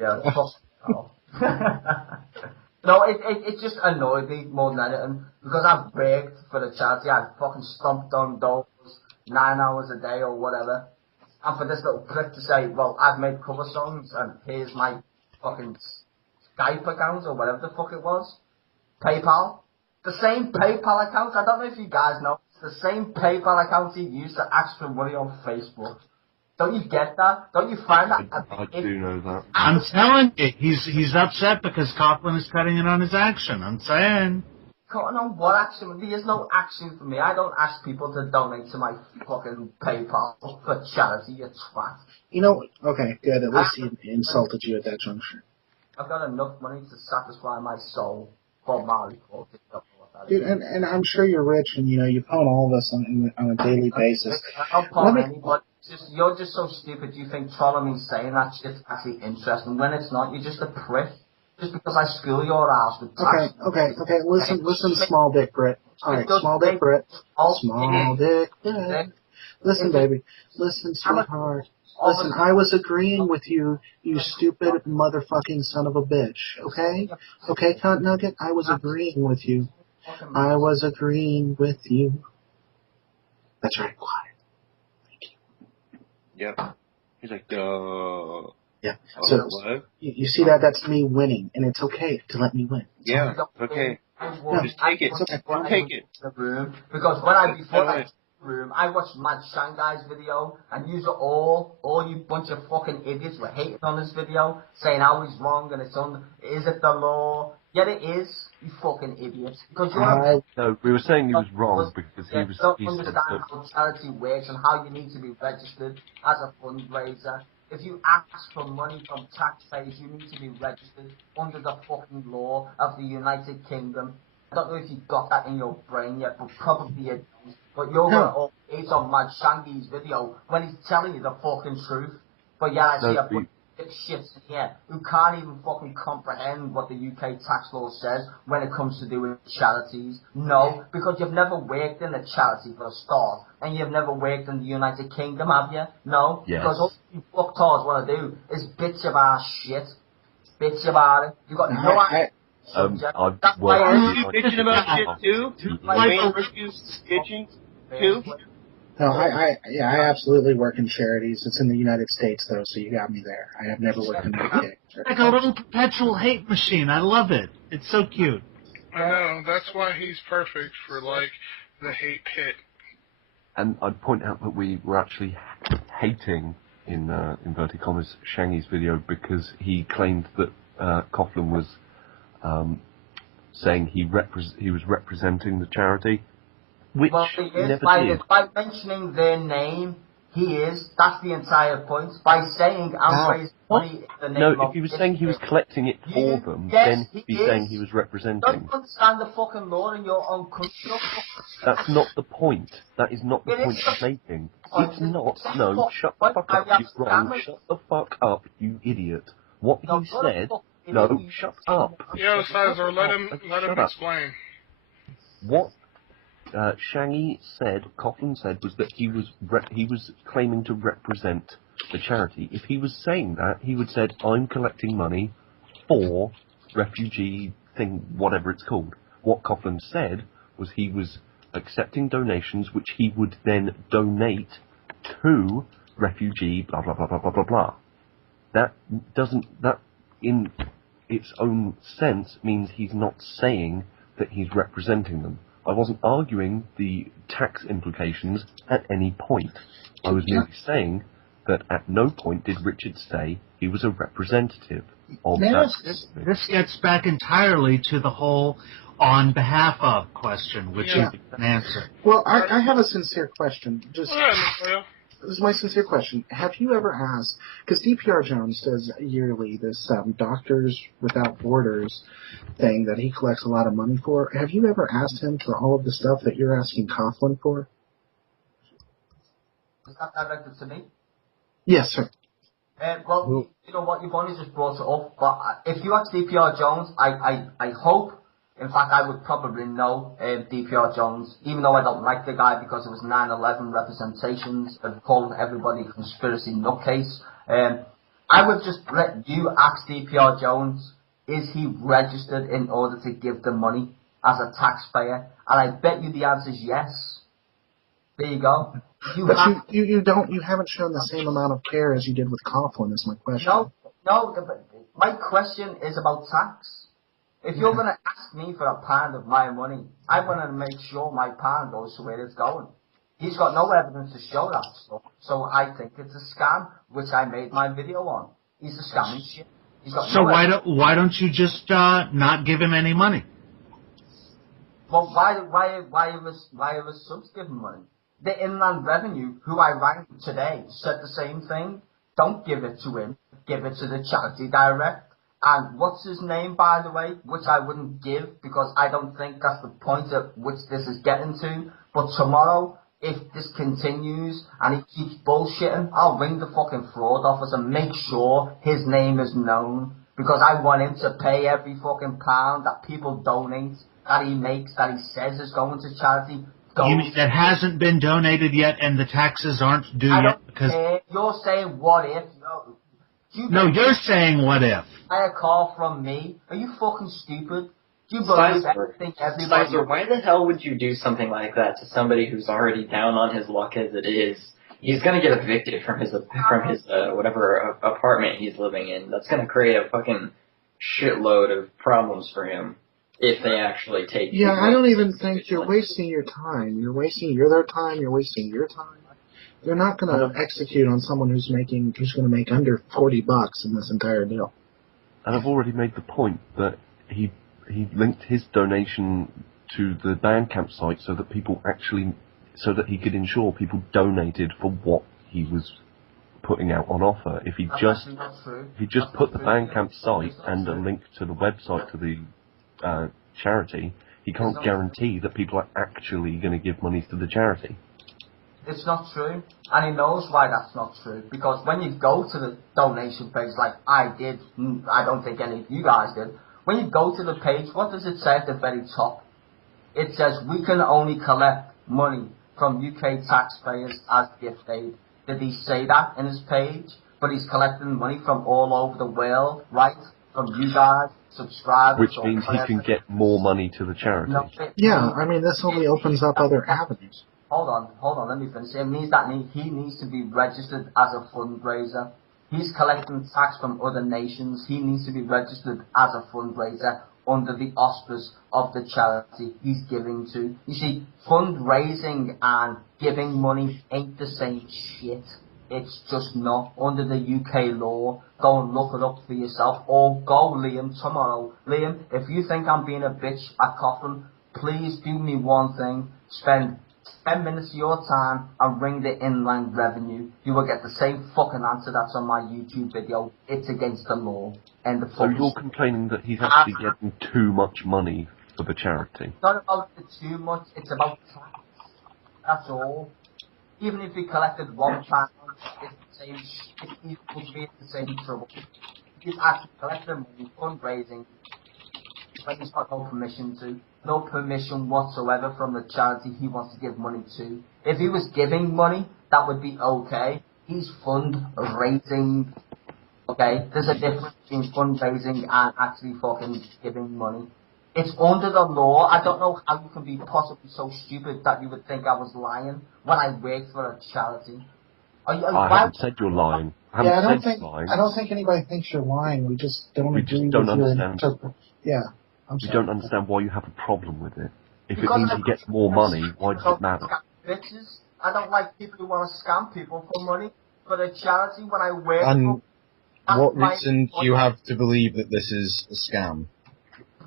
Yeah, fuck. No, it just annoyed me more than anything, because I've worked for the charity, I've fucking stomped on doors 9 hours a day or whatever, and for this little prick to say, well, I've made cover songs, and here's my fucking Skype account, or whatever the fuck it was, PayPal, the same PayPal account, I don't know if you guys know, it's the same PayPal account he used to ask for money on Facebook. Don't you get that? Don't you find that? I do know that. I'm telling you, he's upset because Coughlin is cutting it on his action. I'm saying. Cutting on what action? There is no action for me. I don't ask people to donate to my fucking PayPal for charity, you twat. You know, okay, good. At least he insulted you at that juncture. I've got enough money to satisfy my soul for Mario Kart. Dude, and I'm sure you're rich, and you pawn all of us on a daily basis. I don't pawn anybody. You're just so stupid. You think trolling me saying that shit's actually interesting when it's not. You're just a prick. Just because I school your ass with tax. Okay. Listen, small dick Brit. All right, small dick Brit. Small dick Brit. Listen, baby. Listen, sweetheart. Listen, I was agreeing with you, you stupid motherfucking son of a bitch. Okay? Okay, cunt nugget? I was agreeing with you. I was agreeing with you. That's right, quiet. Yep. He's like, duh. Yeah. So what? You see that? That's me winning, and it's okay to let me win. Yeah. Okay. Just take it. Okay. Take it. Because when I room, I watched Mad Shanghai's video, and you all you bunch of fucking idiots were hating on this video, saying how he's wrong and is it the law? Yeah, it is, you fucking idiots. Because no, we were saying he was wrong because he don't said understand that how charity works and how you need to be registered as a fundraiser. If you ask for money from taxpayers, you need to be registered under the fucking law of the United Kingdom. I don't know if you got that in your brain yet, but probably you don't. But you're gonna all hate on Mad Shangy's video when he's telling you the fucking truth. But yeah, I see a bunch of shits in here who can't even fucking comprehend what the UK tax law says when it comes to doing charities. No, because you've never worked in a charity for a start, and you've never worked in the United Kingdom, have you? No, because all you fucktards want to do is bitch about shit. Bitch about it. You got no idea. Are you bitching about shit too? Bitching too? No, I absolutely work in charities. It's in the United States though, so you got me there. I have never worked in the UK. Like a little perpetual hate machine. I love it. It's so cute. I know. That's why he's perfect for like the hate pit. And I'd point out that we were actually hating, in inverted commas, Shangy's video because he claimed that Coughlin was saying he was representing the charity, which he he is. never did. By mentioning their name, he is. That's the entire point. By saying I'm raising money in the name of... No, if he was saying he was collecting it for them, then he'd be saying he was representing. Don't understand the fucking law in your own country. That's not the point. That is not the point he's making. It's not. No, shut the fuck up, you wrong. Shut the fuck up, you idiot. What he said... No, shut up. Yo, Styzor, let him explain. What Shangy said, Coughlin said, was that he was claiming to represent the charity. If he was saying that, he would said, I'm collecting money for refugee thing, whatever it's called. What Coughlin said was he was accepting donations, which he would then donate to refugee blah blah blah blah blah blah blah. That in its own sense means he's not saying that he's representing them. I wasn't arguing the tax implications at any point. I was merely saying that at no point did Richard say he was a representative of that. This gets back entirely to the whole on behalf of question, which is an answer. Well, I have a sincere question. This is my sincere question. Have you ever asked, because DPR Jones does yearly this Doctors Without Borders thing that he collects a lot of money for, have you ever asked him for all of the stuff that you're asking Coughlin for? Is that directed to me? Yes, sir. Well, you know what, you've only just brought it up, but if you ask DPR Jones, I hope, in fact I would probably know DPR Jones, even though I don't like the guy because it was 9/11 representations of calling everybody a conspiracy nutcase. I would just let you ask DPR Jones, is he registered in order to give the money as a taxpayer? And I bet you the answer is yes. There you go. You haven't shown the same amount of care as you did with Coughlin, is my question. No, my question is about tax. If you're going to ask me for a pound of my money, I want to make sure my pound goes to where it's going. He's got no evidence to show that stuff, so I think it's a scam, which I made my video on. He's a scamming shit. He's got So no why don't you just not give him any money? Well, why was subs giving money? The Inland Revenue, who I rang today, said the same thing. Don't give it to him. Give it to the charity direct. And what's his name, by the way, which I wouldn't give because I don't think that's the point at which this is getting to. But tomorrow, if this continues and he keeps bullshitting, I'll ring the fucking fraud office and make sure his name is known. Because I want him to pay every fucking pound that people donate, that he makes, that he says is going to charity. You mean that hasn't been donated yet and the taxes aren't due yet? Because you're saying what if? No, you're saying what if. Buy a car from me? Are you fucking stupid? Do you believe everything everybody? Styzor, why the hell would you do something like that to somebody who's already down on his luck as it is? He's gonna get evicted from his whatever apartment he's living in. That's gonna create a fucking shitload of problems for him if they actually take. Yeah, I don't even think you're wasting your time. You're wasting their time. You're wasting your time. They're not going to execute on someone who's going to make under $40 in this entire deal. And I've already made the point that he linked his donation to the Bandcamp site so that he could ensure people donated for what he was putting out on offer. If he just put the Bandcamp site and a link to the website to the charity, he can't guarantee that people are actually going to give money to the charity. It's not true, and he knows why that's not true, because when you go to the donation page, like I did, I don't think any of you guys did, when you go to the page, what does it say at the very top? It says, we can only collect money from UK taxpayers as gift aid. Did he say that in his page? But he's collecting money from all over the world, right? From you guys, subscribers. Which means he can get more money to the charity. No, yeah, I mean, this only opens up other avenues. Hold on, let me finish. It means that he needs to be registered as a fundraiser. He's collecting tax from other nations. He needs to be registered as a fundraiser under the auspice of the charity he's giving to. You see, fundraising and giving money ain't the same shit. It's just not. Under the UK law, go and look it up for yourself. Or go, Liam, tomorrow. Liam, if you think I'm being a bitch at Coughlin, please do me one thing. Spend 10 minutes of your time and ring the Inland Revenue. You will get the same fucking answer that's on my YouTube video. It's against the law. So you're complaining that he's actually getting too much money for the charity? It's not about the too much, it's about tax. That's all. Even if he collected £1, it's the same shit. It's equal to be in the same trouble. He's actually collecting money, fundraising, but he's got no permission to. No permission whatsoever from the charity he wants to give money to. If he was giving money, that would be okay. He's fundraising. Okay? There's a difference between fundraising and actually fucking giving money. It's under the law. I don't know how you can be possibly so stupid that you would think I was lying when I worked for a charity. I haven't said you're lying. I don't think anybody thinks you're lying. We just don't agree just don't with understand. Yeah. We don't understand why you have a problem with it. If it means he gets more money, why does it matter? Bitches. I don't like people who want to scam people for money. For a charity, when I work And for, what reason do you have to believe that this is a scam?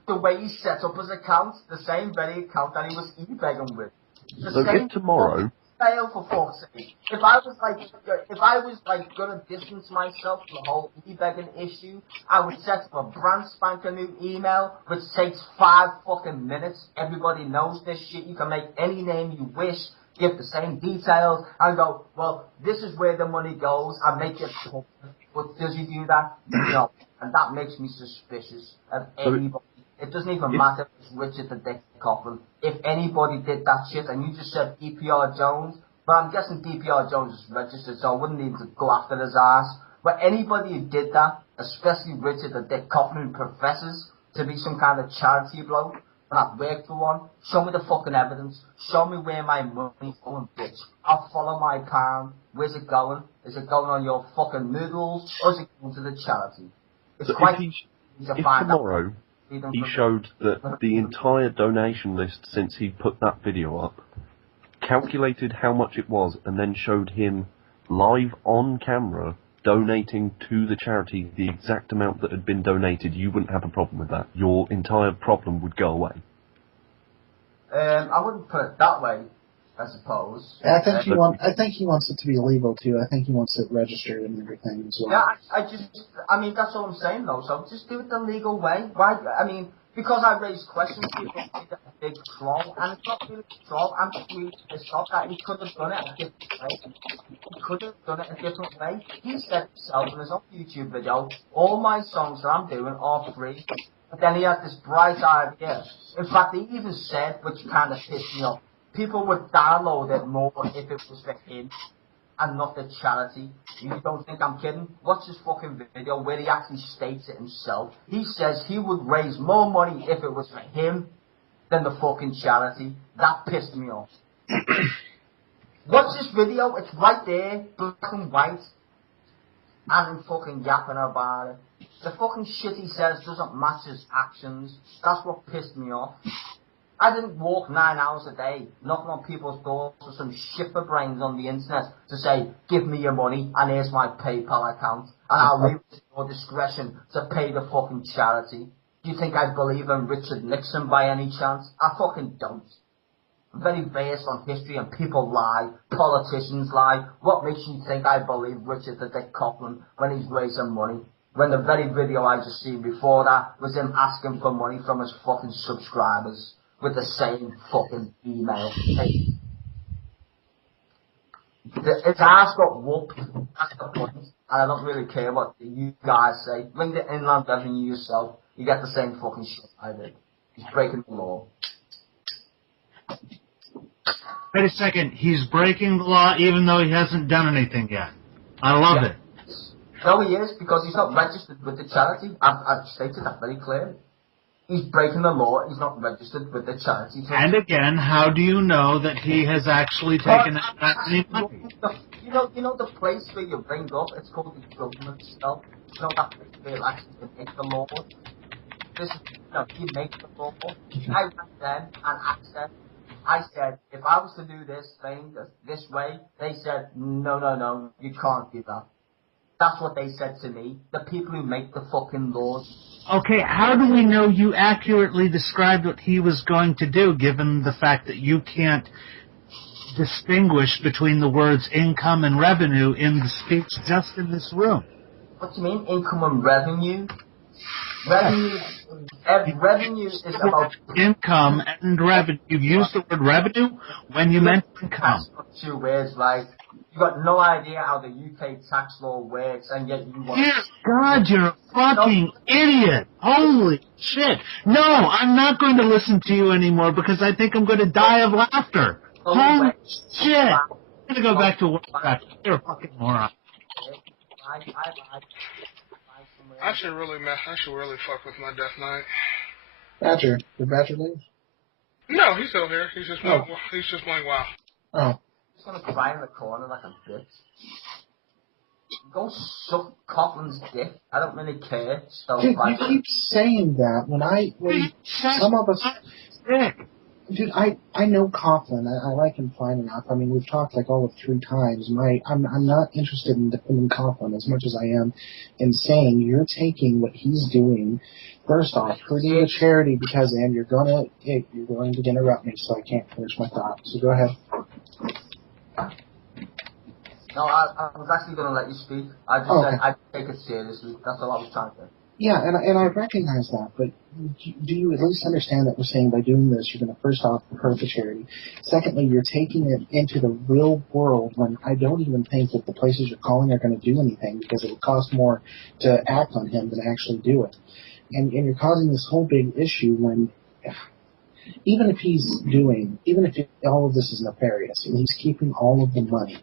The way he set up his account, the same very account that he was e-begging with. So if tomorrow... Fail, for fuck's sake. If I was gonna distance myself from the whole e-begging issue, I would set up a brand spanking new email, which takes 5 fucking minutes. Everybody knows this shit. You can make any name you wish, give the same details, and go, well, this is where the money goes, and make it public. But does he do that? No. And that makes me suspicious of anybody. It doesn't even matter if it's Richard the Dick Coughlin. If anybody did that shit, and you just said DPR Jones, but I'm guessing DPR Jones is registered, so I wouldn't need to go after his ass. But anybody who did that, especially Richard the Dick Coughlin, who professes to be some kind of charity bloke, and I've worked for one, show me the fucking evidence. Show me where my money's going, bitch. I'll follow my pound. Where's it going? Is it going on your fucking noodles, or is it going to the charity? It's So quite if tomorrow he showed that the entire donation list since he put that video up, calculated how much it was, and then showed him live on camera donating to the charity the exact amount that had been donated, you wouldn't have a problem with that. Your entire problem would go away. I wouldn't put it that way, I suppose. I think he wants it to be illegal too. I think he wants it registered and everything as well. Yeah, I mean, that's all I'm saying though. So just do it the legal way. Why? I mean, because I raised questions, people think that's a big troll, and it's not really a troll. I'm just really pissed off that he could have done it a different way. He could have done it a different way. He said himself in his own YouTube video, all my songs that I'm doing are free. But then he had this bright idea. In fact, he even said, which kind of pissed me off, people would download it more if it was for him and not the charity. You don't think I'm kidding? Watch this fucking video where he actually states it himself. He says he would raise more money if it was for him than the fucking charity. That pissed me off. Watch this video. It's right there, black and white. And him fucking yapping about it. The fucking shit he says doesn't match his actions. That's what pissed me off. I didn't walk 9 hours a day knocking on people's doors with some shipper brains on the internet to say, give me your money and here's my PayPal account and I'll leave it to your discretion to pay the fucking charity. Do you think I believe in Richard Nixon by any chance? I fucking don't. I'm very versed on history and people lie, politicians lie. What makes you think I believe Richard the Dick Coughlin when he's raising money? When the very video I just seen before that was him asking for money from his fucking subscribers. With the same fucking email. His ass got whooped. That's the point. And I don't really care what you guys say. Bring the inland revenue yourself. You get the same fucking shit I did. He's breaking the law. Wait a second. He's breaking the law even though he hasn't done anything yet. I love it. No, he is, because he's not registered with the charity. I've stated that very clearly. He's breaking the law. He's not registered with the charity. And again, how do you know that he has actually taken that many money? You know the place where you ring up. It's called the government stuff. You know that place where you actually make the law. He makes the law. I went then and I said, if I was to do this thing this way, they said, no, you can't do that. That's what they said to me. The people who make the fucking laws. Okay, how do we know you accurately described what he was going to do, given the fact that you can't distinguish between the words income and revenue in the speech just in this room? What do you mean, income and revenue? Revenue is about... Income and revenue. You used the word revenue when you meant income. That's 2 words, right? You've got no idea how the UK tax law works, and yet you want... Dear God, you're a fucking idiot. Holy shit. No, I'm not going to listen to you anymore because I think I'm going to die of laughter. Holy shit. I'm going to go back to work. You're a fucking moron. I should really fuck with my Death Knight. Badger. Did Badger leave? No, he's still here. He's just playing WoW. Oh. He's gonna cry in the corner like a bitch. Go suck Coughlin's dick. I don't really care. Dude, you keep saying that when some of us... Dude, I know Coughlin. I like him fine enough. I mean, we've talked like all of 3 times. I'm not interested in defending Coughlin as much as I am in saying you're taking what he's doing. First off, hurting the charity because, and you're going to interrupt me, so I can't finish my thought. So go ahead. No, I was actually going to let you speak. I just said I'd take it seriously. That's all I was trying to say. Yeah, and I recognize that, but do you at least understand that we're saying by doing this, you're going to first off hurt the charity. Secondly, you're taking it into the real world when I don't even think that the places you're calling are going to do anything because it would cost more to act on him than actually do it. And you're causing this whole big issue when, even if all of this is nefarious and he's keeping all of the money,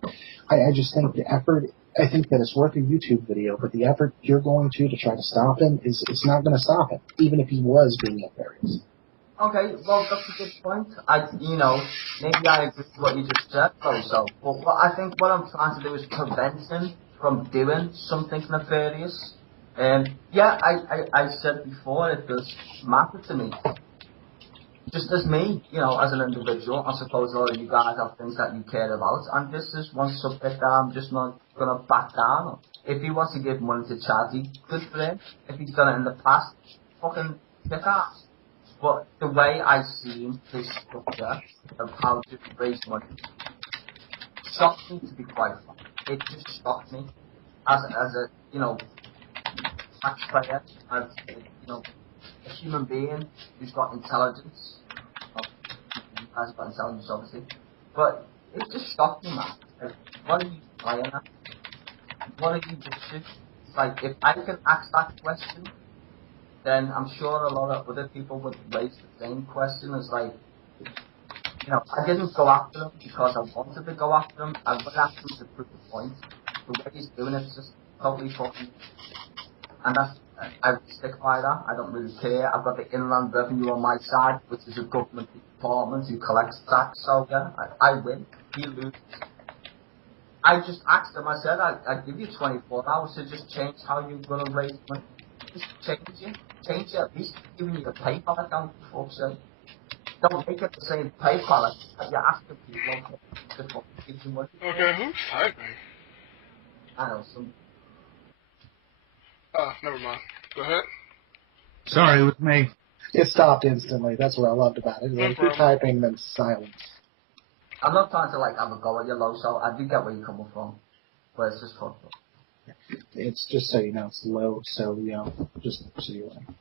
I just think the effort, I think that it's worth a YouTube video, but the effort you're going to try to stop him it's not going to stop him, even if he was being nefarious. Okay, well, that's a good point. Maybe I agree with what you just said, also. But I think what I'm trying to do is prevent him from doing something nefarious. Yeah, I said before, it does matter to me. Just as me, as an individual, I suppose all of you guys have things that you care about, and this is one subject that I'm just not going to back down on. If he wants to give money to charity, good for him. If he's done it in the past, fucking kick ass. But the way I see this structure of how to raise money shocked me, to be quite frank. It just shocked me as a taxpayer, as a human being who's got intelligence. You guys got intelligence, obviously. But it just shocked me, man. Like, what are you buying at? What are you doing? Like, if I can ask that question, then I'm sure a lot of other people would raise the same question as, like, I didn't go after him because I wanted to go after him. I went after him to prove the point. The way he's doing it is just totally fucking... And I stick by that. I don't really care. I've got the Inland Revenue on my side, which is a government department who collects tax. So, yeah, I win. He loses. I just asked him, I said, I'd give you 24 hours to just change how you're going to raise money. Just change it. Change it. At least giving you a PayPal account, for fuck's sake. Don't make it the same PayPal that you're asking people to fucking give you money. Okay, who's typing? I know, some... Never mind. Go ahead. Sorry, it was me. It stopped instantly. That's what I loved about it. Like, if you're typing, then silence. I'm not trying to, have a go at you, Lo, so I do get where you're coming from. But it's just fucked up. It's just so you know, it's low, so, just so you know.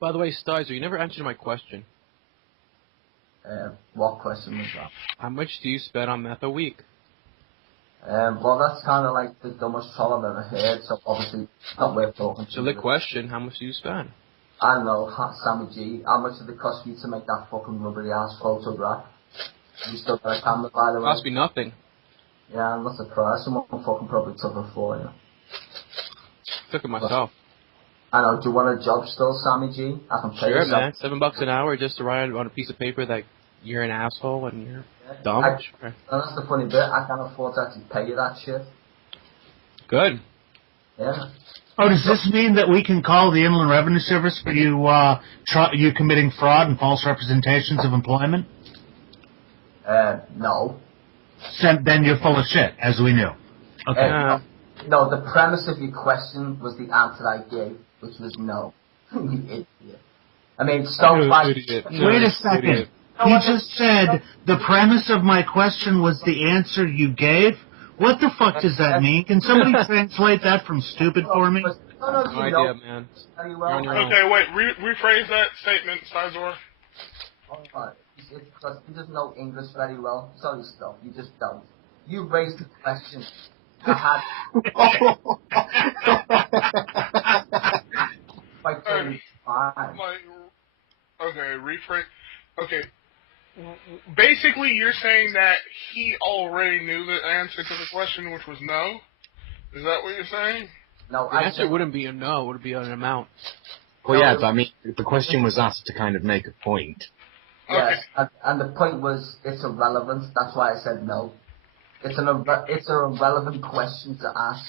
By the way, Styzor, you never answered my question. What question was that? How much do you spend on meth a week? Well, that's kind of like the dumbest troll I've ever heard, so obviously it's not worth talking to. So the question, how much do you spend? I don't know, Sammy G, how much did it cost you to make that fucking rubbery ass photograph? You still got a camera, by the way? Cost me nothing. Yeah, I'm not surprised. Someone fucking probably took it for you. Took it myself. I know, do you want a job still, Sammy G? I can pay Sure, you man. $7 an hour just to write on a piece of paper that you're an asshole and you're dumb. Sure. That's the funny bit. I can't afford to actually pay you that shit. Good. Yeah. Oh, does this mean that we can call the Inland Revenue Service for you you committing fraud and false representations of employment? No. Then you're full of shit, as we knew. Okay. No, the premise of your question was the answer I gave, which was no. You idiot. I mean, Wait a second. He just said the premise of my question was the answer you gave? What the fuck does that mean? Can somebody translate that from stupid for me? No idea, man. Okay, wait. Rephrase that statement, Styzor. Because he doesn't know English very well. Sorry, stuff. You just don't. You raised the question. I had... Okay, rephrase. Okay. Basically, you're saying that he already knew the answer to the question, which was no? Is that what you're saying? No, the answer wouldn't be a no, it would be an amount. Well, yeah, but I mean, the question was asked to kind of make a point. Yes, and the point was, it's irrelevant. That's why I said no. It's an irrelevant question to ask.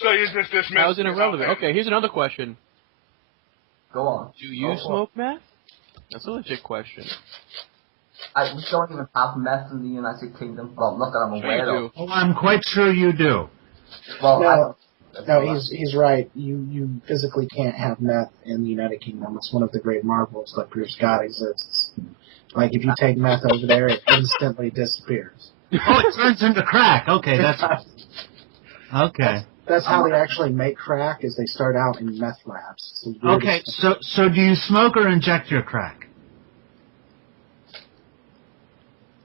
So you just dismissed. How is it irrelevant? Okay, here's another question. Go on. Do you smoke meth? That's a legit question. We don't even have meth in the United Kingdom. Well, not that I'm aware of. Well, I'm quite sure you do. Well, no, he's right. You physically can't have meth in the United Kingdom. It's one of the great marvels that proves God exists. Like, if you take meth over there, it instantly disappears. Oh, it turns into crack. Okay, that's... Okay. That's how they actually make crack. Is they start out in meth labs. It's the Okay, weirdest so do you smoke or inject your crack?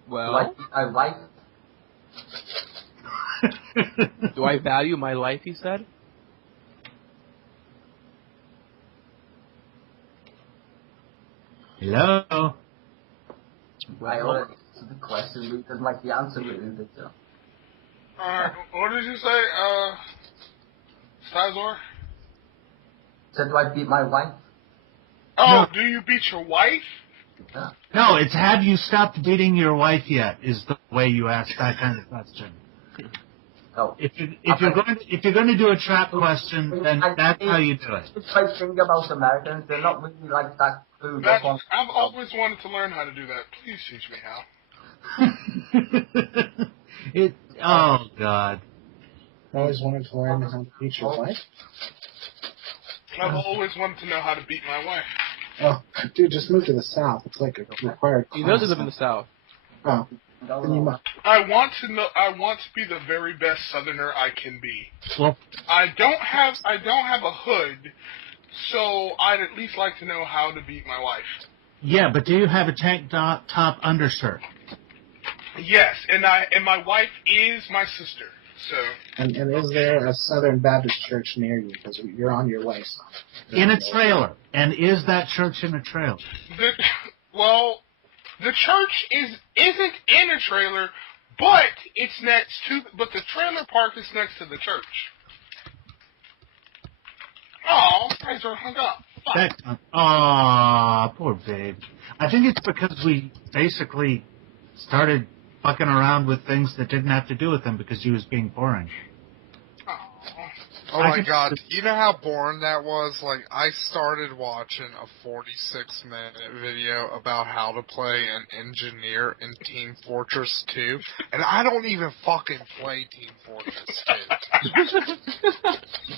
Well, I like. do I value my life, he said? Hello? I already answered the question. Luke doesn't like the answer. Luke, so. Alright, what did you say, Styzor? Said, do I beat my wife? Oh, No. do you beat your wife? Yeah. No, it's have you stopped beating your wife yet? Is the way you ask that kind of question. No. If you're going to do a trap question, then that's how you do it. It's like thing about Americans. They're not really like that clued up on. I've always wanted to learn how to do that. Please teach me how. Oh God. I always wanted to learn how to beat your wife. I've always wanted to know how to beat my wife. Oh, dude, just move to the south. It's like a required class. He knows he lives in the South. Oh. Then you must. I want to be the very best Southerner I can be. Well, I don't have a hood, so I'd at least like to know how to beat my wife. yeah, but do you have a tank top undershirt? Yes, and my wife is my sister. So. And is there a Southern Baptist church near you? Because you're on your way. In a trailer. And is that church in a trailer? The church isn't in a trailer, but it's next to. But the trailer park is next to the church. Oh, Styzor hung up. Aw, poor babe. I think it's because we basically started fucking around with things that didn't have to do with him because he was being boring. Oh my god, you know how boring that was? Like, I started watching a 46-minute video about how to play an engineer in Team Fortress 2, and I don't even fucking play Team Fortress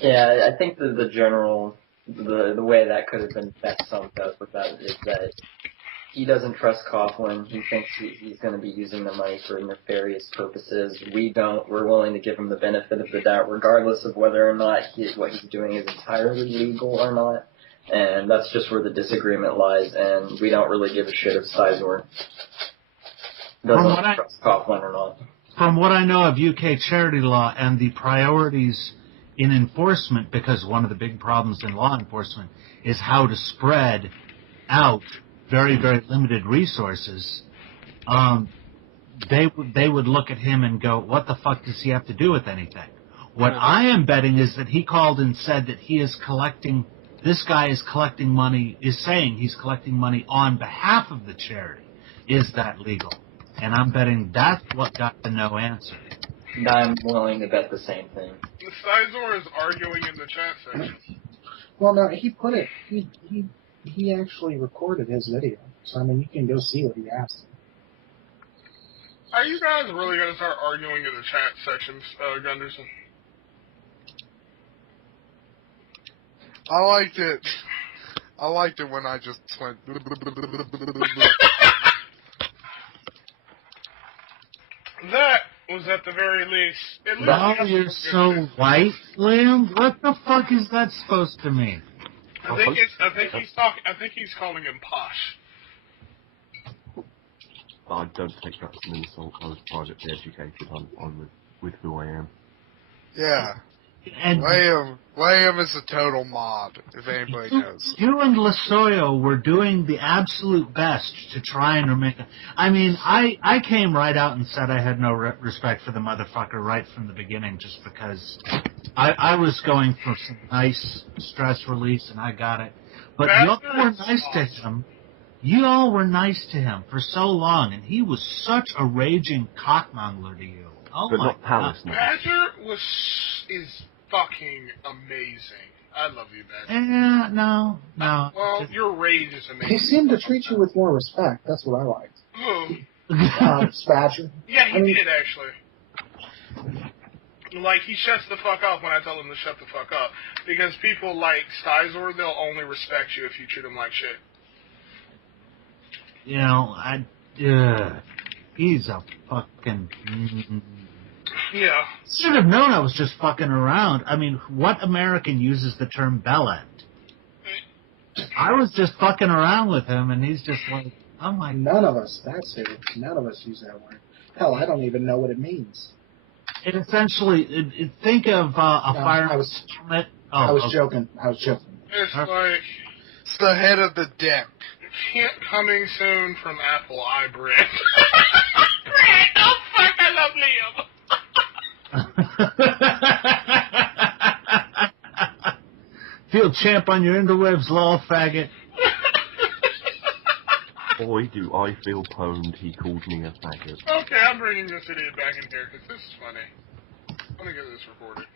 2. Yeah, I think the general, the way that could have been best summed up with that is that he doesn't trust Coughlin. He thinks he's going to be using the money for nefarious purposes. We don't. We're willing to give him the benefit of the doubt, regardless of whether or not what he's doing is entirely legal or not. And that's just where the disagreement lies. And we don't really give a shit if Styzor doesn't trust Coughlin or not. From what I know of UK charity law and the priorities in enforcement, because one of the big problems in law enforcement is how to spread out very, very limited resources, they would look at him and go, what the fuck does he have to do with anything? What I am betting is that he called and said that this guy is collecting money, is saying he's collecting money on behalf of the charity. Is that legal? And I'm betting that's what got the no answer. I'm willing to bet the same thing. Styzor is arguing in the chat section. Well, no, he put it. He actually recorded his video, so I mean, you can go see what he asked. Are you guys really going to start arguing in the chat section, Gunderson? I liked it when I just went. That was at the very least. Oh, you're so white, Liam? What the fuck is that supposed to mean? I think he's calling him posh. I don't take that as an insult. I was privately educated. I'm with who I am. Yeah. And Liam is a total mod, if anybody knows. You and Lasoyo were doing the absolute best to try and remain. I mean, I came right out and said I had no respect for the motherfucker right from the beginning, just because I was going for some nice stress release and I got it. But y'all were nice to him. You all were nice to him for so long, and he was such a raging cockmongler to you. Oh but my not Palace, God. Badger is fucking amazing. I love you, Badger. No. Well, your rage is amazing. He seemed to treat you with more respect. That's what I liked. Who? Badger. Yeah, he did, actually. Like, he shuts the fuck up when I tell him to shut the fuck up. Because people like Styzor, they'll only respect you if you treat them like shit. You know, he's a fucking... Yeah. Should have known I was just fucking around. I mean, what American uses the term bellend? I was just fucking around with him, and he's just like, oh my... None of us, that's it. None of us use that word. Hell, I don't even know what it means. It essentially... think of a fire... I was joking. It's like... It's the head of the deck. Coming soon from Apple iBread. Oh, fuck, I love Liam. Field champ on your interwebs, law faggot. Boy, do I feel pwned, he called me a faggot. Okay, I'm bringing this idiot back in here, because this is funny. Let me get this recorded.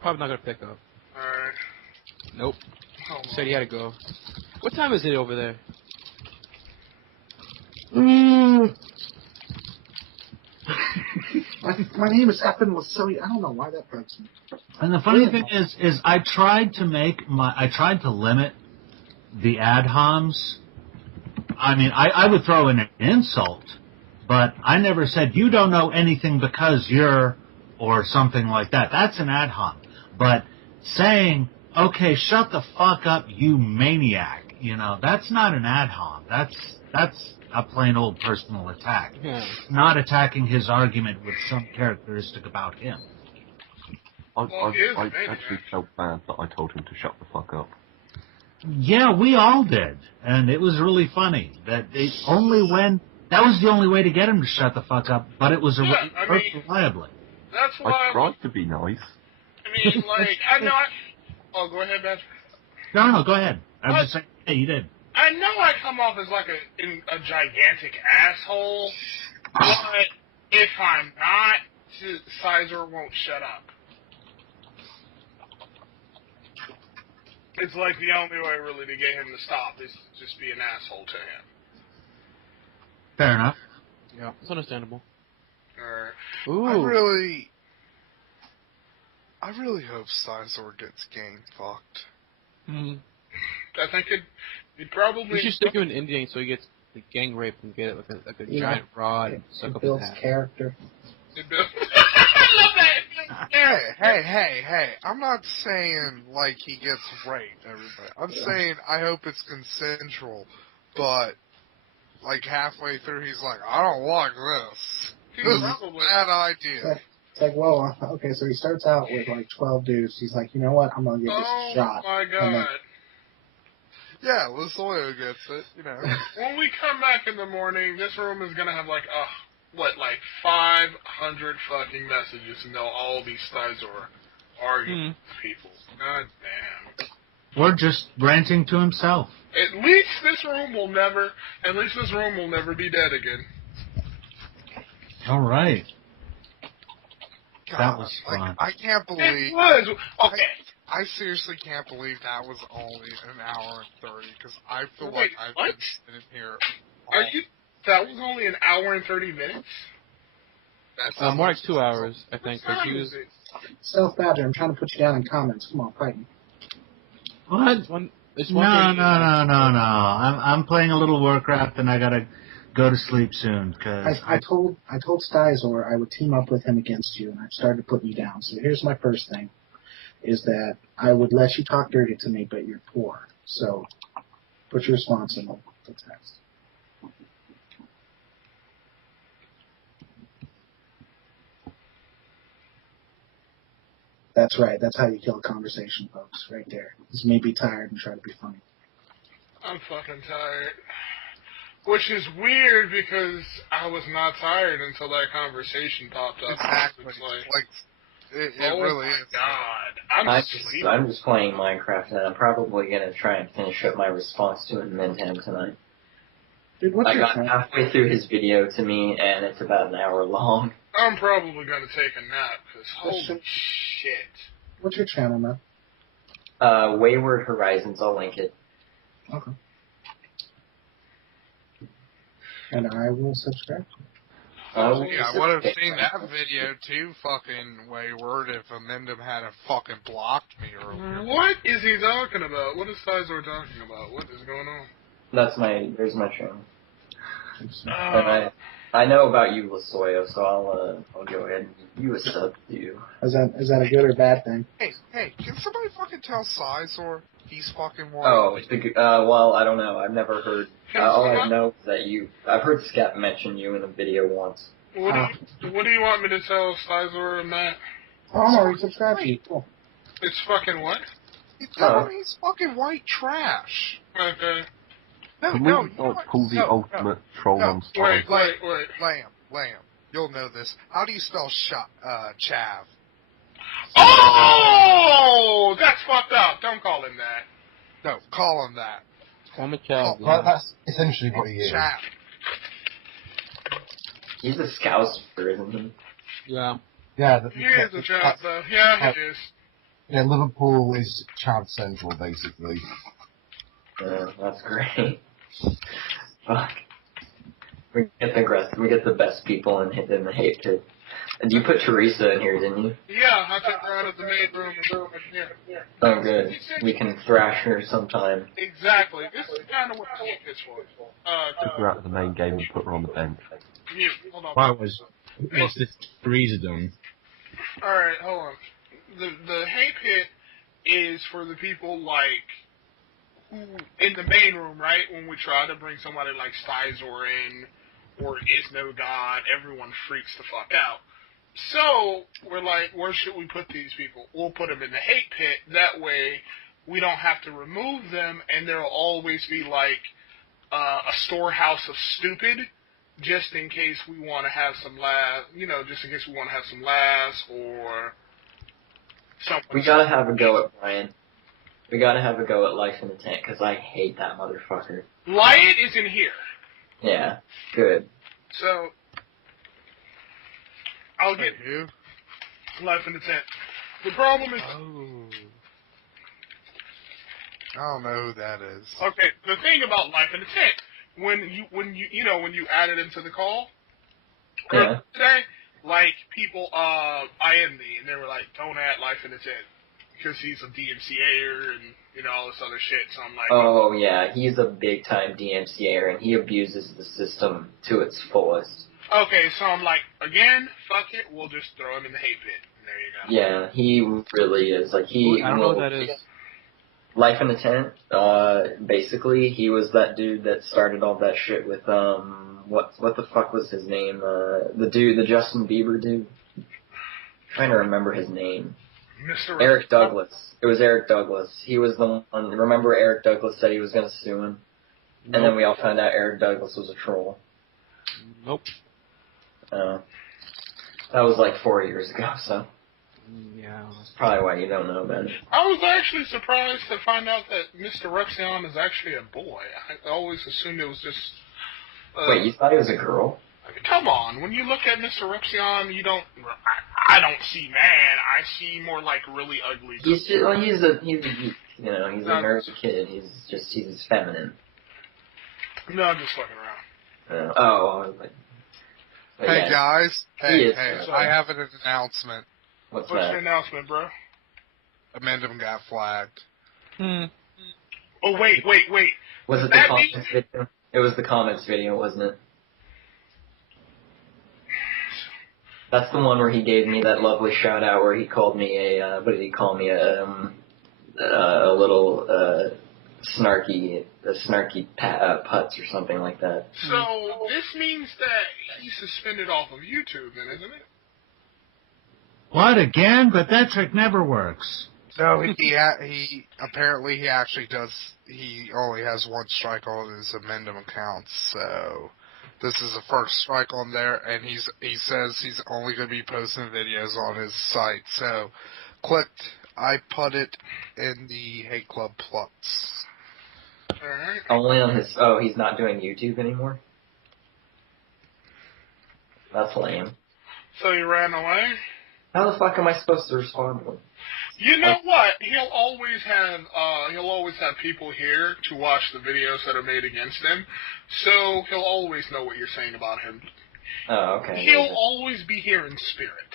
Probably not gonna pick up. Alright. Nope. Said he had to go. What time is it over there? My name is effing Lasoya. I don't know why that bugs me. And the funny thing is I tried to limit the ad homs. I mean, I would throw in an insult, but I never said, you don't know anything because you're, or something like that. That's an ad hom. But saying, okay, shut the fuck up, you maniac, that's not an ad hom. That's a plain old personal attack. Yeah. Not attacking his argument with some characteristic about him. I actually felt bad that I told him to shut the fuck up. Yeah, we all did. And it was really funny. That was the only way to get him to shut the fuck up, but it was reliably. That's why I tried to be nice. I mean, like, oh, go ahead, Patrick. No, go ahead. I was just saying, hey, you did. I know I come off as like a gigantic asshole, but if I'm not, Styzor won't shut up. It's like the only way really to get him to stop is to just be an asshole to him. Fair enough. Yeah, it's understandable. Alright. Ooh. I really hope Styzor gets gang fucked. Mm-hmm. I think it probably... You should stick him in Indian so he gets gang raped and get like a giant rod and suck up his builds ass. character. I love that! Hey, I'm not saying, like, he gets raped, everybody. I'm saying I hope it's consensual, but, like, halfway through he's like, I don't like this. This is a bad idea. It's like, well, okay, so he starts out with, like, 12 dudes. He's like, you know what, I'm gonna give this a shot. Oh, my God. Yeah, Lasoya gets it, When we come back in the morning, this room is gonna have, like, 500 fucking messages, and they'll all be Styzor arguing with people. God damn. Or just ranting to himself. At least this room will never be dead again. All right. God, that was fun. Like, I can't believe... It was! Okay. I seriously can't believe that was only an hour and 30, because I feel like I've been sitting here... That was only an hour and 30 minutes? That's more like 2 hours, I think. Self-badger, I'm trying to put you down in comments. Come on, fight me. What? No. I'm playing a little Warcraft, and I gotta go to sleep soon. Cause I told Styzor I would team up with him against you, and I've started putting you down. So here's my first thing, is that I would let you talk dirty to me, but you're poor. So put your response in the text. That's right. That's how you kill a conversation, folks. Right there. Just me be tired and try to be funny. I'm fucking tired. Which is weird because I was not tired until that conversation popped up. Exactly. It really is. God. I'm just playing Minecraft, and I'm probably going to try and finish up my response to Mintam tonight. Dude, I got halfway through his video to me, and it's about an hour long. I'm probably going to take a nap, because holy shit. What's your channel, man? Wayward Horizons, I'll link it. Okay. And I will subscribe. I would have seen that video too, fucking Wayward, if Amendum hadn't fucking blocked me earlier. What is he talking about? What is Styzor talking about? What is going on? There's my channel. I know about you, Lasoyo, so I'll go ahead and you a sub to you. Is that a good or bad thing? Hey, can somebody fucking tell Styzor he's fucking white? Oh, well, I don't know. I've never heard. All I know is that I've heard Scat mention you in a video once. What do you want me to tell Styzor and Matt? Oh, no, he subscribed to you. Cool. It's fucking what? Tell him he's fucking white trash. Okay. Can we not pull the ultimate troll on Styzor? Wait. Lamb. You'll know this. How do you spell chav? Oh! That's fucked up. Don't call him that. No, call him that. I'm a chav. That's essentially what he is. Chav. He's a Scouser, isn't he? Yeah. Yeah. He is a chav, though. Yeah, he is. Yeah, Liverpool is Chav Central, basically. That's great. Fuck. We get the best people in the hate pit. And you put Teresa in here, didn't you? Yeah, I took her out of the maid room and threw her in here. Oh, good. We can thrash her sometime. Exactly. This is kind of what the hate pit's for. Took her out of the main game and put her on the bench. Mute. Hold on. What's this Teresa done? Alright, hold on. The hate pit is for the people like who in the main room, right? When we try to bring somebody like Styzor in or Is No God, everyone freaks the fuck out. So we're like, where should we put these people? We'll put them in the hate pit. That way, we don't have to remove them, and there'll always be like a storehouse of stupid, just in case we want to have some laughs. Just in case we want to have some laughs or. We gotta have a go at Brian. We gotta have a go at Life in the Tank, because I hate that motherfucker. Riot is in here. Yeah, good. So, I'll get Life in the Tent. The problem is... I don't know who that is. Okay, the thing about Life in the Tent, when you added him to the call, today, like, people IM'd me, and they were like, don't add Life in the Tent, because he's a DMCA'er and, all this other shit, so I'm like... Oh, yeah, he's a big-time DMCA'er, and he abuses the system to its fullest. Okay, so I'm like, again, fuck it, we'll just throw him in the hate pit, and there you go. Yeah, he really is. Like, I don't know what that is. Life in the Tent, basically, he was that dude that started all that shit with, what the fuck was his name? The Justin Bieber dude? I'm trying to remember his name. Mr. Eric Douglas. It was Eric Douglas. He was the one. Remember Eric Douglas said he was going to sue him? Nope. And then we all found out Eric Douglas was a troll. Nope. That was like 4 years ago, so. Yeah. That's probably why you don't know, Ben. I was actually surprised to find out that Mr. Rexion is actually a boy. I always assumed it was just... Wait, you thought he was a girl? Come on, when you look at Mr. Rexion, you don't... I don't see man, I see more like really ugly... He's a nerdy kid. He's feminine. No, I'm just fucking around. Hey, yeah. guys. Hey, I have an announcement. What's your announcement, bro? Amendum got flagged. Oh, wait. Was it the comments video? It was the comments video, wasn't it? That's the one where he gave me that lovely shout out where he called me what did he call me? A little snarky putz or something like that. So this means that he's suspended off of YouTube, then, isn't it? What, again? But that trick never works. No, he actually does. He only has one strike on his Amendum account, so this is the first strike on there, and he says he's only going to be posting videos on his site. So, I put it in the Hate Club Plus. Alright. Only on his... Oh, he's not doing YouTube anymore? That's lame. So he ran away? How the fuck am I supposed to respond to him? You know what? He'll always have people here to watch the videos that are made against him, so he'll always know what you're saying about him. Oh, okay. He'll always be here in spirit.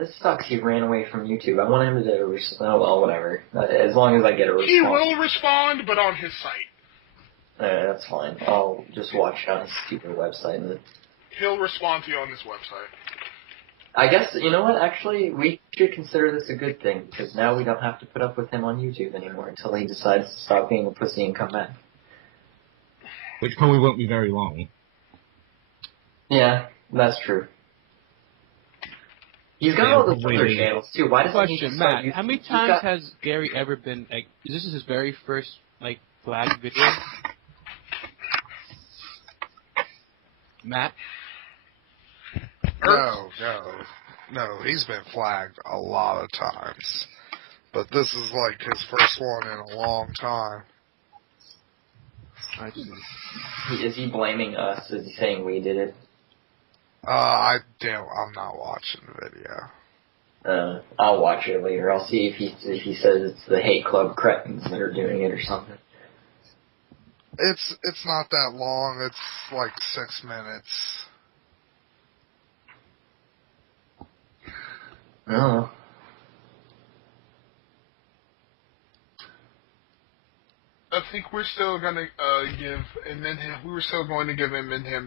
This sucks. He ran away from YouTube. I want him to oh well, whatever. As long as I get a response. He will respond, but on his site. That's fine. I'll just watch it on his stupid website. And He'll respond to you on his website. I guess, you know what, actually, we should consider this a good thing, because now we don't have to put up with him on YouTube anymore until he decides to stop being a pussy and come back. Which probably won't be very long. Yeah, that's true. He's got all those other channels, too. Why doesn't he just Matt, start how many times has Gary ever been, like, this is his very first, like, flag video? Matt? No, he's been flagged a lot of times. But this is like his first one in a long time. Is he blaming us? Is he saying we did it? I'm not watching the video. I'll watch it later. I'll see if he says it's the hate club cretins that are doing it or something. It's not that long. It's like 6 minutes. Oh. I think we're still gonna give him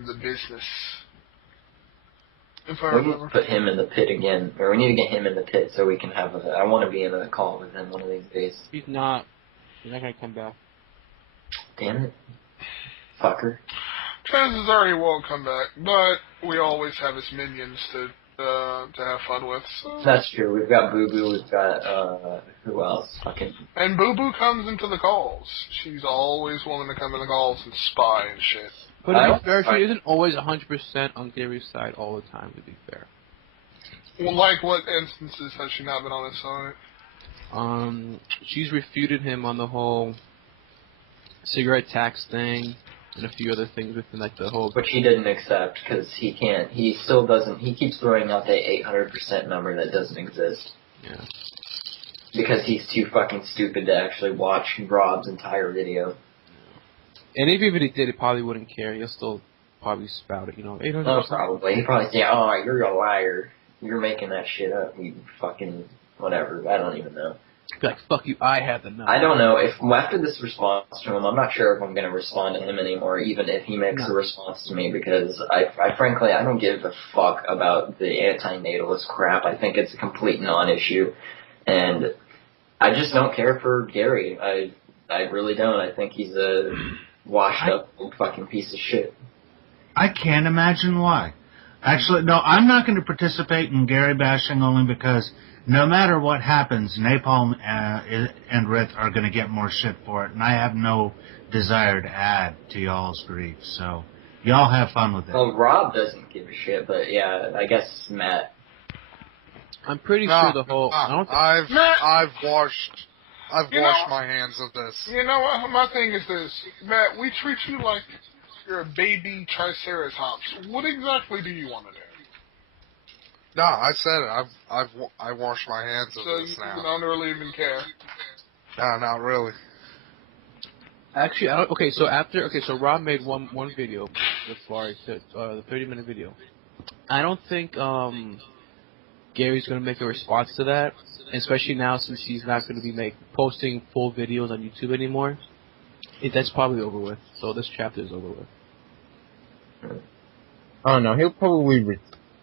the business. If I We need remember. to put him in the pit again, or we need to get him in the pit so we can have I want to be in a call with him one of these days. He's not gonna come back. Damn it. Fucker. Chances are he won't come back, but we always have his minions to have fun with. So. That's true. We've got Boo Boo. We've got who else? Fucking. And Boo Boo comes into the calls. She's always willing to come in the calls and spy and shit. But to be fair, she isn't always 100% on Gary's side all the time. To be fair. Well, like what instances has she not been on his side? She's refuted him on the whole cigarette tax thing. And a few other things within like the whole. Which he didn't accept because he can't. He still doesn't. He keeps throwing out that 800% number that doesn't exist. Yeah. Because he's too fucking stupid to actually watch Rob's entire video. And even if he did, he probably wouldn't care. He'll still probably spout it, 800%. Oh, probably. He'd probably say, "Oh, you're a liar. You're making that shit up. You fucking whatever." I don't even know. Be like, fuck you, I had the number. I don't know. If after this response to him, I'm not sure if I'm going to respond to him anymore, even if he makes a response to me, because I frankly, I don't give a fuck about the anti-natalist crap. I think it's a complete non-issue, and I just don't care for Gary. I really don't. I think he's a washed-up fucking piece of shit. I can't imagine why. Actually, no, I'm not going to participate in Gary bashing only because no matter what happens, Napalm and Rith are going to get more shit for it, and I have no desire to add to y'all's grief. So, y'all have fun with it. Well, Rob doesn't give a shit, but yeah, I guess Matt. I'm pretty sure the whole. I've washed my hands of this. You know what? My thing is this, Matt. We treat you like you're a baby triceratops. What exactly do you want to do? No, I said it. I washed my hands of this now. So you don't really even care? No, not really. Actually, I don't. Okay, so Rob made one video as far as the 30-minute video. I don't think Gary's gonna make a response to that, especially now since he's not gonna be posting full videos on YouTube anymore. That's probably over with. So this chapter is over with. Oh no, he'll probably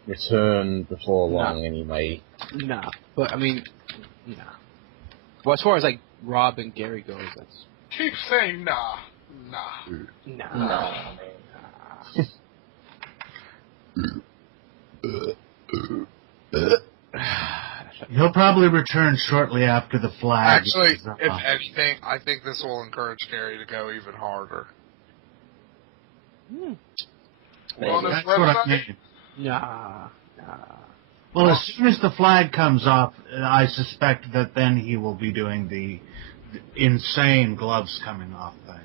return before long anyway. Nah, but I mean, nah. Well, as far as like Rob and Gary goes, that's. Keep saying nah. He'll probably return shortly after the flag. Actually, if anything, I think this will encourage Gary to go even harder. Well, that's what I mean. Nah. Well, as soon as the flag comes off, I suspect that then he will be doing the insane gloves coming off thing.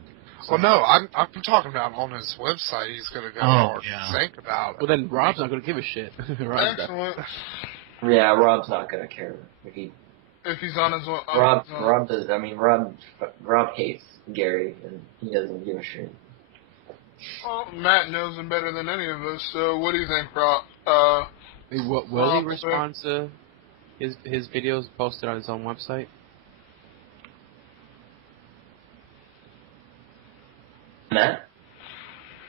So. Well, no, I'm talking about on his website. He's going to go hard and think about it. Well, then Rob's not going to give a shit. Excellent. Yeah, Rob's not going to care if he's on his own. Rob does. I mean, Rob hates Gary, and he doesn't give a shit. Well, Matt knows him better than any of us. So, what do you think, Rob? Will he respond to his videos posted on his own website? Matt?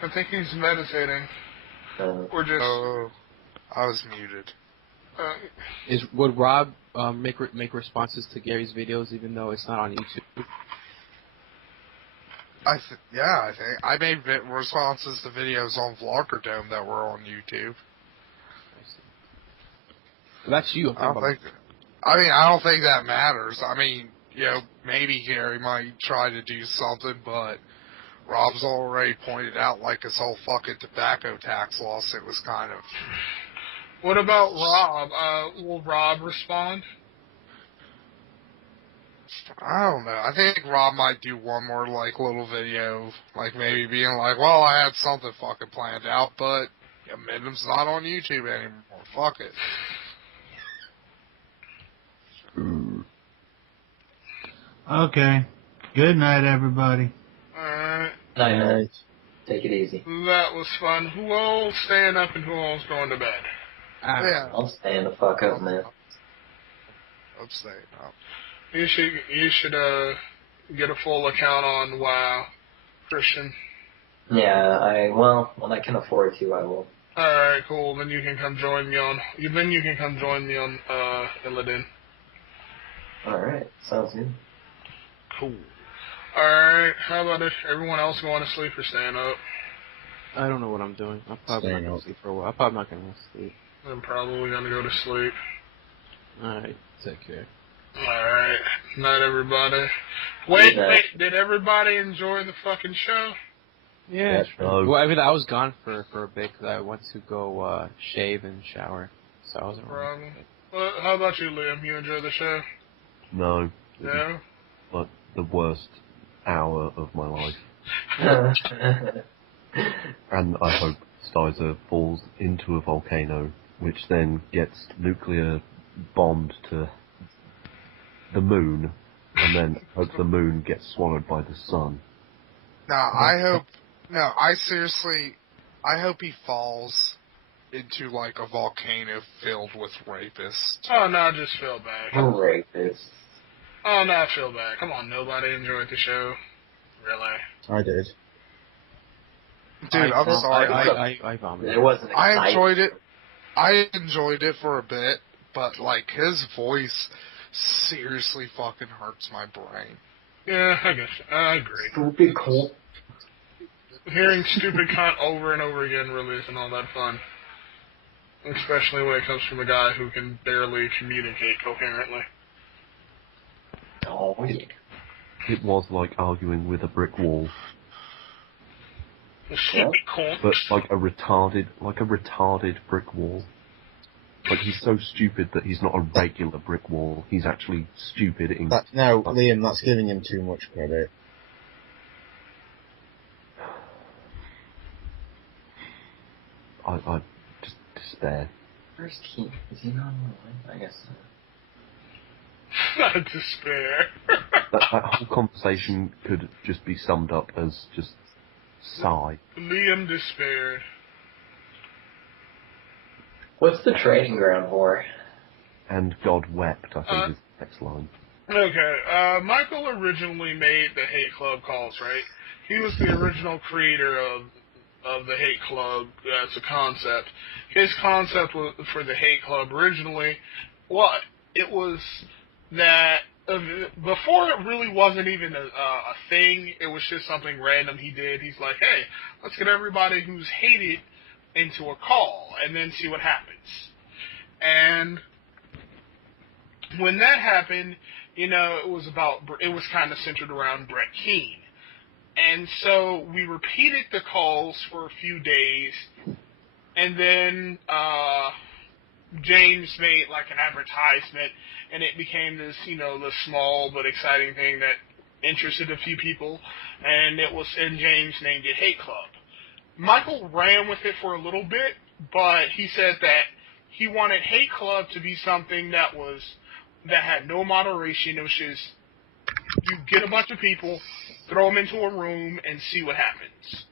I think he's meditating. Or just... Oh, I was muted. Would Rob make responses to Gary's videos even though it's not on YouTube? I think I made responses to videos on Vloggerdome that were on YouTube. Well, that's you. I don't think that matters. I mean, maybe Gary might try to do something, but Rob's already pointed out, like, his whole fucking tobacco tax lawsuit was kind of... What about Rob? Will Rob respond? I don't know. I think Rob might do one more, like, little video, like, maybe being like, well, I had something fucking planned out, but Midnam's not on YouTube anymore. Fuck it. Okay. Good night, everybody. Alright. Night. Take it easy. That was fun. Who all's staying up and who all's going to bed? Yeah. I'm staying the fuck up, man. I'm staying up. You should get a full account on WoW, Christian. Yeah, when I can afford to, I will. Alright, cool. Then you can come join me on Illidan. Alright, sounds good. Cool. Alright, how about if everyone else going to sleep or staying up? I don't know what I'm doing. I'm probably not going to sleep for a while. I'm probably not going to sleep. I'm probably going to go to sleep. Alright, take care. Alright, night everybody. Wait, did everybody enjoy the fucking show? Yeah. Well, I mean, I was gone for a bit because I went to go shave and shower, so I wasn't problem. Well, how about you, Liam? You enjoyed the show? No. No? Like the worst hour of my life. And I hope Styzor falls into a volcano, which then gets nuclear bombed to the moon, and then hope the moon gets swallowed by the sun. I hope he falls into, like, a volcano filled with rapists. Oh, no, I just feel bad. Rapists. Oh, no, I feel bad. Come on, nobody enjoyed the show. Really? I did. Dude, I'm sorry. I vomited. It wasn't exciting. I enjoyed it. I enjoyed it for a bit, but, like, his voice seriously fucking hurts my brain. Yeah, I guess. I agree. Stupid cunt. Hearing stupid cunt over and over again really isn't all that fun. Especially when it comes from a guy who can barely communicate coherently. Oh, yeah. It was like arguing with a brick wall. Stupid cunt. But like a retarded brick wall. Like, he's so stupid that he's not a regular brick wall. He's actually stupid in... Liam, that's giving him too much credit. I just despair. Where's Keith? Is he not on the line? I guess so. Not despair. that whole conversation could just be summed up as just sigh. Liam despaired. What's the training ground for? And God wept, I think is the next line. Okay, Michael originally made the Hate Club calls, right? He was the original creator of the Hate Club as a concept. His concept for the Hate Club originally, it was that before it really wasn't even a thing, it was just something random he did. He's like, hey, let's get everybody who's hated into a call and then see what happens. And when that happened, it was kind of centered around Brett Keane. And so we repeated the calls for a few days, and then James made like an advertisement, and it became this, the small but exciting thing that interested a few people, and James named it Hate Club. Michael ran with it for a little bit, but he said that he wanted Hate Club to be something that had no moderation. It was just, you get a bunch of people, throw them into a room, and see what happens.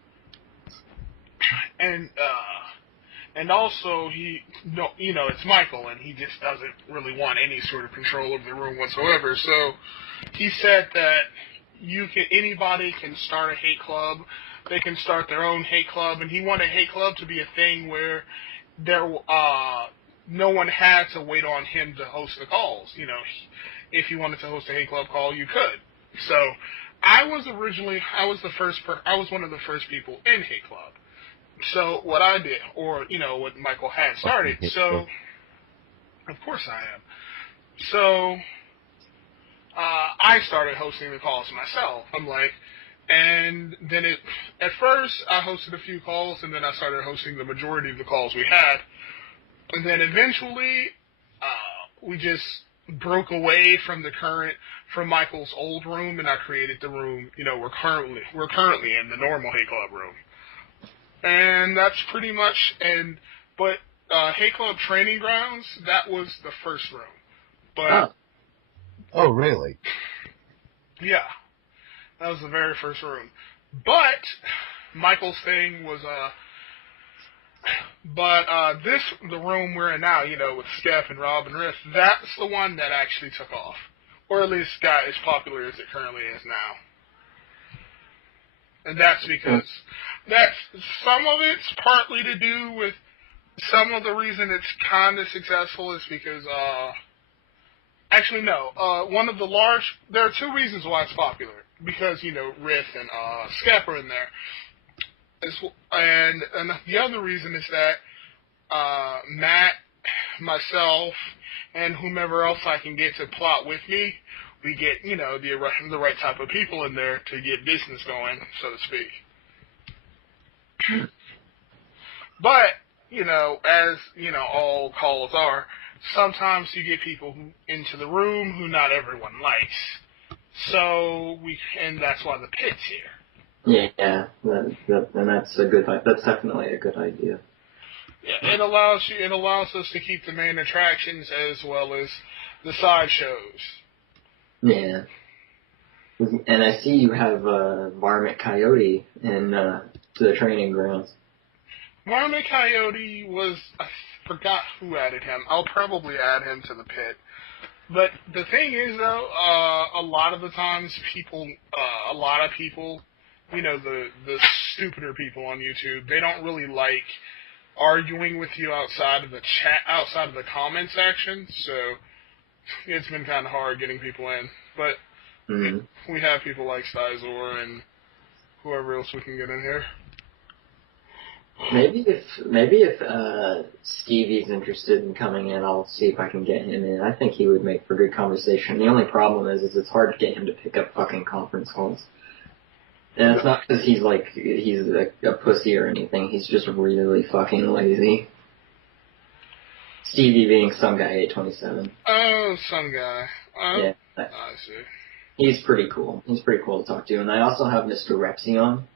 And also, it's Michael, and he just doesn't really want any sort of control of the room whatsoever. So he said that anybody can start a hate club, they can start their own hate club, and he wanted hate club to be a thing where there no one had to wait on him to host the calls. You know, if you wanted to host a hate club call, you could. So I was one of the first people in hate club. So what I did, or what Michael had started. So of course I am. So I started hosting the calls myself. And then at first I hosted a few calls, and then I started hosting the majority of the calls we had. And then eventually, we just broke away from Michael's old room, and I created the room, we're currently in the normal Hate Club room. And that's pretty much, but Hate Club Training Grounds, that was the first room. But Oh, really? Yeah. That was the very first room. But Michael's thing was, the room we're in now, with Skep and Rob and Riff, that's the one that actually took off. Or at least got as popular as it currently is now. And that's because, some of it's partly to do with, some of the reason it's kind of successful is because, actually no, there are two reasons why it's popular. Because, Riff and Skep are in there. And the other reason is that Matt, myself, and whomever else I can get to plot with me, we get, the right type of people in there to get business going, so to speak. But, as, all calls are, sometimes you get people into the room who not everyone likes. So and that's why the pit's here. Yeah, and that's definitely a good idea. Yeah, it allows us to keep the main attractions as well as the side shows. Yeah. And I see you have Varmint Coyote in the training grounds. Varmint Coyote I forgot who added him. I'll probably add him to the pit. But the thing is, though, a lot of the times a lot of people, the stupider people on YouTube, they don't really like arguing with you outside of the comment section, so it's been kind of hard getting people in. But we have people like Styzor and whoever else we can get in here. Maybe if Stevie's interested in coming in, I'll see if I can get him in. I think he would make for good conversation. The only problem is it's hard to get him to pick up fucking conference calls. And it's not because he's a pussy or anything. He's just really fucking lazy. Stevie being some guy 827. Oh, some guy. Yeah. I see. He's pretty cool. He's pretty cool to talk to. And I also have Mr. Repsion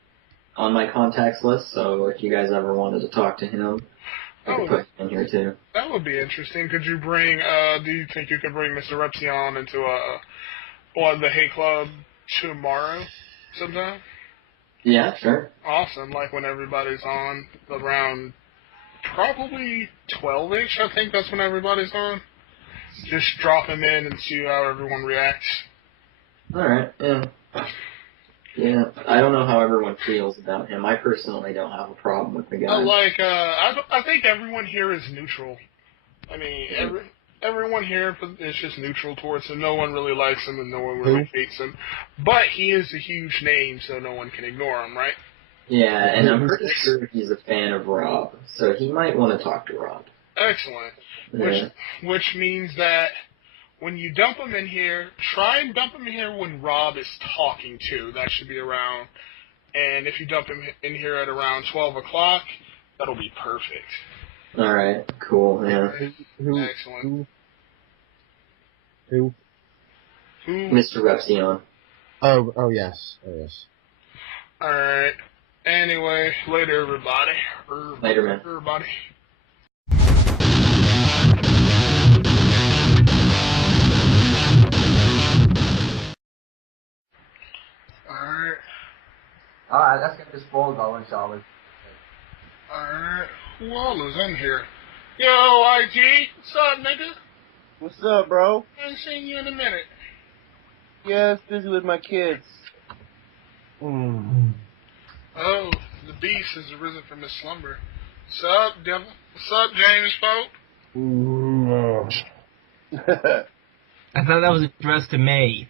on my contacts list, so if you guys ever wanted to talk to him, I could put him in here too. That would be interesting. Could you bring, do you think you could bring Mr. Repsion into the Hate Club tomorrow sometime? Yeah, sure. Awesome, like when everybody's on around probably 12-ish, I think that's when everybody's on. Just drop him in and see how everyone reacts. Alright, yeah. Yeah, I don't know how everyone feels about him. I personally don't have a problem with the guy. I think everyone here is neutral. I mean, everyone here is just neutral towards him. No one really likes him and no one really hates him. But he is a huge name, so no one can ignore him, right? Yeah, and I'm pretty sure he's a fan of Rob, so he might want to talk to Rob. Excellent. Yeah. Which means that when you dump him in here, try and dump him in here when Rob is talking too. That should be around. And if you dump him in here at around 12 o'clock, that'll be perfect. Alright, cool, yeah. Excellent. Who? Mr. Repsion. Oh, yes. Oh, yes. Alright. Anyway, later, everybody. Later, man. Everybody. Alright, let's get this ball going, shall we? Alright, who all is in here? Yo, IG, what's up, nigga? What's up, bro? I ain't seen you in a minute. Yeah, it's busy with my kids. Oh, beast has arisen from his slumber. What's up, devil? What's up, James Folk? I thought that was addressed to me.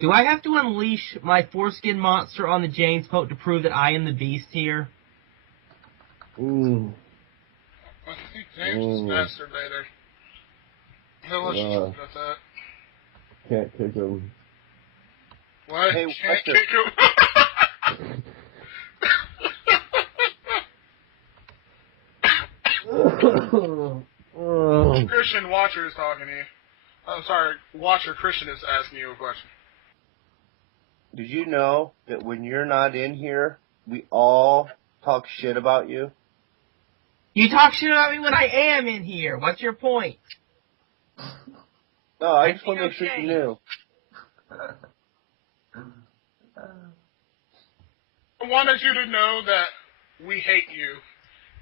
Do I have to unleash my foreskin monster on the James Pope to prove that I am the beast here? I think James is masturbator. He'll let you talk about that. Can't kick him. What? Hey, Can't kick him? Christian Watcher is talking to you. I'm sorry, Watcher Christian is asking you a question. Did you know that when you're not in here, we all talk shit about you? You talk shit about me when I am in here. What's your point? No, I just want to make sure you knew. I wanted you to know that we hate you,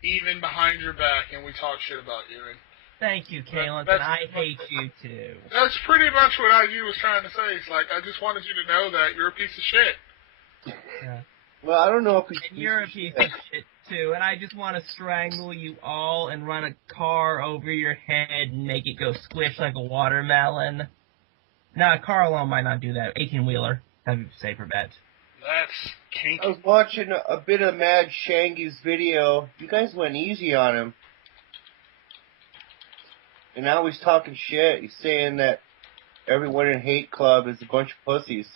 even behind your back, and we talk shit about you. And thank you, Kalen, and I hate you too. That's pretty much what IU was trying to say. It's like, I just wanted you to know that you're a piece of shit. Yeah. Well, I don't know if you're a piece of shit too, and I just want to strangle you all and run a car over your head and make it go squish like a watermelon. Nah, a car alone might not do that. 18-wheeler, have a safer bet. That's kinky. I was watching a bit of Mad Shangy's video. You guys went easy on him. And now he's talking shit. He's saying that everyone in Hate Club is a bunch of pussies.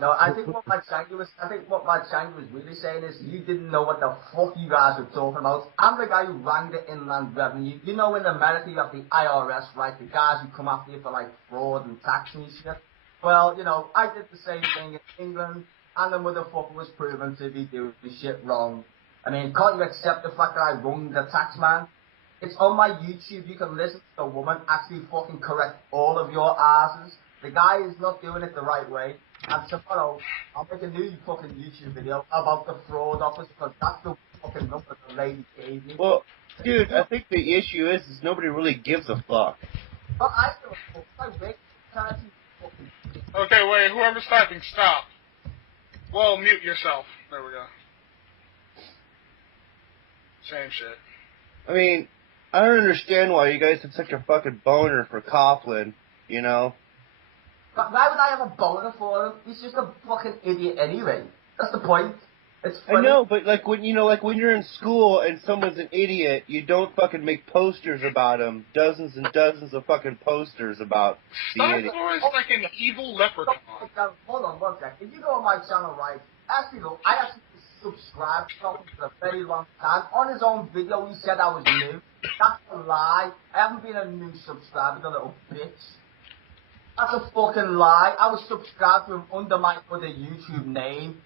No, I think what Mike Shangy was really saying is you didn't know what the fuck you guys were talking about. I'm the guy who rang the Inland Revenue. You know in America you have the IRS, right? The guys who come after you for like fraud and tax and shit. Well, you know, I did the same thing in England, and the motherfucker was proven to be doing the shit wrong. I mean, can't you accept the fact that I rung the tax man? It's on my YouTube. You can listen to the woman actually fucking correct all of your asses. The guy is not doing it the right way. And tomorrow, I'll make a new fucking YouTube video about the fraud office, because that's the fucking number the lady gave me. Well, dude, I think the issue is nobody really gives a fuck. But I give a fuck. I wait. Okay, wait, whoever's typing, stop. Well, mute yourself. There we go. Same shit. I mean, I don't understand why you guys have such a fucking boner for Coughlin, you know? But why would I have a boner for him? He's just a fucking idiot anyway. That's the point. It's funny. I know, but like when you're in school and someone's an idiot, you don't fucking make posters about him. Dozens and dozens of fucking posters about the idiot. Styzor is like an evil leprechaun. Hold on one sec. If you go on my channel, right, I actually subscribed to him for a very long time. On his own video, he said I was new. That's a lie. I haven't been a new subscriber, you little bitch. That's a fucking lie. I was subscribed to him under my other YouTube name.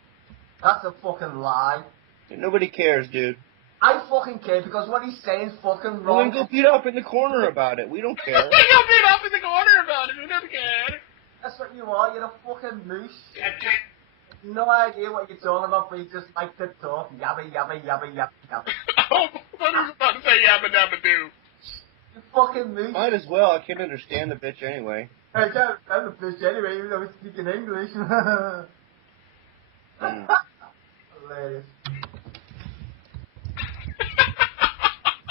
That's a fucking lie. Nobody cares, dude. I fucking care because what he's saying is fucking wrong. Well, then go beat up in the corner about it. We don't care. Go beat up in the corner about it. We don't care. That's what you are. You're a fucking moose. No idea what you're talking about, but you just like to talk. Yabba, yabba, yabba, yabba, yabba. Oh, what was about to say yabba dabba doo? You fucking moose. Might as well. I can't understand the bitch anyway. I can't understand the bitch anyway, even though we speak in English. Hilarious.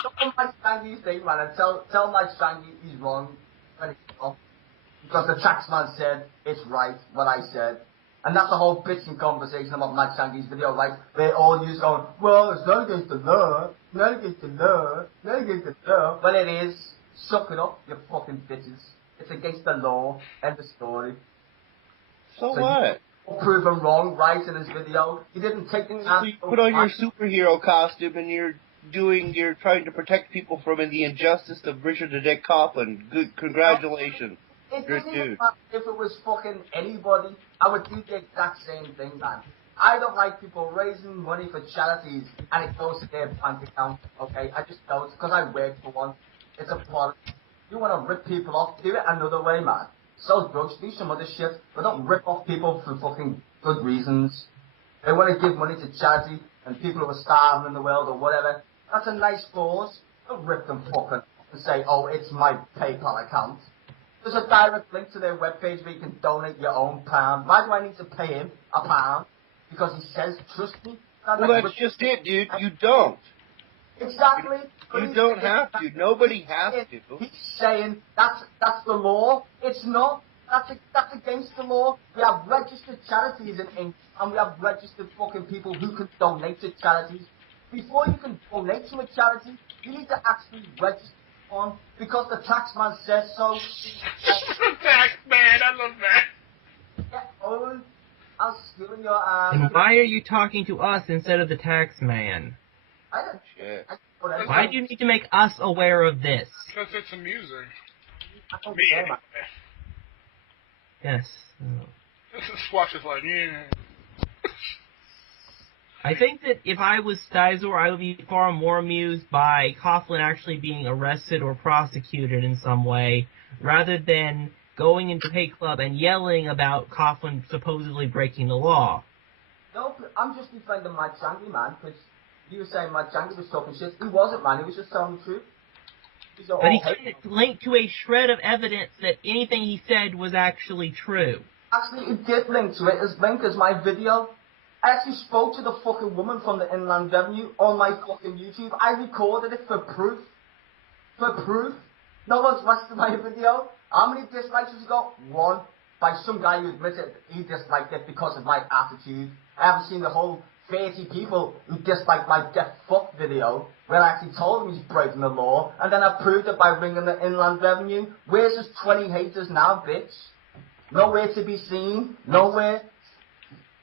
Tell Mike Stangy's thing, man, and tell Mike Stangy he's wrong when it's wrong. Because the taxman said it's right, what I said. And that's the whole bitching conversation about Mike Stangy's video, right? They all use going, well, it's not against the law, not against the law, not against the law. Well, it is. Suck it up, you fucking bitches. It's against the law. End of story. So what? Prove him wrong, right, in his video. He didn't take the time. So you put on your superhero costume and you're trying to protect people from the injustice of Richard the Dick Coughlin. Good, congratulations. It doesn't even matter if it was fucking anybody. I would do the exact same thing, man. I don't like people raising money for charities and it goes to their bank account, okay? I just don't, because I work for one. It's a product. You want to rip people off, do it another way, man. Sell drugs, do some other shit, but don't rip off people for fucking good reasons. They want to give money to charity and people who are starving in the world or whatever. That's a nice cause. Don't rip them fucking off and say, oh, it's my PayPal account. There's a direct link to their webpage where you can donate your own pound. Why do I need to pay him a pound? Because he says, trust me. Well, that's just it, dude. You don't. Exactly. You don't have to. Nobody has to. He's saying that's the law. It's not. That's against the law. We have registered charities in England, and we have registered fucking people who can donate to charities. Before you can donate to a charity, you need to actually register on, because the taxman says so. Taxman, I love that. Yeah, Owen, I'll steal your And why are you talking to us instead of the tax man? I don't. Shit. Why do you need to make us aware of this? Because it's amusing. I don't Me care anyway. about Yes. This is Swatch is like, yeah. I think that if I was Styzor, I would be far more amused by Coughlin actually being arrested or prosecuted in some way, rather than going into Hate Club and yelling about Coughlin supposedly breaking the law. No, I'm just defending my Changi, man, because you were saying my Changi was talking shit. He wasn't, man. He was just telling the truth. But he couldn't link to a shred of evidence that anything he said was actually true. Actually, it did link to it. As link as my video. I actually spoke to the fucking woman from the Inland Revenue on my fucking YouTube. I recorded it for proof. For proof. No one's watched my video. How many dislikes has it got? 1. By some guy who admitted he disliked it because of my attitude. I haven't seen the whole 30 people who disliked my get fucked video, where I actually told him he's breaking the law, and then I proved it by ringing the Inland Revenue. Where's his 20 haters now, bitch? Nowhere to be seen. Nowhere.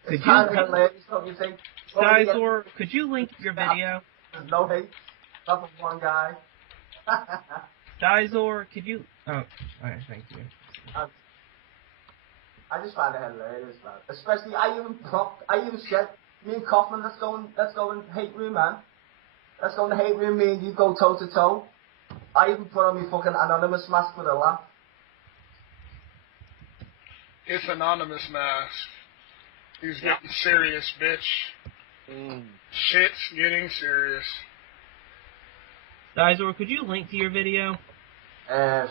It's kind of hilarious, don't you think? Styzor, could you link your video? There's no hate. Not from one guy. Styzor, could you... Oh, alright, thank you. I just find it hilarious, man. Especially, I even said, me and Kaufman, let's go and hate room, man. Let's go in the hate room, me and you go toe to toe. I even put on my fucking anonymous mask for the laugh. It's anonymous mask. He's getting serious, bitch. Shit's getting serious. Styzor, could you link to your video?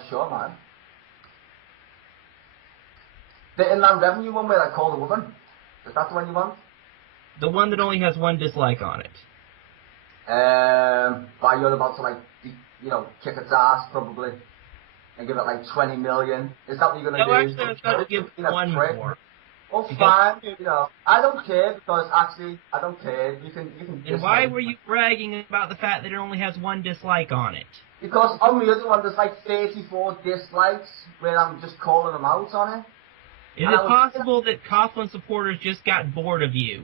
Sure, man. The Inland Revenue one where I call the woman. Is that the one you want? The one that only has 1 dislike on it. But you're about to, like, kick its ass, probably. And give it, like, 20 million. Is that what you're going to do? No, actually, I was going to give 1 more. Well, fine, I don't care, because actually, I don't care. You can And why were you bragging about the fact that it only has 1 dislike on it? Because on the other one, there's like 34 dislikes, where I'm just calling them out on it. Is it possible that Coughlin supporters just got bored of you?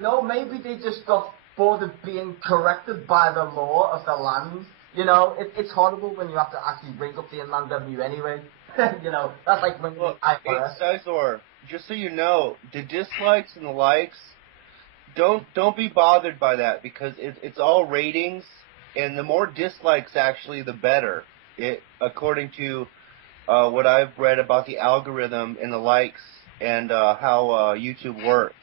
No, maybe they just got bored of being corrected by the law of the land. It's horrible when you have to actually bring up the Inland Revenue anyway. That's like when Look, Styzor, just so you know, the dislikes and the likes, don't be bothered by that, because it's all ratings, and the more dislikes actually, the better. According to what I've read about the algorithm and the likes and how YouTube works.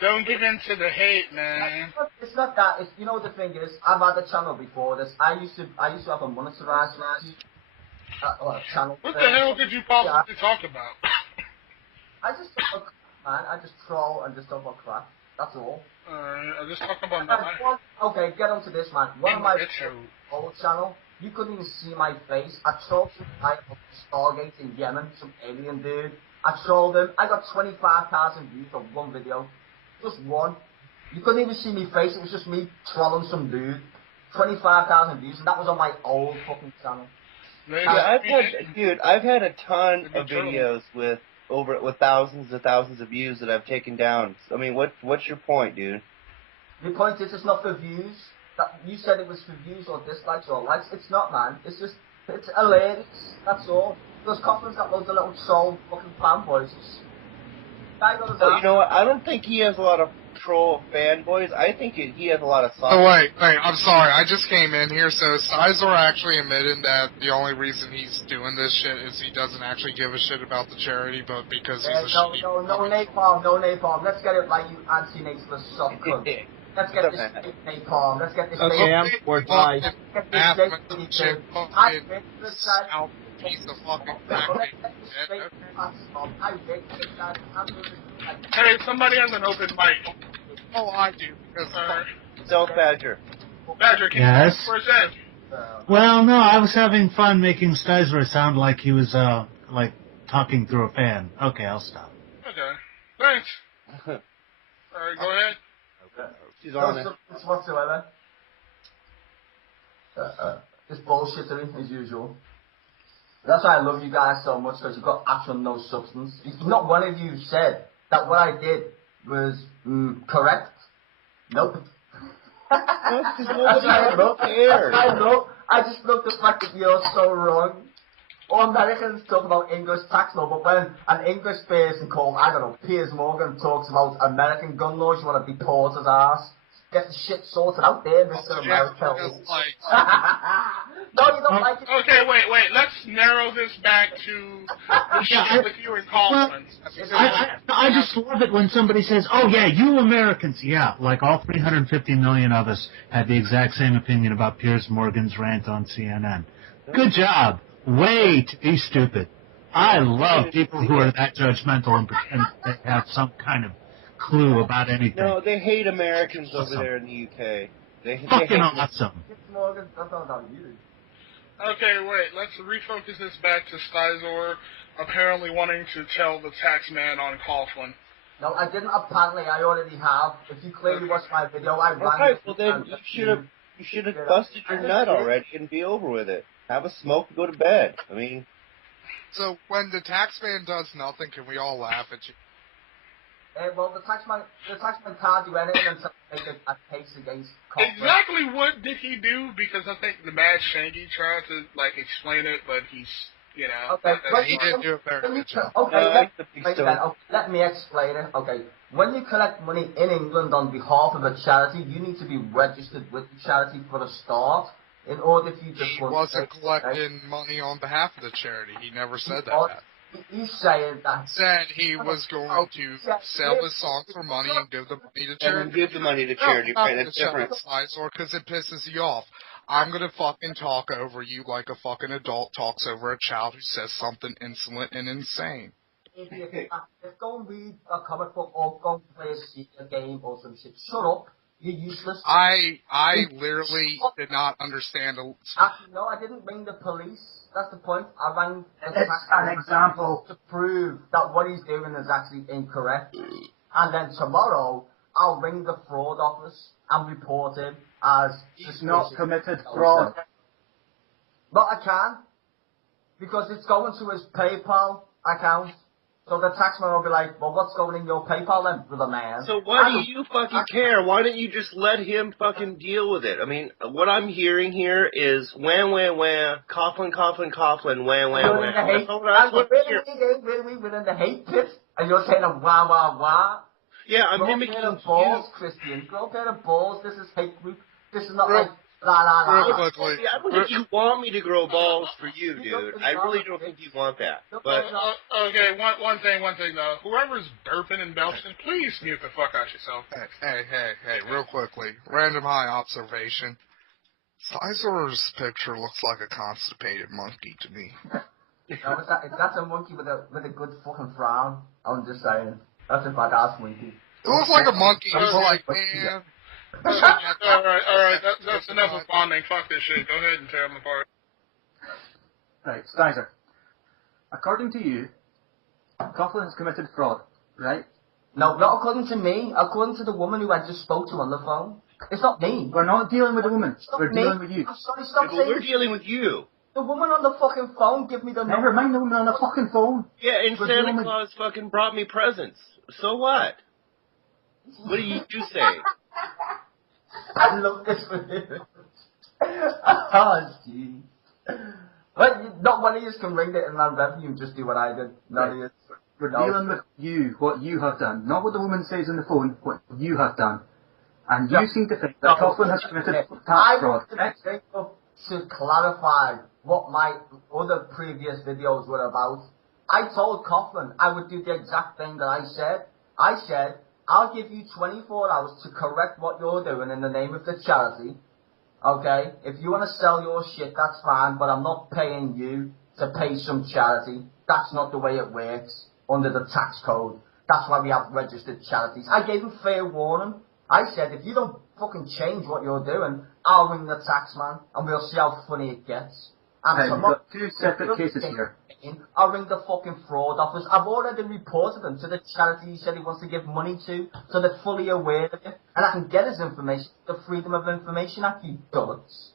Don't give in to the hate, man. It's not that. The thing is, I've had a channel before this. I used to have a monetized channel. What the hell could you possibly talk about? I just talk about, man. I just troll and just talk about crap. That's all. I'm just talking about nothing. Okay, get onto this, man. One of my old channel, you couldn't even see my face. I trolled some guy about Stargate in Yemen, some alien dude. I trolled him. I got 25,000 views on one video. Just one. You couldn't even see me face. It was just me trolling some dude. 25,000 views, and that was on my old fucking channel. Yeah, I've had a ton of videos with thousands and thousands of views that I've taken down. I mean, what's your point, dude? The point is, it's not for views. You said it was for views or dislikes or likes. It's not, man. It's hilarious. That's all. Those Coughlin's got loads of little troll fucking fanboys. You know what? I don't think he has a lot of troll fanboys. I think he has a lot of soft. Oh, wait, I'm sorry. I just came in here, so Styzor actually admitted that the only reason he's doing this shit is he doesn't actually give a shit about the charity, but because he's a shitty... No napalm. Let's get it right, you anti-nationalist soft cunt. Let's get this napalm. Let's get this okay, I'm for piece of fucking crack. Hey, somebody has an open mic. Oh, I do, because Stealth Badger. Badger, can Yes. you for a sec? Well, no, I was having fun making Styzor sound like he was, like, talking through a fan. Okay, I'll stop. Okay. Thanks. Alright, go ahead. She's on it. It's whatsoever. It's bullshittery, as usual. That's why I love you guys so much, because you've got actual no substance. Not one of you said that what I did was correct. Nope. I just love the fact that you're so wrong. All Americans talk about English tax law, but when an English person called, I don't know, Piers Morgan talks about American gun laws, you want to deport his ass. Get the shit sorted out there, Mr. America. No, you don't like it. Okay, wait. Let's narrow this back to the shit with you and Coughlin. I just love it when somebody says, oh yeah, you Americans, yeah, like all 350 million of us had the exact same opinion about Piers Morgan's rant on CNN. Good job. Way to be stupid. I love people who are that judgmental and pretend they have some kind of clue about anything. No, they hate Americans over there in the UK. They fucking hate awesome. Okay, wait, let's refocus this back to Styzor apparently wanting to tell the tax man on Coughlin. No, I didn't apparently, I already have. If you clearly watched my video, I ran Okay, well then you should have busted your nut already and be over with it. Have a smoke and go to bed. I mean... So, when the tax man does nothing, can we all laugh at you? Well, the taxman can't do anything until they make a case against Coughlin. Exactly what did he do? Because I think the Mad Shanky tried to, like, explain it, but he's, you know... Okay, he didn't do a very good job. Okay, let me explain it. Okay, when you collect money in England on behalf of a charity, you need to be registered with the charity for a start. In order for you to... He wasn't collecting money on behalf of the charity. He never said that. He's saying that... Said he was going to sell his songs for money and give the money to charity. And give the money to charity, right? That's different. Because it pisses you off. I'm gonna fucking talk over you like a fucking adult talks over a child who says something insolent and insane. If go and read a comic book or go and play a game or some shit, shut up. You're useless. I literally did not understand. Actually, no, I didn't ring the police. That's the point. I rang It's an example to prove that what he's doing is actually incorrect. And then tomorrow, I'll ring the fraud office and report him as he's not committed fraud. But I can, because it's going to his PayPal account. So the taxman will be like, well, what's going in your PayPal then, brother man? So why do you fucking care? Why don't you just let him fucking deal with it? I mean, what I'm hearing here is wham, wham, wham, Coughlin, wham, wham, wham. That's what I'm hearing. Really, we're in the hate pit, and you're saying a wah, wah, wah. Yeah, I'm mimicking you. Balls, Christian. Grow a pair of balls. This is hate group. This is not like... I don't think you want me to grow balls for you, dude. I really don't think you want that. But okay, one thing though. Whoever's burping and belching, please mute the fuck out yourself. Hey, real quickly. Random high observation. Styzor's picture looks like a constipated monkey to me. That's a monkey with a good fucking frown. I'm just saying. That's a badass monkey. It looks like a monkey who's like, man... Alright, that's enough of bonding. Fuck this shit. Go ahead and tear them apart. Right, Styzor. According to you, Coughlin has committed fraud, right? No, not according to me. According to the woman who I just spoke to on the phone. It's not me. We're not dealing with the woman. We're dealing with you. I'm sorry, stop saying we're dealing with you. The woman on the fucking phone give me the number. Never mind the woman on the fucking phone. Yeah, and Santa Claus fucking brought me presents. So what? What do you say? I love this video. Oh, gee. Well, not one of you can ring it in that revenue and just do what I did. None of you. We're dealing with you, what you have done. Not what the woman says on the phone, what you have done. And you seem to think that Coughlin has committed tax fraud. To clarify what my other previous videos were about, I told Coughlin I would do the exact thing that I said. I said, I'll give you 24 hours to correct what you're doing in the name of the charity. Okay? If you want to sell your shit, that's fine, but I'm not paying you to pay some charity. That's not the way it works under the tax code. That's why we have registered charities. I gave him fair warning. I said, if you don't fucking change what you're doing, I'll ring the tax man and we'll see how funny it gets. And We've got two separate cases here. I'll ring the fucking fraud office. I've already reported him to the charity he said he wants to give money to, so they're fully aware of it. And I can get his information, the Freedom of Information Act, you dullards.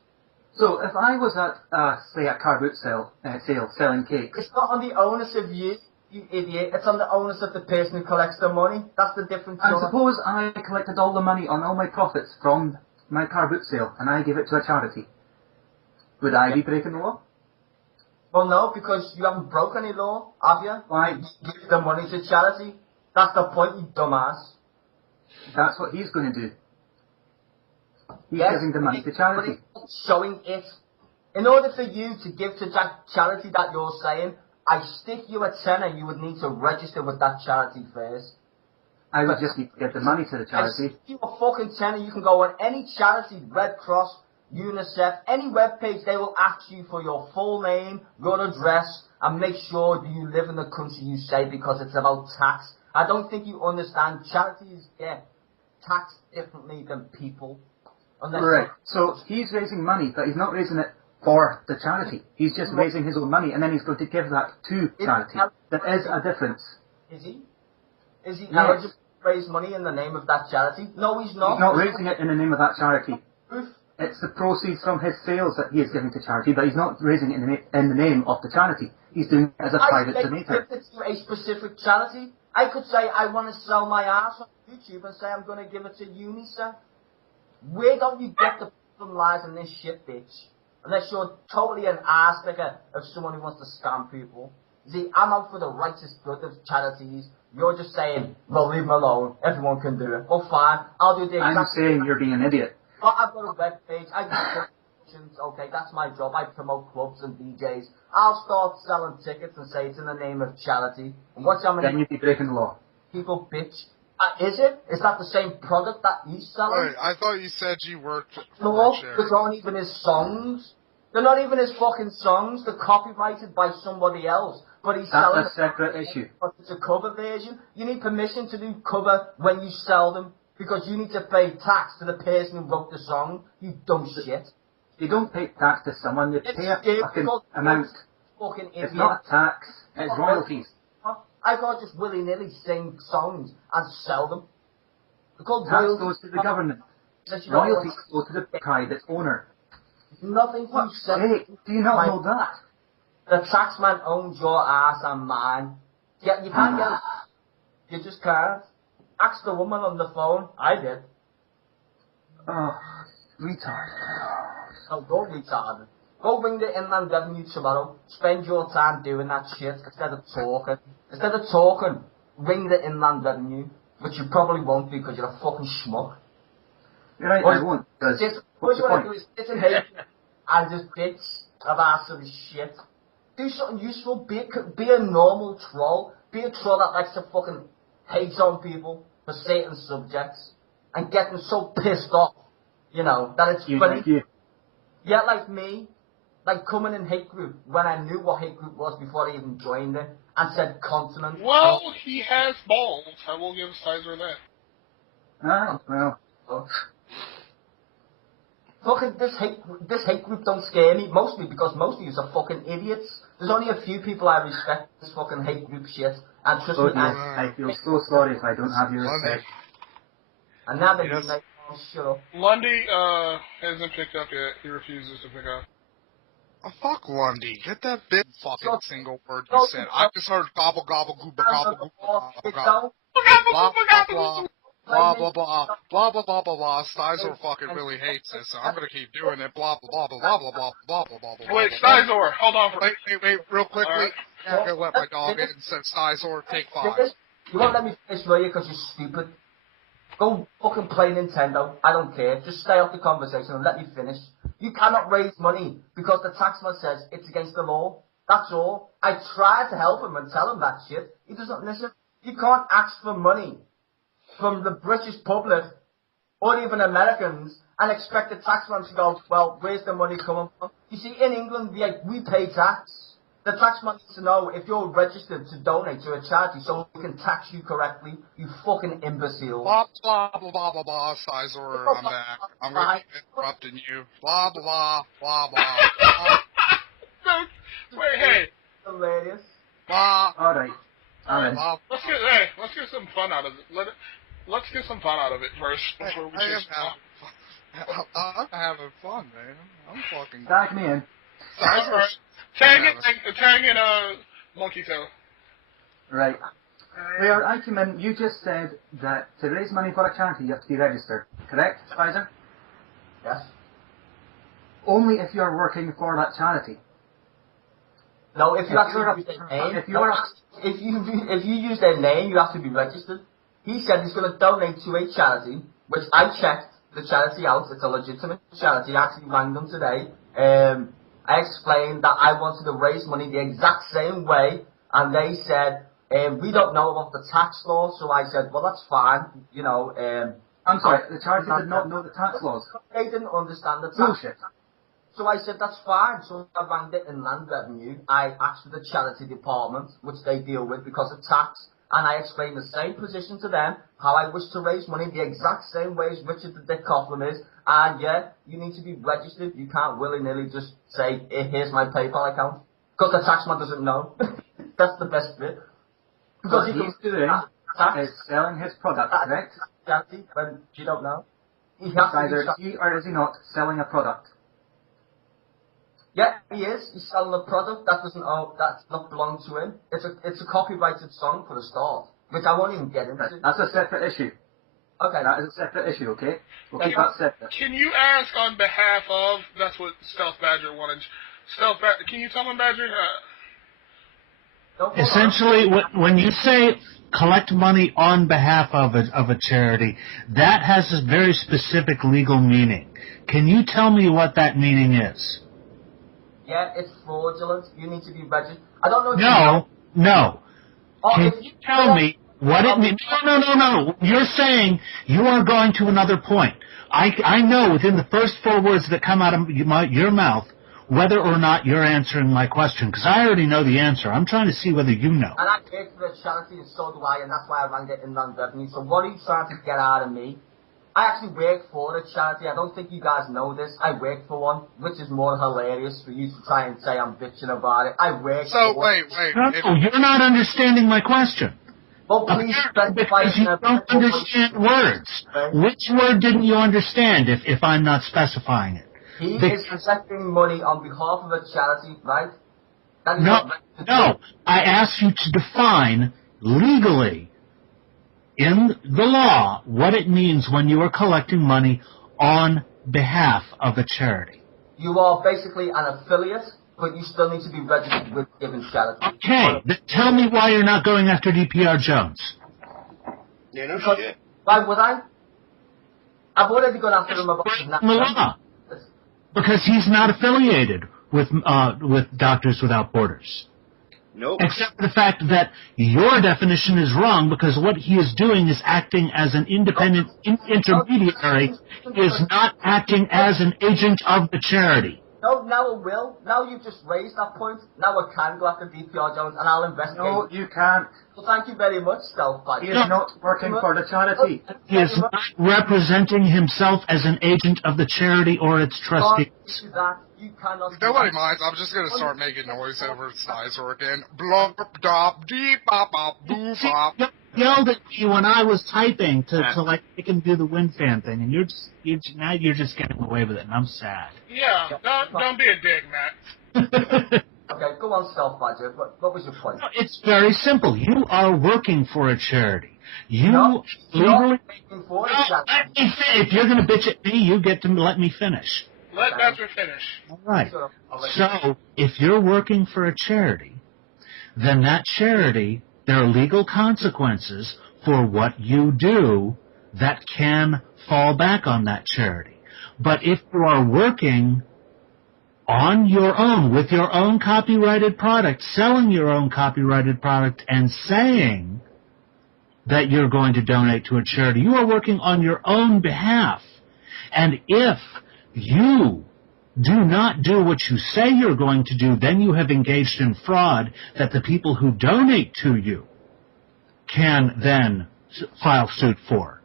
So if I was at, say, a car boot sale selling cakes... It's not on the onus of you, you idiot. It's on the onus of the person who collects the money. That's the difference. And suppose I collected all the money on all my profits from my car boot sale and I give it to a charity. Would I be breaking the law? Well, no, because you haven't broke any law, have you? Why? You give the money to charity. That's the point, you dumbass. That's what he's going to do. He's Yes, giving the money to charity. Showing it. In order for you to give to that charity that you're saying, I stick you a tenner, you would need to register with that charity first. I would just need to get the money to the I charity. stick you a fucking tenner, you can go on any charity, Red Cross, UNICEF, any webpage, they will ask you for your full name, your address, and make sure that you live in the country you say, because it's about tax. I don't think you understand. Charities get taxed differently than people. Right. So he's raising money, but he's not raising it for the charity. He's just raising his own money, and then he's going to give that to charity. There is a difference. Is he? Is he Yes. eligible to raise money in the name of that charity? No, he's not. He's not raising it in the name of that charity. It's the proceeds from his sales that he is giving to charity, but he's not raising it in the name of the charity. He's doing it as a private donator. Give it to a specific charity. I could say I want to sell my ass on YouTube and say I'm going to give it to UNICEF. Where don't you get the problem lies in this shit, bitch? Unless you're totally an ass picker of someone who wants to scam people. See, I'm out for the righteous good of charities. You're just saying, well, leave them alone. Everyone can do it. Well, fine. I'll do the exact I'm saying you're being an idiot. Well, I've got a web page. I do promotions. Okay, that's my job. I promote clubs and DJs. I'll start selling tickets and say it's in the name of charity. And watch how many Then you'd be breaking the law. people bitch. Is it? Is that the same product that he's selling? Wait, I thought you said you worked No, for those aren't even his songs. They're not even his fucking songs. They're copyrighted by somebody else. But he's selling That's a separate issue. It's a cover version. You need permission to do cover when you sell them, because you need to pay tax to the person who wrote the song. You dumb shit. You don't pay tax to someone, you pay a fucking amount. Fucking idiot. It's not a tax, it's royalties. I can't just willy-nilly sing songs and sell them. They're called Tax royalties. goes to the government. Unless you don't Royalties know go to the private owner. nothing you said. Hey, do you not know that? The taxman owns your ass and mine. Yeah, you can't get it. You just can't. Ask the woman on the phone. I did. Oh, retard. So go retarded. Go ring the Inland Revenue tomorrow. Spend your time doing that shit instead of talking. Instead of talking, ring the Inland Revenue, which you probably won't do because you're a fucking schmuck. You're right, I won't. Because What what's you the want to point? do is sit and hate and just bitch about some shit. Do something useful. Be a normal troll. Be a troll that likes to fucking hate on people for certain subjects and get them so pissed off, you know, that it's funny. Like you. Yeah, like me. Like coming in hate group when I knew what hate group was before I even joined it and said continent. Well, he has balls. I will give Styzor that. Ah, well. Fucking this hate group don't scare me, mostly because most of you are fucking idiots. There's only a few people I respect this fucking hate group shit, and trust me, I feel so sorry if I don't have your respect. And now that you like, oh, shut up. Lundy hasn't picked up yet. He refuses to pick up. Oh, fuck Lundy. Get that bit fucking single word you said. I just heard gobble gobble gooba gobble gooba gobble gobble. Blah blah blah. Blah blah blah. Blah blah blah blah blah. Styzor fucking really hates this, so I'm gonna keep doing it. Blah blah blah blah blah blah blah blah blah blah. Wait, Styzor, hold on for wait, real quickly. Right. I'm gonna let my dog in and said Styzor, take 5. You won't let me finish, will you, because you're stupid? Go fucking play Nintendo. I don't care. Just stay off the conversation and let me finish. You cannot raise money because the taxman says it's against the law. That's all. I tried to help him and tell him that shit. He doesn't listen. You can't ask for money from the British public or even Americans and expect the taxman to go, well, where's the money coming from? You see, in England, we pay tax. The taxman needs to know if you're registered to donate to a charity so we can tax you correctly, you fucking imbecile. Blah, blah, blah, blah, blah, blah, Styzor, I'm back. I'm going to be interrupting you. Blah, blah, blah, blah, blah. Wait, hey. Hilarious. Blah. Alright. Let's get some fun out of it. Let's get some fun out of it first before we change I'm having fun, man. I'm fucking... Tag me in. Alright. Tag in Monkey Tail. Right. Where I came in, you just said that to raise money for a charity you have to be registered, correct, Styzor? Yes. Only if you're working for that charity. No, if you actually use their name, if you use their name, you have to be registered. He said he's going to donate to a charity, which I checked the charity out. It's a legitimate charity. I actually rang them today. I explained that I wanted to raise money the exact same way, and they said, we don't know about the tax law, so I said, well, that's fine, you know. I'm sorry, the charity did not know the tax laws. They didn't understand the tax. Bullshit. So I said, that's fine. So I rang the Inland Revenue. I asked for the charity department, which they deal with because of tax, and I explained the same position to them, how I wish to raise money the exact same way as Richard the Dick Coughlin is, and yeah, you need to be registered. You can't willy-nilly just say, here's my PayPal account, because the taxman doesn't know. That's the best bit. Because he's doing is selling his product, correct? Charity, when you don't know. Either he or is he not selling a product? Yeah, he is. He's selling a product that doesn't belong to him. It's a copyrighted song for the start, which I won't even get into. That's a separate issue. Okay. That is a separate issue, okay? We'll keep that separate. Can you ask on behalf of, that's what Stealth Badger wanted. Stealth Badger, can you tell him, Badger? Essentially, when you say collect money on behalf of a charity, that has a very specific legal meaning. Can you tell me what that meaning is? Yeah, it's fraudulent. You need to be registered. I don't know if No. Oh, Can you tell me what it means? No. You're saying you are going to another point. I know within the first 4 words that come out of your mouth whether or not you're answering my question, because I already know the answer. I'm trying to see whether you know. And I work for a charity, and so do I, and that's why I rang the Inland Revenue. So what are you trying to get out of me? I actually work for a charity. I don't think you guys know this. I work for one, which is more hilarious for you to try and say I'm bitching about it. I work for wait. No, you're not understanding my question. Well, please because you don't understand words. Which word didn't you understand if I'm not specifying it? He is accepting money on behalf of a charity, right? No. I asked you to define legally in the law what it means when you are collecting money on behalf of a charity. You are basically an affiliate, but you still need to be registered with given charity. Okay, then tell me why you're not going after DPR Jones. Yeah, no shit. Why would I? I've already gone after him about the law. Because he's not affiliated with Doctors Without Borders. Nope. Except for the fact that your definition is wrong, because what he is doing is acting as an independent intermediary. He is not acting as an agent of the charity. No, now it will. Now you've just raised that point. Now I can go after DPR Jones and I'll investigate. No, you can't. Well, thank you very much, Stealth Badger. He is not working for the charity. He is not representing himself as an agent of the charity or its trustees. You cannot. Nobody minds. I'm just gonna start making noise over Styzor again. Blop, dop, dee, bop, bop, boo, bop. Yelled at me when I was typing to like make him do the wind fan thing, and now you're just getting away with it, and I'm sad. Yeah, don't be a dick, Matt. Okay, go on, Stealth Badger. What was your point? It's very simple. You are working for a charity. You legally. If you're going to bitch at me, you get to let me finish. Let Badger finish. All right. So, if you're working for a charity, then that charity, there are legal consequences for what you do that can fall back on that charity. But if you are working on your own, with your own copyrighted product, selling your own copyrighted product, and saying that you're going to donate to a charity, you are working on your own behalf. And if you do not do what you say you're going to do, then you have engaged in fraud that the people who donate to you can then file suit for.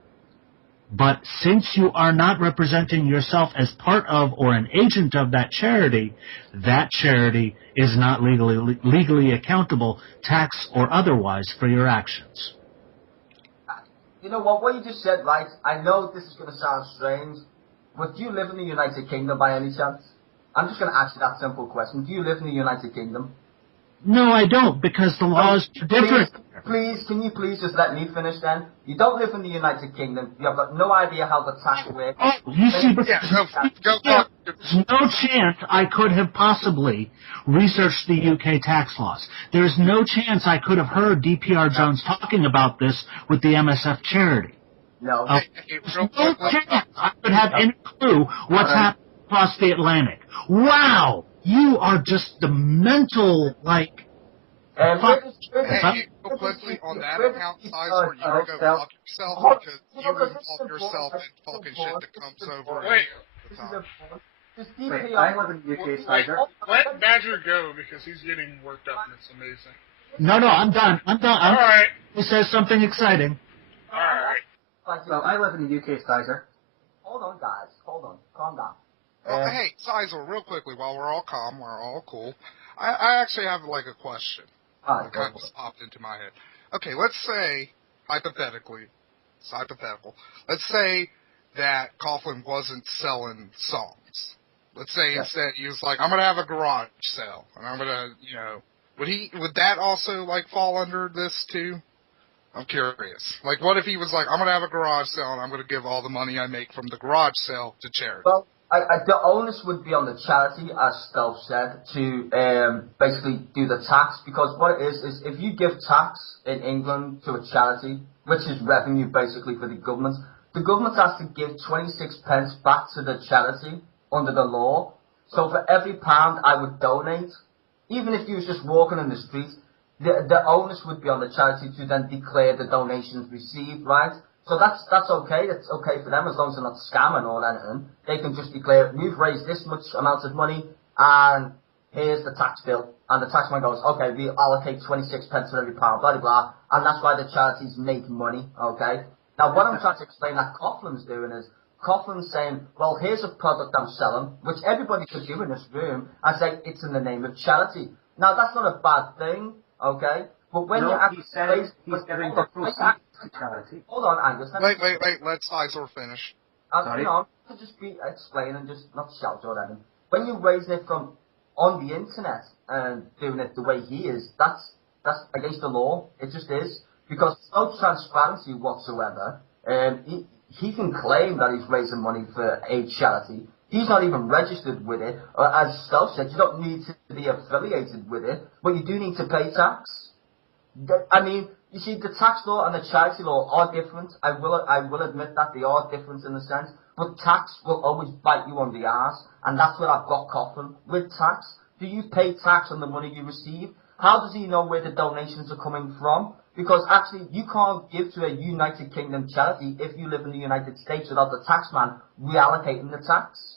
But since you are not representing yourself as part of or an agent of that charity is not legally accountable, tax or otherwise, for your actions. You know what you just said, right? I know this is going to sound strange, but do you live in the United Kingdom by any chance? I'm just going to ask you that simple question. Do you live in the United Kingdom? No, I don't, because the laws are different. Please, can you please just let me finish then? You don't live in the United Kingdom. You've got no idea how the tax works. Oh, you see, but go. there's no chance I could have possibly researched the UK tax laws. There's no chance I could have heard DPR Jones talking about this with the MSF charity. No. There's no chance I could have any clue what's happening across the Atlantic. Wow! You are just the mental, like... Hey, real quickly on that account, Styzor, you can go fuck yourself because you involve yourself in fucking shit that comes over. Wait. I live in the UK, Styzor. Let Badger go because he's getting worked up and it's amazing. No, I'm done. Alright. He says something exciting. Alright. Well, I live in the UK, Styzor. Hold on, guys. Hold on. Calm down. Hey, Styzor, real quickly, while we're all calm, we're all cool, I actually have, like, a question. It kind of popped into my head. Okay, let's say, hypothetically, it's hypothetical, let's say that Coughlin wasn't selling songs. Let's say instead he was like, I'm going to have a garage sale, and I'm going to, would that also, like, fall under this, too? I'm curious. Like, what if he was like, I'm going to have a garage sale, and I'm going to give all the money I make from the garage sale to charity? Well, the onus would be on the charity, as Stove said, to basically do the tax, because what it is if you give tax in England to a charity, which is revenue basically for the government has to give 26 pence back to the charity under the law. So for every pound I would donate, even if you was just walking in the street, the onus would be on the charity to then declare the donations received, right? So that's okay. That's okay for them as long as they're not scamming or anything. They can just declare, we've raised this much amount of money, and here's the tax bill. And the taxman goes, okay, we allocate 26 pence for every pound, blah, blah, blah. And that's why the charities make money, okay? Now, what I'm trying to explain that Coughlin's doing is, Coughlin's saying, well, here's a product I'm selling, which everybody could do in this room, and say it's in the name of charity. Now, that's not a bad thing, okay? But when you actually he's giving the proceeds to charity. Hold on, Angus. Wait, let Styzor finish. Sorry? I'm just explain and just not shout or anything. When you raise it from on the internet and doing it the way he is, that's against the law. It just is. Because there's no transparency whatsoever. He can claim that he's raising money for a charity. He's not even registered with it. As Stove said, you don't need to be affiliated with it, but you do need to pay tax. I mean, you see, the tax law and the charity law are different. I will admit that they are different in a sense. But tax will always bite you on the arse, and that's what I've got Coughlin. With tax, do you pay tax on the money you receive? How does he know where the donations are coming from? Because actually, you can't give to a United Kingdom charity if you live in the United States without the taxman reallocating the tax.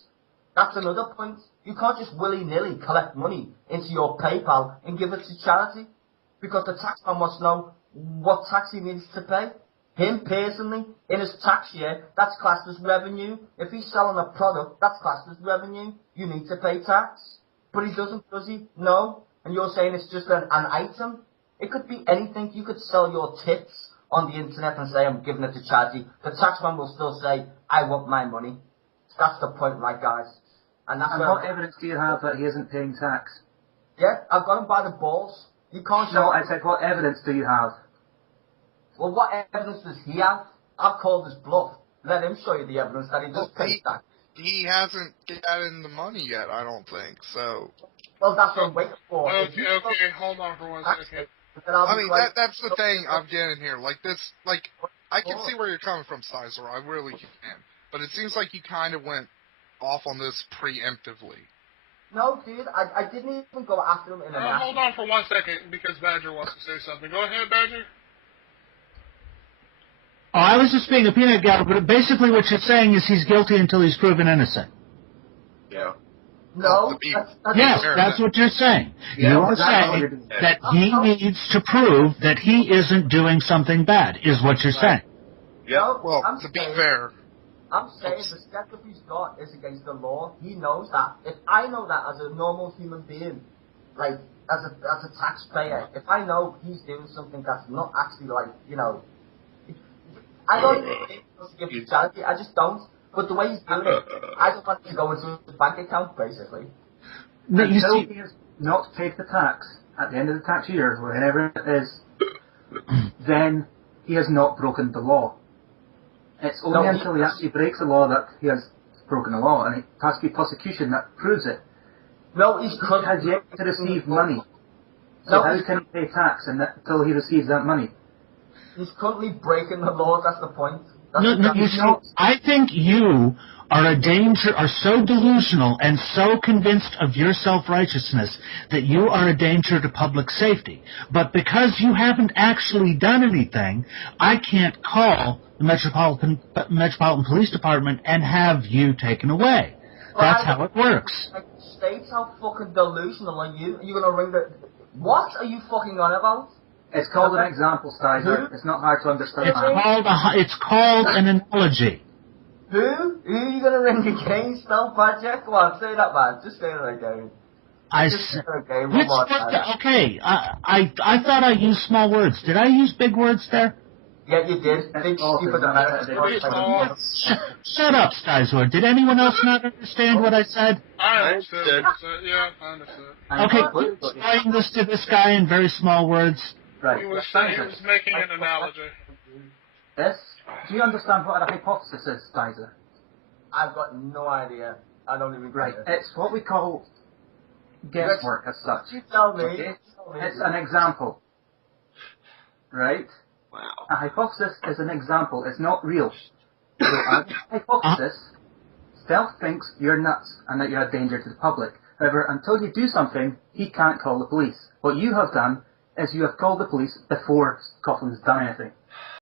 That's another point. You can't just willy-nilly collect money into your PayPal and give it to charity. Because the taxman must know what tax he needs to pay. Him personally, in his tax year, that's classed as revenue. If he's selling a product, that's classed as revenue. You need to pay tax. But he doesn't, does he? No. And you're saying it's just an item? It could be anything. You could sell your tips on the internet and say, I'm giving it to charity. The taxman will still say, I want my money. That's the point, right, guys? And what evidence do you have that he isn't paying tax? Yeah, I've got him by the balls. You can't show... No, I said, what evidence do you have? Well, what evidence does he have? I've called his bluff. Let him show you the evidence that he does pay tax. He hasn't gotten the money yet, I don't think, so... Well, that's what I'm waiting for. Okay, hold on for 1 second. I mean, that's the thing I'm getting here. Like, this, like, I can see where you're coming from, Styzor. I really can. But it seems like you kind of went off on this preemptively. No, dude, I didn't even go after him in a hold on for 1 second, because Badger wants to say something. Go ahead, Badger. Oh, I was just being a peanut gallery, but basically what you're saying is he's guilty until he's proven innocent. Yeah. No. Yes, that's what you're saying. You are saying that he needs to prove that he isn't doing something bad, is what you're saying. Yeah. Well, to be fair. I'm saying the setup he's got is against the law. He knows that. If I know that as a normal human being, like, as a taxpayer, if I know he's doing something that's not actually, like, you know, I don't even think he wants to give to charity. I just don't. But the way he's doing it, I don't want it to go into his bank account, basically. Until he has not paid the tax at the end of the tax year, whenever it is, then he has not broken the law. It's only until he actually breaks the law that he has broken the law, and it has to be prosecution that proves it. No, he has yet to receive money. So how can he pay tax until he receives that money? He's currently breaking the law, that's the point. I think you are so delusional and so convinced of your self-righteousness that you are a danger to public safety. But because you haven't actually done anything, I can't call the Metropolitan Police Department and have you taken away. That's how it works. States, how fucking delusional are you? Are you gonna ring the... What are you fucking on about? It's called an example, Styzor. It's not hard to understand. It's called an analogy. Who are you gonna ring again? Spell project? Come on, say that, man. Just say that again. Okay, I thought I used small words. Did I use big words there? Yeah, you did. Big stupid American. Shut up, Styzor. Did anyone else not understand what I said? I understood. Yeah, I understood. Okay, quit explaining this to this guy in very small words. Right. He was making an analogy. Yes? Do you understand what a hypothesis is, Styzor? I've got no idea. I don't even get it. It's what we call guesswork as such. You tell me. Okay? It's an example. Right? Wow. A hypothesis is an example. It's not real. So as a hypothesis, Stealth thinks you're nuts and that you're a danger to the public. However, until you do something, he can't call the police. What you have done is you have called the police before Coughlin's done anything.